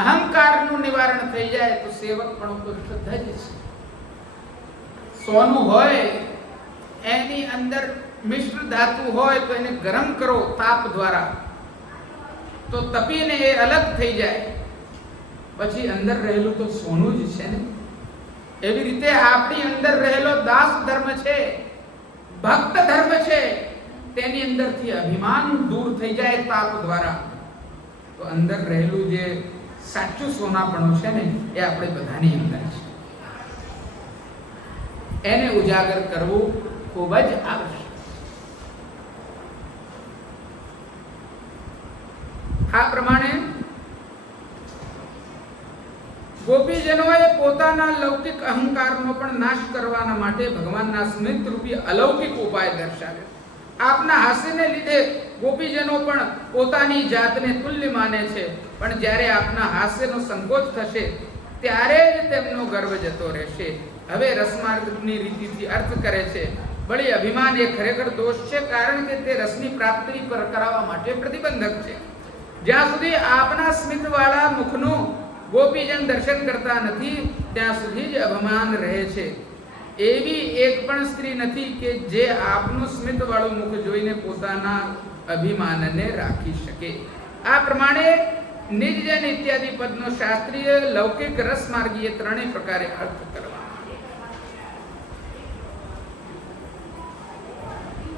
અહંકારનું નિવારણ થઈ જાય તો સેવક પણ તો શુદ્ધ જ છે. સોનું હોય, એની અંદર મિશ્ર ધાતુ હોય તો એને ગરમ કરો તાપ દ્વારા, તો તપીને એ અલગ થઈ જાય, પછી અંદર રહેલું તો સોનું જ છે ને. એવી રીતે આપણી અંદર રહેલો દાસ ધર્મ છે, ભક્ત ધર્મ છે, તેની અંદરથી અભિમાન દૂર થઈ જાય તાપ દ્વારા, તો અંદર રહેલું જે સાચું સોનાપણું છે ને, એ આપણે બધાની અંદર છે. એને ઉજાગર કરવું ખૂબ જ આવશ્યક. આ પ્રમાણે ગોપીજનોએ પોતાના લૌકિક અહંકારનો પણ નાશ કરવાના માટે ભગવાનના સ્મિત રૂપી અલૌકિક ઉપાય દર્શાવ્યો. આપના હાસ્યને લીધે ગોપીજનો પણ પોતાની જાતને તુલ્ય માને છે, પણ જ્યારે આપના હાસ્યનો સંકોચ થશે ત્યારે જ તેમનો ગર્વ જતો રહેશે. હવે રસમાર્ગની રીતિથી અર્થ કરે છે. બળી અભિમાન એ ખરેખર દોષ છે, કારણ કે તે રસની પ્રાપ્તિ પર કરાવવા માટે પ્રતિબંધક છે. જ્યાં સુધી આપના સ્મિતવાળા મુખનું ગોપીજન દર્શન કરતા નથી, ત્યાં સુધી જ અભિમાન રહે છે. એવી એક પણ સ્ત્રી નથી કે જે આપનું સ્મિત વાળું મુખ જોઈને પોતાના અભિમાનને રાખી શકે. આ પ્રમાણે નિજજન ઇત્યાદિ પદનો શાસ્ત્રીય, લૌકિક, રસમાર્ગીય ત્રણેય પ્રકારે અર્થ કરવા.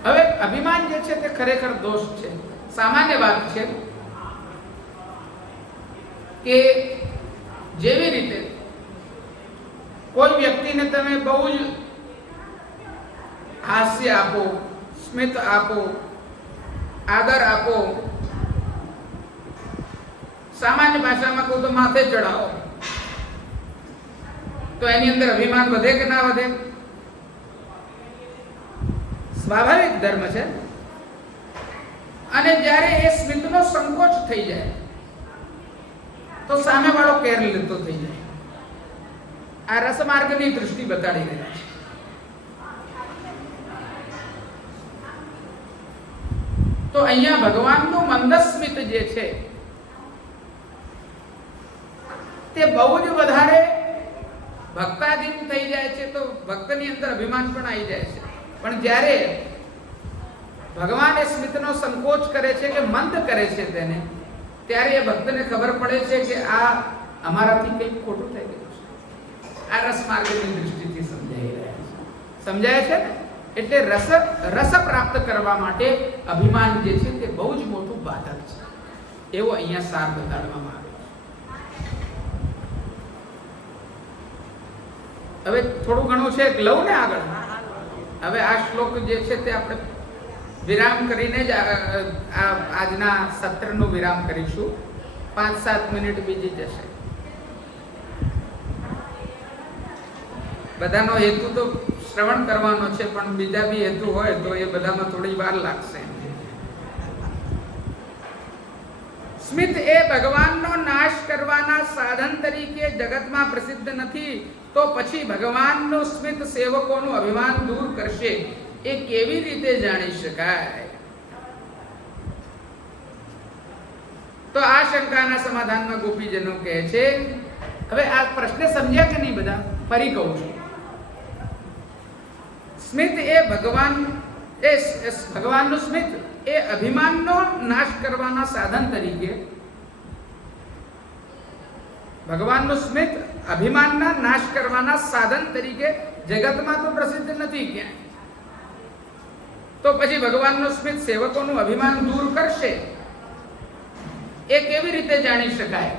હવે અભિમાન જે છે તે ખરેખર દોષ છે. સામાન્ય વાત છે કે જેવી રીતે કોઈ વ્યક્તિને તમે બહુ જ હાસ્ય આપો, સ્મિત આપો, આદર આપો, સામાન્ય ભાષામાં કહું તો માથે ચડાવો, તો એની અંદર અભિમાન વધે કે ના વધે? સ્વાભાવિક ધર્મ છે. અને જ્યારે એ સ્મિતનો સંકોચ થઈ જાય તો સામેવાળો કેર લેતો થઈ જાય. આ રસમાર્ગની દૃષ્ટિ બતાડી રહ્યા છે. તો અહીંયા ભગવાનનું મંદસ્મિત જે છે તે બહુ જ વધારે ભક્તાધીન થઈ જાય છે, તો ભક્તની અંદર અભિમાન પણ આવી જાય છે. પણ જ્યારે ભગવાન એ સ્મિતનો સંકોચ કરે છે કે મંદ કરે છે તેને, ત્યારે એ ભક્તને ખબર પડે છે કે આ અમારાથી કંઈક ખોટું થઈ ગયું છે. આ રસ માર્ગની દૃષ્ટિથી સમજાઈ રહ્યા છે. સમજાય છે ને? એટલે રસ પ્રાપ્ત કરવા માટે અભિમાન જે છે તે બહુ જ મોટું બાધક છે, એવો અહીંયા સાર બતાડવામાં આવ્યો છે. હવે થોડું ઘણું છે લઉં ને આગળ. હવે આ શ્લોક જે છે તે આપણે વિરામ કરીને જ આજના સત્રનો વિરામ કરીશું. 5-7 મિનિટ બીજી જશે. બધાનો હેતુ તો શ્રવણ કરવાનો છે, પણ બીજા બી હેતુ હોય તો એ બધામાં થોડી વાર લાગશે. સ્મિત એ ભગવાનનો નાશ કરવાના સાધન તરીકે જગતમાં પ્રસિદ્ધ નથી, તો પછી ભગવાનનું સ્મિત સેવકોનું અભિમાન દૂર કરશે એ કેવી રીતે જાણી શકાય? તો આ શંકાના સમાધાનમાં ગોપીજનો કહે છે. હવે આ પ્રશ્ન સમજ્યા કે નહીં બધા? ફરી કહું છું. સ્મિત એ ભગવાનનું સ્મિત એ અભિમાનનો નાશ કરવાના સાધન તરીકે, ભગવાનનું સ્મિત અભિમાનના નાશ કરવાના સાધન તરીકે જગતમાં તો પ્રસિદ્ધ નથી ક્યાંય. તો પછી ભગવાનનું સ્મિત સેવકોનું અભિમાન દૂર કરશે એ કેવી રીતે જાણી શકાય?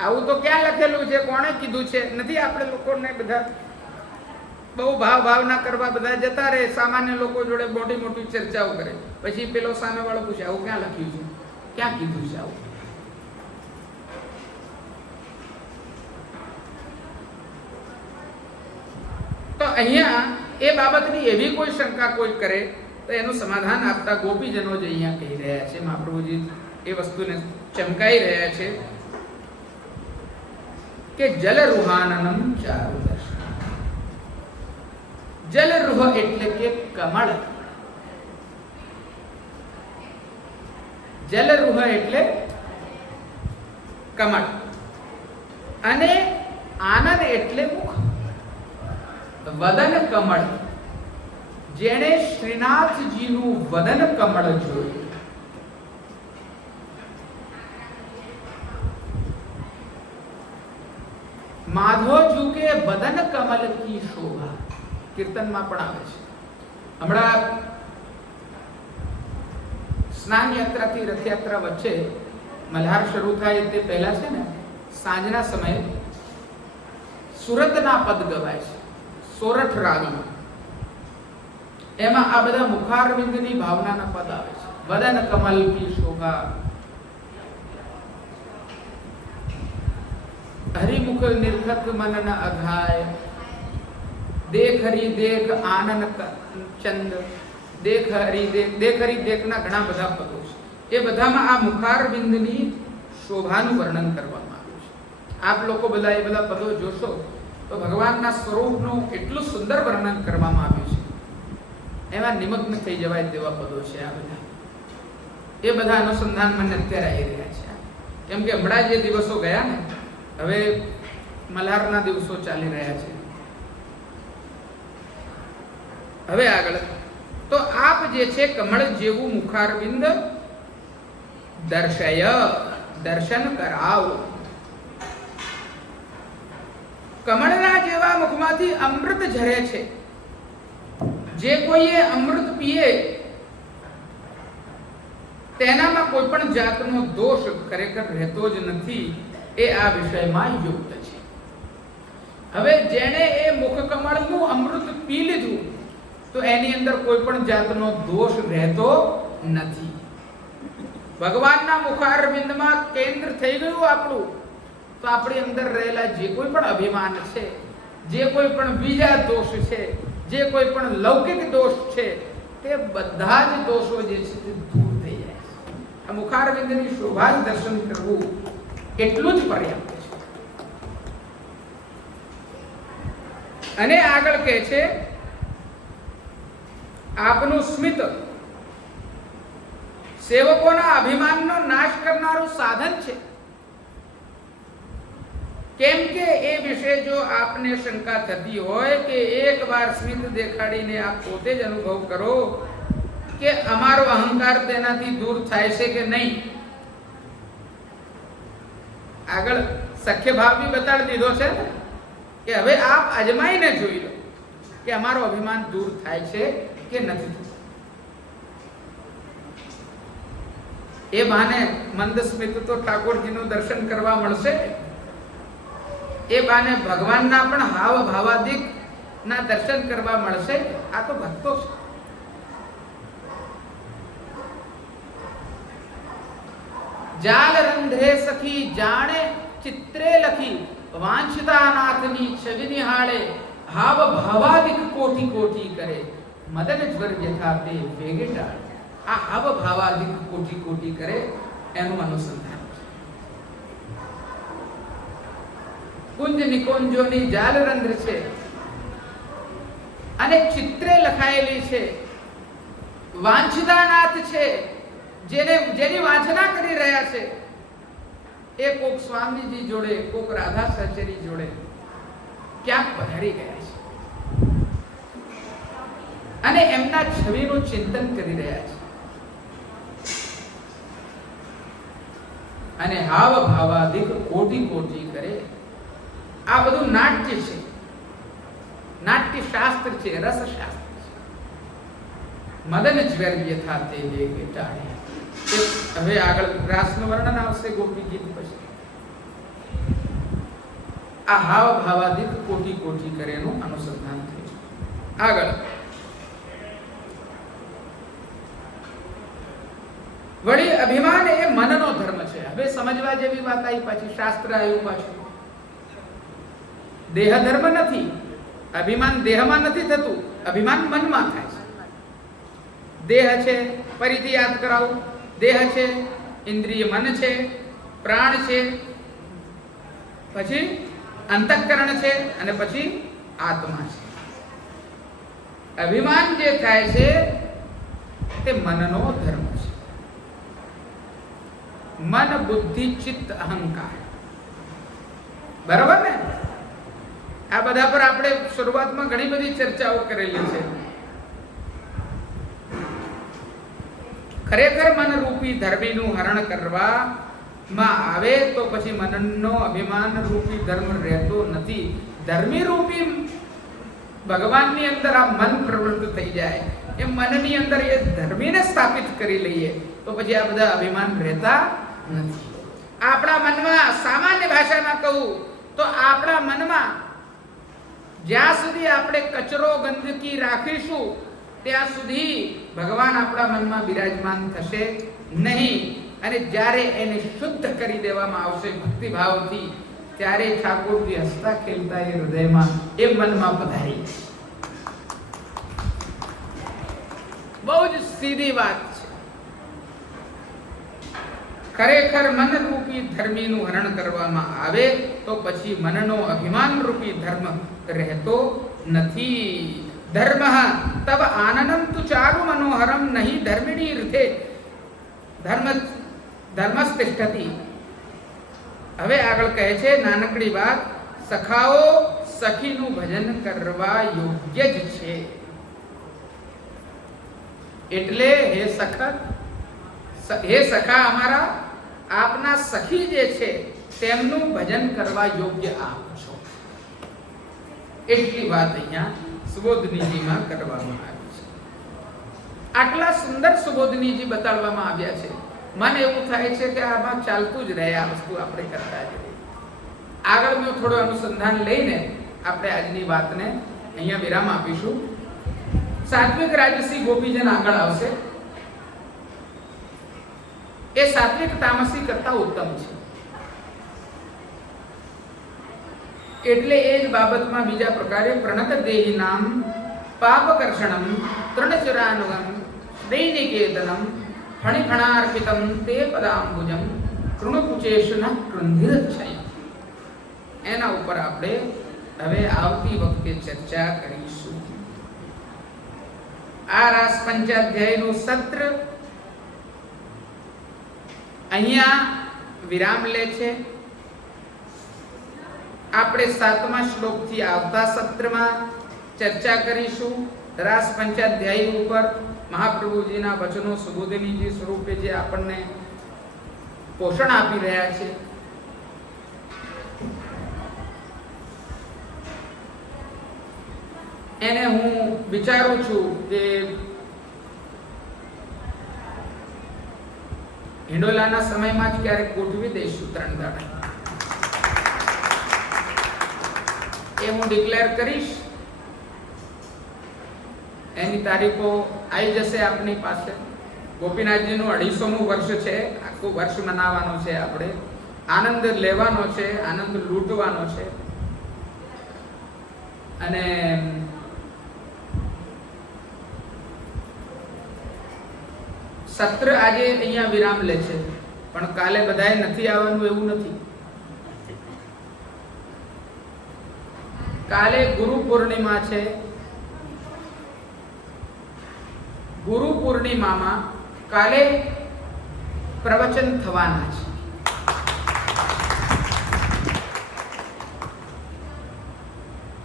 આવું તો ક્યાં લખેલું છે? કોણે કીધું છે? નથી. આપણે લોકોને બધા બહુ ભાવના કરવા બધા જતા રહે, સામાન્ય લોકો જોડે મોટી મોટી ચર્ચાઓ કરે, પછી પેલો સામે વાળો પૂછે આવું ક્યાં લખ્યું છે, ક્યાં કીધું છે આવું? તો અહીંયા એ બાબતની એવી કોઈ શંકા કોઈ કરે તો એનું સમાધાન આપતા ગોપીજનો જ અહીંયા કહી રહ્યા છે. મહાપ્રભુજી એ વસ્તુને ચમકાઈ રહ્યા છે કે જલરુહાનનમ ચારુ દર્શન. જલરુહ એટલે કે કમળ. જલરુહ એટલે કમળ અને આનંદ એટલે મુખ. વદન કમળ. જેણે શ્રીનાથજીનું વદન કમળ જોયું, માધો જુકે બદન કમલ કી શોભા, કીર્તનમાં પણ આવે છે. હમણાં સ્નાન યાત્રાથી રથયાત્રા વચ્ચે મલ્હાર શરૂ થાય તે પહેલા છે ને, સાંજના સમયે સુરતના પદ ગવાય છે, સોરઠ રાગમાં. એમાં આ બધા મુખારવિંદની ભાવનાના પદ આવે છે. વદન કમલ કી શોભા, હરિમુખ નિર્ખત મન ન અઘાય, દેખ હરી દેખ આનંદ ચંદ, દેખ હરી દેખના ઘણા બધા પદો છે. એ બધામાં આ મુખારવિંદની શોભાનું વર્ણન કરવામાં આવ્યું છે. આપ લોકો બધા એ બધા પદો જોશો તો ભગવાનના સ્વરૂપનું એટલું સુંદર વર્ણન કરવામાં આવ્યું છે. એમાં નિમગ્ન થઈ જવાય તેવા પદો છે આ બધા. એ બધા અનુસંધાન મને અત્યારે આવી રહ્યા છે. કેમ કે હમણાં જે દિવસો ગયા ને, હવે મલ્હારના દિવસો ચાલી રહ્યા છે. હવે આગળ તો આપ જે છે કમળ જેવું મુખારવિંદ દર્શન કરાવો. કમળના જેવા મુખમાંથી અમૃત ઝરે છે. જે કોઈ અમૃત પીએ તેનામાં કોઈ પણ જાતનો દોષ ખરેખર રહેતો જ નથી. એ આ વિષયમાં યુક્ત છે. હવે જેણે એ મુખકમળનું અમૃત પી લીધું તો એની અંદર કોઈ પણ જાતનો દોષ રહેતો નથી. ભગવાનના મુખારવિંદમાં કેન્દ્ર થઈ ગયું આપણું, તો આપણી અંદર રહેલા જે કોઈ પણ અભિમાન છે, જે કોઈ પણ બીજા દોષ છે, જે કોઈ પણ લૌકિક દોષ છે, તે બધા જ દોષો જે છે તે દૂર થઈ જાય છે. આ મુખારવિંદની શોભા દર્શન કરવું એટલું જ પર્યાપ્ત છે. અને આગળ કહે છે આપનું સ્મિત સેવકોના અભિમાનનો નાશ કરનારું સાધન છે. કેમ કે એ વિશે જો આપને શંકા થતી હોય કે એકવાર સ્મિત દેખાડીને આપ પોતે જ અનુભવ કરો કે અમારો અહંકાર તેનાથી દૂર થાય છે કે નહીં, આગળ સખ્ય ભાવ બી બતાડી દીધો છે ને કે હવે આપ અજમાઈને જોઈ લો કે અમારો અભિમાન દૂર થાય છે કે નથી થતું. એ બહાને મંદસ્મિત તો ઠાકોરજીનું દર્શન કરવા મળશે, એ બહાને ભગવાનના પણ હાવ ભાવાદિક ના દર્શન કરવા મળશે. આ તો ભક્તો છે. જાલ રંધ્રે સખી જાણે ચિત્રે લખી વાંછતા નાથની છવિ નિહાળે હાવ ભાવાદિક કોટી કોટી કરે મદન જ્વર વ્યથા તે વેગે ટાળે. આ હાવ ભાવાદિક કોટી કોટી કરે એનું અનુસંધાન છે. કુંજ નિકુંજોની જાલ રંધ્ર છે અને ચિત્રે લખાયેલી છે. વાંછદાનાથ છે, જેની વાંચના કરી રહ્યા છે એ કોક સ્વામીજી જોડે, કોક રાધા સચરી જોડે ક્યાંક પધારી ગયા છે અને એમના છવિનું ચિંતન કરી રહ્યા છે અને હાવ ભાવાદિક કોટી કોટી કરે. આ બધું નાટ્ય છે, નાટ્ય શાસ્ત્ર છે, રસ શાસ્ત્ર છે. મદન જ્વર વ્યથા તે વેગે ટાળે. હવે આગળ રાસનું વર્ણન આવશે ગોપી ગીત પછી. આ હાવ ભાવાદિક કોટી કોટી કરે એનું અનુસંધાન થયું. આગળ વળી અભિમાન એ મનનો ધર્મ છે. હવે સમજવા જેવી વાત આવી પાછી, શાસ્ત્ર આવ્યું પાછું. દેહ ધર્મ નથી. અભિમાન દેહમાં નથી થતું, અભિમાન મનમાં થાય છે. દેહ છે, ફરીથી યાદ કરાવું, દેહ છે, ઇન્દ્રિય મન છે, પ્રાણ છે, પછી અંતઃકરણ છે અને પછી આત્મા છે. અભિમાન જે થાય છે તે મનનો ધર્મ છે. મન, બુદ્ધિ, ચિત્ત, અહંકાર. બરાબર ને? આ બધા પર આપણે શરૂઆતમાં ઘણી બધી ચર્ચાઓ કરેલી છે. ખરેખર મનરૂપી ધર્મીનું હરણ કરવામાં આવે તો પછી મનનો અભિમાન રૂપી ધર્મ રહેતો નથી. ધર્મી રૂપી ભગવાનની અંદર આ મન પ્રવૃત્ત થઈ જાય, એ મનની અંદર એ ધર્મીને સ્થાપિત કરી લઈએ તો પછી આ બધા અભિમાન રહેતા નથી. આપણા મનમાં, સામાન્ય ભાષામાં કહું તો આપણા મનમાં જ્યાં સુધી આપણે કચરો ગંદકી રાખીશું ત્યાં સુધી ભગવાન આપણા મનમાં બિરાજમાન થશે નહીં. અને જ્યારે એને શુદ્ધ કરી દેવામાં આવશે ભક્તિભાવથી, ત્યારે ઠાકોરજી હસતા ખેલતા એ હૃદયમાં, એ મનમાં પધારી. બહુ જ સીધી વાત છે. ખરેખર મનરૂપી ધર્મીનું હરણ કરવામાં આવે તો પછી મનનો અભિમાન રૂપી ધર્મ રહેતો નથી. ધર્મ તબ આનંદમ તુ ચારુ મનોહરમ નહીં ધર્મિણી રથે ધર્મસ્તિષ્ઠતિ. હવે આગળ કહે છે નાનકડી વાત, સખાઓ સખીનું ભજન કરવા યોગ્ય જ છે. એટલે હે સખા, હે સખા અમારા, આપના સખી જે છે તેમનું ભજન કરવા યોગ્ય આપ છો. એટલી વાત અહીંયા સુબોધનીજીમાં કરવામાં આવી છે. આટલા સુંદર સુબોધનીજી બતાડવામાં આવ્યા છે. મને એવું થાય છે કે આમાં ચાલતું જ રહે આ વસ્તુ, આપણે કરતા જ રહીએ. આગળનું થોડું અનુસંધાન લઈને આપણે આજની વાતને અહીંયા વિરામ આપીશું. સાત્વિક રાજસી ગોપીજન આગળ આવશે. એ સાત્વિક તામસી કરતા ઉત્તમ છે. એટલે એ જ બાબતમાં બીજા પ્રકારે પ્રણત દેહી નામ પાપકર્ષણમ તૃણચરાનુગમ દૈનિકેતનમ ફણિફણાર્પિતમ તે પદાંબુજમ કૃણકુચેશન કૃંધિરક્ષય. એના ઉપર આપણે હવે આવતી વખતે ચર્ચા કરીશું. આ રાસ પંચાધ્યાયનું સત્ર અહીંયા વિરામ લે છે. આપણે 7મા શ્લોકથી આવતા સત્રમાં ચર્ચા કરીશું. રાસ પંચાધ્યાય ઉપર મહાપ્રભુજીના વચનો સુબોધિનીજી સ્વરૂપે જે આપણને પોષણ આપી રહ્યા છે એને હું વિચારું છું કે હિંડોલાના સમયમાં જ ક્યારેક ગોઠવી દઈશું 3 દાડા. એ હું ડિક્લેર કરીશ. એની તારીખો આવી જશે આપની પાસે. ગોપીનાથજીનું 250મું વર્ષ છે. આખું વર્ષ મનાવવાનું છે. આપણે આનંદ લેવાનો છે, આનંદ લૂંટવાનો છે. અને સત્ર આજે અહીંયા વિરામ લે છે, પણ કાલે બધાએ નથી આવવાનું એવું નથી. કાલે ગુરુ પૂર્ણિમા છે. ગુરુ પૂર્ણિમામાં કાલે પ્રવચન થવાના છે.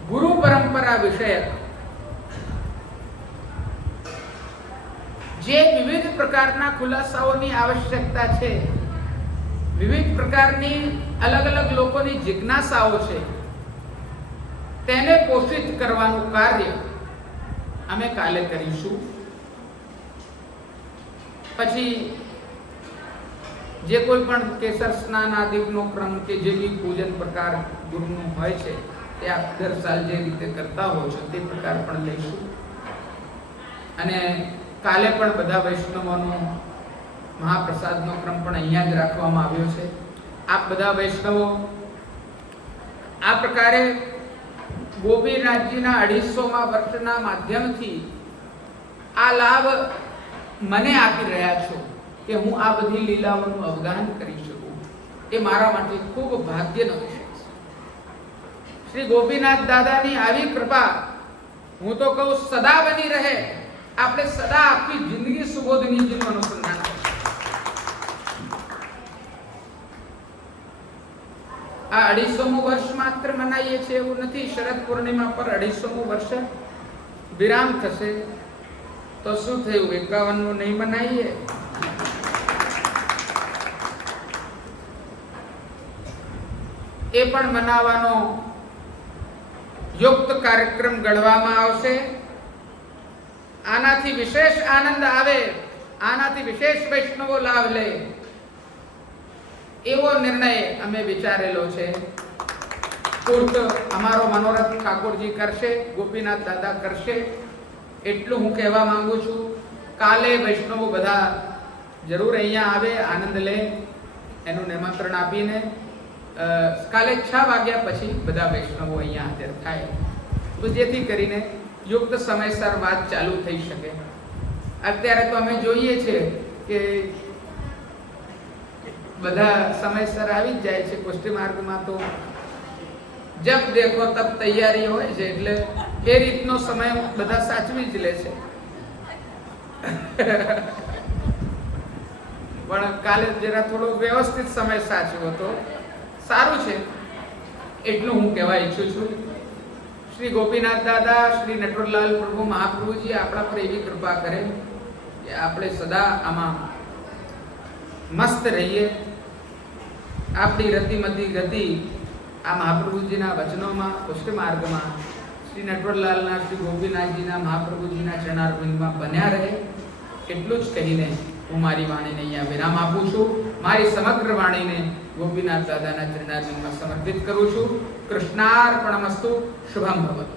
ગુરુ પરંપરા વિષયક જે વિવિધ પ્રકારના ખુલાસાઓની આવશ્યકતા છે, વિવિધ પ્રકારની અલગ અલગ લોકોની જિજ્ઞાસાઓ છે, તેને પોષિત કરવાનું કાર્ય અમે કાલે કરીશું. પછી જે કોઈ પણ કેસર સ્નાન આદિનો ક્રમ કે જે બી પૂજન પ્રકાર ગુરુનું હોય છે તે આપ દર સાલ જે રીતે કરતા હો છો તે પ્રકાર પણ લઈશું. અને કાલે પણ બધા વૈષ્ણવોનો મહાપ્રસાદનો ક્રમ પણ અહીંયા જ રાખવામાં આવ્યો છે. આપ બધા વૈષ્ણવો આ પ્રકારે ગોપીનાથજીના 250મા વર્ષના માધ્યમથી આ લાભ મને આપી રહ્યા છો કે હું આ બધી લીલાઓનું અવગાહન કરી શકું, એ મારા માટે ખૂબ ભાગ્યનો વિષય છે. શ્રી ગોપીનાથ દાદાની આવી કૃપા હું તો કહું સદા બની રહે. આપણે સદા આખી જિંદગી સુબોધનીજીનું અનુસંધાન કરીશું. આ 250મું વર્ષ માત્ર મનાવીએ છીએ એવું નથી. શરદ પૂર્ણિમા પર 250મું વર્ષ વિરામ થશે તો શું થયું? 51નું નહીં મનાવીએ? એ પણ મનાવવાનો યુક્ત કાર્યક્રમ ઘડવામાં આવશે. આનાથી વિશેષ આનંદ આવે, આનાથી વિશેષ વૈષ્ણવો લાભ લે, એવો નિર્ણય અમે વિચારેલો છે. પૂર્ત અમારો મનોરથ ઠાકોરજી કરશે, ગોપીનાથ દાદા કરશે, એટલું હું કહેવા માંગુ છું. કાલે વૈષ્ણવો બધા જરૂર અહીંયા આવે, આનંદ લે, એનું નિમંત્રણ આપીને કાલે 6 વાગ્યા પછી બધા વૈષ્ણવો અહીંયા હાજર થાય, તો જેથી કરીને યુક્ત સમયસર વાત ચાલુ થઈ શકે. અત્યારે તો અમે જોઈએ છે કે બધા સમયસર આવી જ જાય છે. પુષ્ટિ માર્ગમાં તો જબ દેખો તબ તૈયારી હોય છે, એટલે એ રીતનો સમય બધા સાચવી જ લે છે. પણ કાલે જરા થોડો વ્યવસ્થિત સમય સાચવો તો સારું છે, એટલું હું કહેવા ઈચ્છું છું. શ્રી ગોપીનાથ દાદા, શ્રી નટવરલાલ પ્રભુ મહાપ્રભુજી આપણા પર એવી કૃપા કરે કે આપણે સદા આમાં મસ્ત રહીએ. આપણી રતિમતી ગતિ આ મહાપ્રભુજીના વચનોમાં, પુષ્ટિ માર્ગમાં, શ્રી નટવરલાલના, શ્રી ગોપીનાથજીના, મહાપ્રભુજીના ચરણારવિંદમાં બન્યા રહે, એટલું જ કહીને હું મારી વાણીને અહીંયા વિરામ આપું છું. મારી સમગ્ર વાણીને ગોપીનાથ દાદાના ચરણારવિંદમાં સમર્પિત કરું છું. કૃષ્ણાર્પણમસ્તુ. શુભમ ભવતુ.